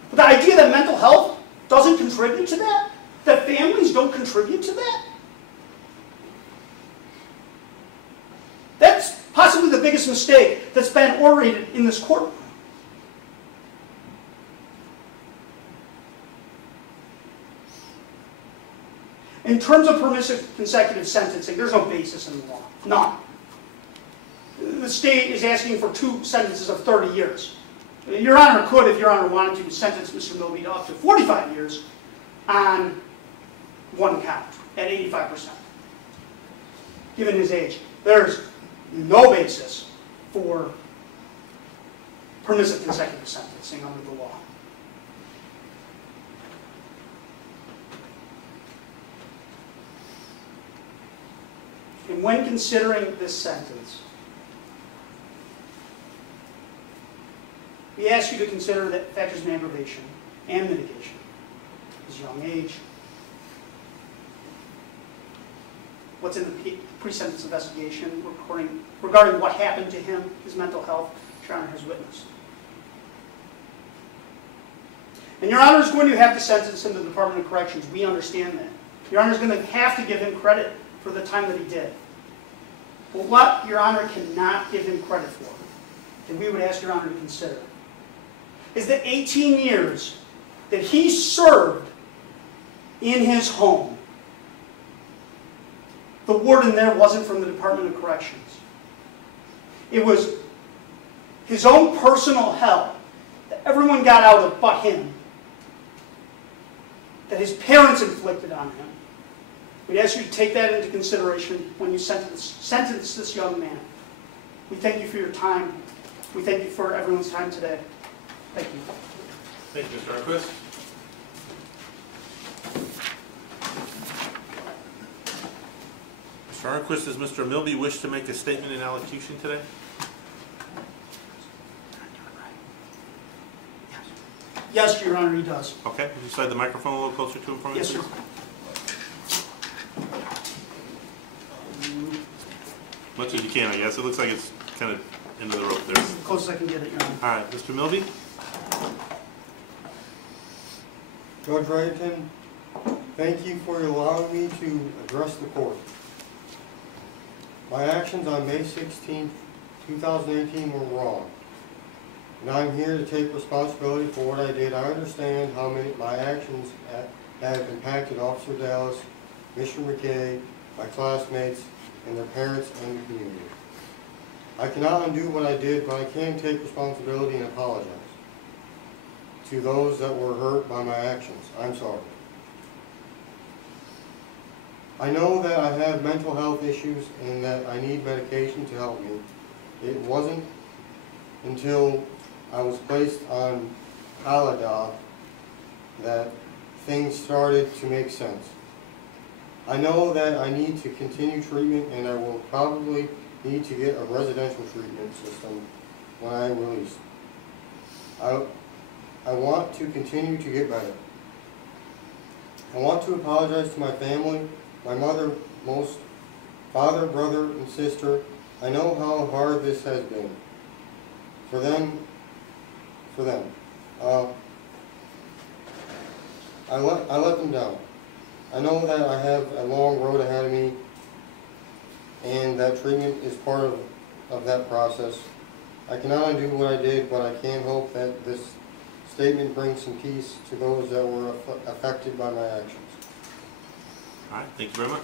But the idea that mental health doesn't contribute to that, that families don't contribute to that, that's possibly the biggest mistake that's been orated in this courtroom. In terms of permissive consecutive sentencing, there's no basis in the law. None. The state is asking for 2 sentences of 30 years. Your Honor could, if Your Honor wanted to, sentence Mr. Milby to up to 45 years on one count at 85%. Given his age, there's no basis for permissive consecutive sentencing under the law. And when considering this sentence, we ask you to consider the factors in aggravation and mitigation. His young age, what's in the pre-sentence investigation regarding what happened to him, his mental health, Your Honor has witnessed. And Your Honor is going to have to sentence him to the Department of Corrections. We understand that. Your Honor is going to have to give him credit for the time that he did. But what Your Honor cannot give him credit for, and we would ask Your Honor to consider, is the 18 years that he served in his home. The warden there wasn't from the Department of Corrections. It was his own personal hell that everyone got out of but him, that his parents inflicted on him. We ask you to take that into consideration when you sentence this young man. We thank you for your time. We thank you for everyone's time today. Thank you. Thank you, Mr. Arquist. Mr. Arquist, does Mr. Milby wish to make a statement in allocution today? Yes, Your Honor, he does. Okay, would you slide the microphone a little closer to him for me, Yes, please? sir. Much as you can, I guess. It looks like it's kind of into the rope there. As close as I can get it, Your Honor. All right, Mr. Milby? Judge Wrighton, thank you for allowing me to address the court. My actions on May 16, 2018 were wrong, and I'm here to take responsibility for what I did. I understand how my actions have impacted Officer Dallas, Mr. McKay, my classmates, and their parents and the community. I cannot undo what I did, but I can take responsibility and apologize to those that were hurt by my actions. I'm sorry. I know that I have mental health issues and that I need medication to help me. It wasn't until I was placed on Alada that things started to make sense. I know that I need to continue treatment, and I will probably need to get a residential treatment system when I am released. I want to continue to get better. I want to apologize to my family, my mother, most father, brother, and sister. I know how hard this has been. For them. I let them down. I know that I have a long road ahead of me, and that treatment is part of that process. I cannot undo what I did, but I can hope that this statement brings some peace to those that were affected by my actions. All right, thank you very much.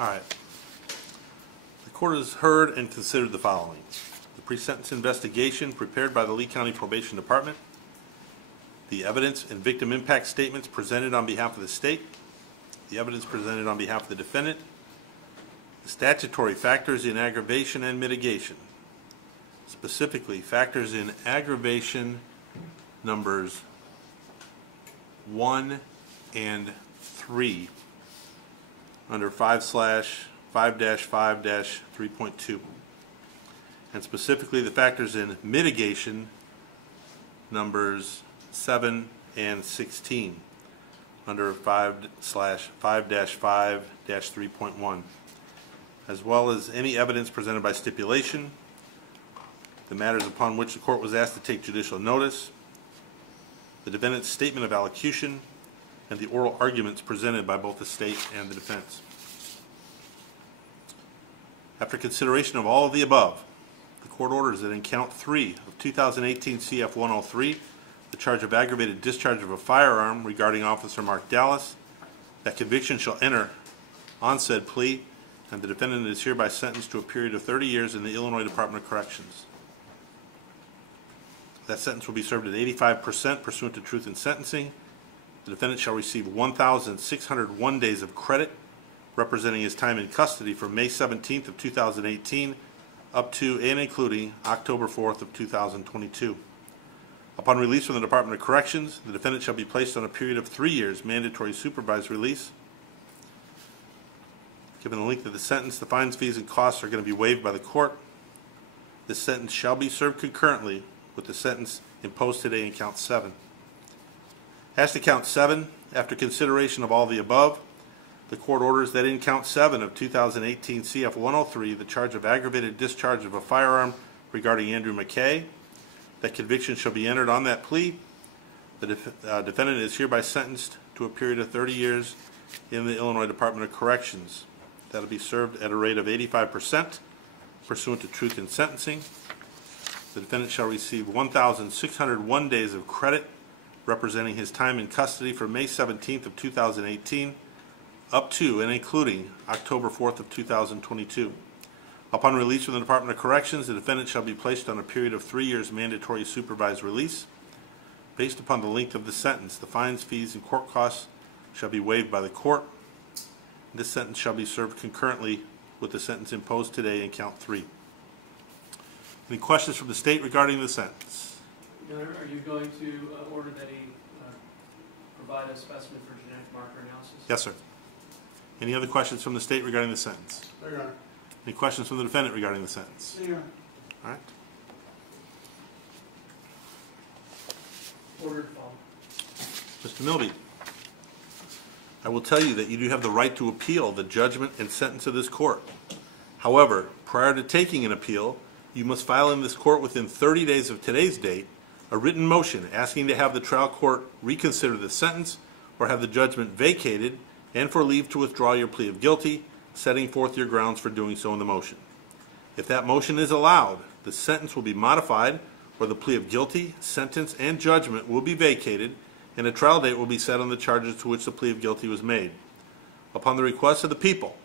All right. The court has heard and considered the following. The pre-sentence investigation prepared by the Lee County Probation Department, the evidence and victim impact statements presented on behalf of the state, the evidence presented on behalf of the defendant, the statutory factors in aggravation and mitigation, specifically factors in aggravation numbers 1 and 3 under 5/5-5-3.2, and specifically the factors in mitigation numbers 7 and 16 under 5/5-5-3.1, as well as any evidence presented by stipulation, the matters upon which the court was asked to take judicial notice, the defendant's statement of allocution, and the oral arguments presented by both the state and the defense. After consideration of all of the above, the court orders that in count 3 of 2018 CF 103, the charge of aggravated discharge of a firearm regarding Officer Mark Dallas, that conviction shall enter on said plea, and the defendant is hereby sentenced to a period of 30 years in the Illinois Department of Corrections. That sentence will be served at 85% pursuant to truth in sentencing. The defendant shall receive 1,601 days of credit, representing his time in custody from May 17th of 2018 up to and including October 4th of 2022. Upon release from the Department of Corrections, the defendant shall be placed on a period of 3 years mandatory supervised release. Given the length of the sentence, the fines, fees, and costs are going to be waived by the court. This sentence shall be served concurrently with the sentence imposed today in count 7. As to count 7, after consideration of all the above, the court orders that in count 7 of 2018 CF 103, the charge of aggravated discharge of a firearm regarding Andrew McKay, that conviction shall be entered on that plea. The defendant is hereby sentenced to a period of 30 years in the Illinois Department of Corrections. That'll be served at a rate of 85% pursuant to truth in sentencing. The defendant shall receive 1,601 days of credit representing his time in custody from May 17th of 2018 up to and including October 4th of 2022. Upon release from the Department of Corrections, the defendant shall be placed on a period of 3 years mandatory supervised release. Based upon the length of the sentence, the fines, fees, and court costs shall be waived by the court. This sentence shall be served concurrently with the sentence imposed today in count 3. Any questions from the state regarding the sentence? Your Honor, are you going to order that he provide a specimen for genetic marker analysis? Yes, sir. Any other questions from the state regarding the sentence? No, Your Honor. Any questions from the defendant regarding the sentence? No, Your Honor. All right. Ordered to follow. Mr. Milby, I will tell you that you do have the right to appeal the judgment and sentence of this court. However, prior to taking an appeal, you must file in this court within 30 days of today's date a written motion asking to have the trial court reconsider the sentence or have the judgment vacated and for leave to withdraw your plea of guilty, setting forth your grounds for doing so in the motion. If that motion is allowed, the sentence will be modified or the plea of guilty, sentence, and judgment will be vacated and a trial date will be set on the charges to which the plea of guilty was made. Upon the request of the people,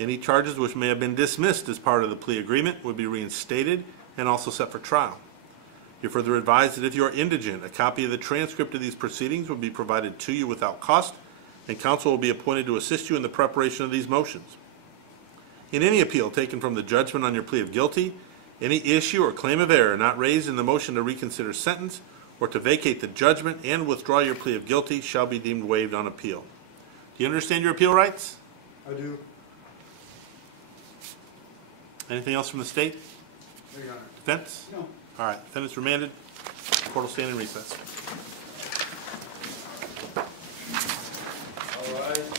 any charges which may have been dismissed as part of the plea agreement would be reinstated and also set for trial. You're further advised that if you are indigent, a copy of the transcript of these proceedings will be provided to you without cost, and counsel will be appointed to assist you in the preparation of these motions. In any appeal taken from the judgment on your plea of guilty, any issue or claim of error not raised in the motion to reconsider sentence or to vacate the judgment and withdraw your plea of guilty shall be deemed waived on appeal. Do you understand your appeal rights? I do. Anything else from the state? No, Your Honor. Defense? No. All right, defendant's remanded. Court will stand in recess. All right.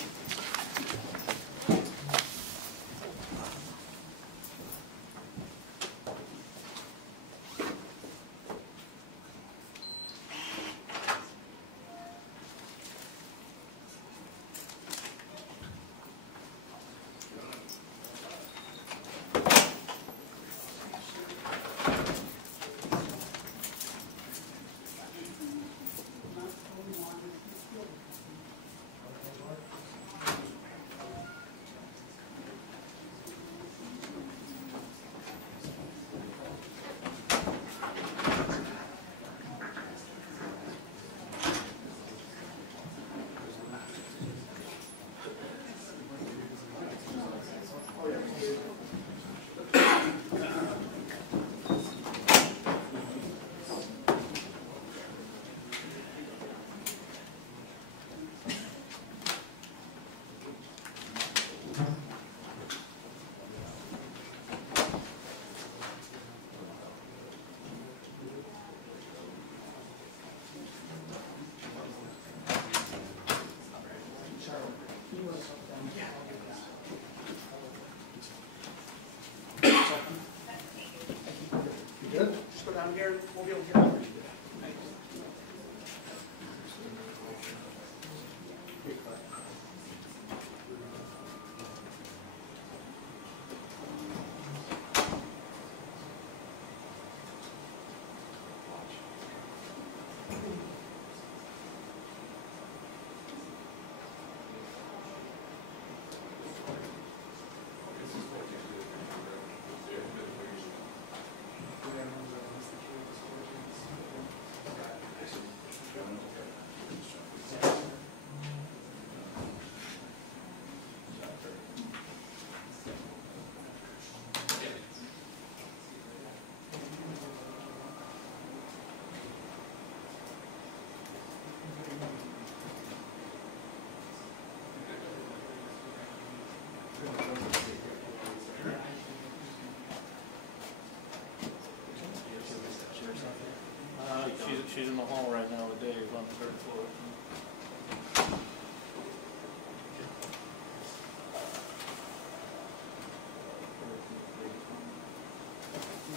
Good? Just go down here, we'll be able to hear it. She's in the hall right now with Dave on the third floor.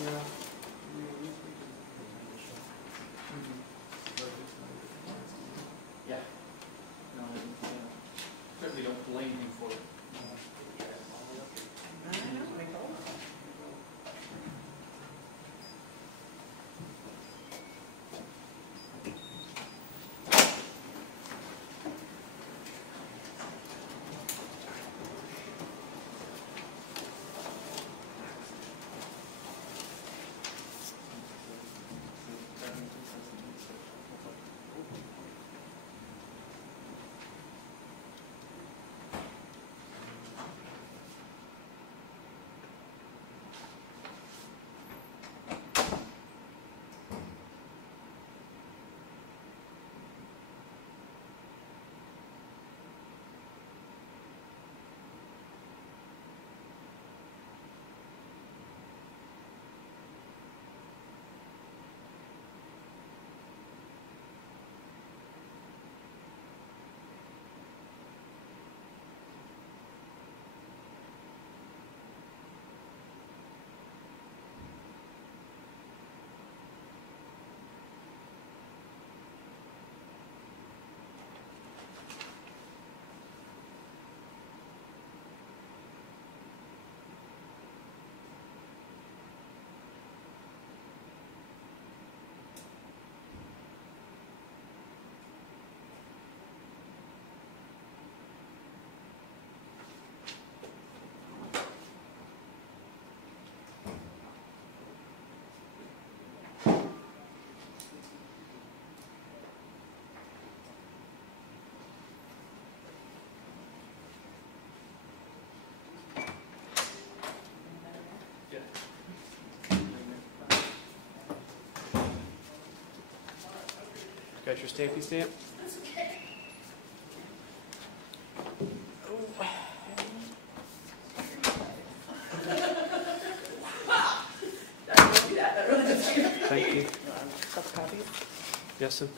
Yeah. Got your stampy stamp? That's okay. Thank you. Yes, sir.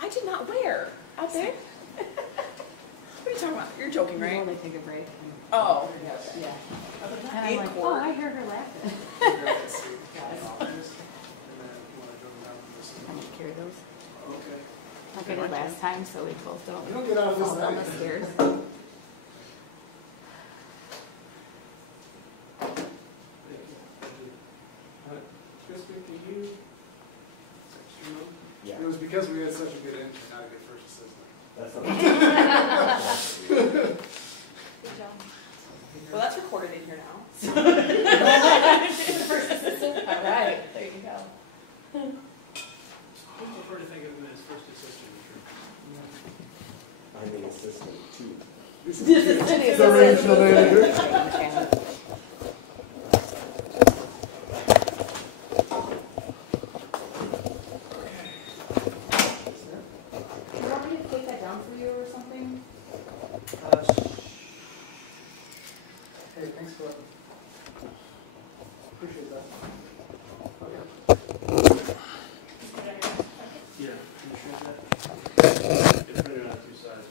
I did not wear out there. What are you talking about? You're joking, right? Well, they take a break. Oh. Yeah. And And I'm like, oh, I heard her laughing. I'm gonna carry those. Like I did last time, so we both don't. You don't get out of this fall down the thing. stairs. Kristen, can you? It was because we had such a good intern, not a good first assistant. That's Good job. Well, that's recorded in here now. First assistant. All right, there you go. I prefer to think of him as first assistant. I'm the assistant too. This is the regional manager. Do you want me to take that down for you or something? Hey, thanks for appreciate that.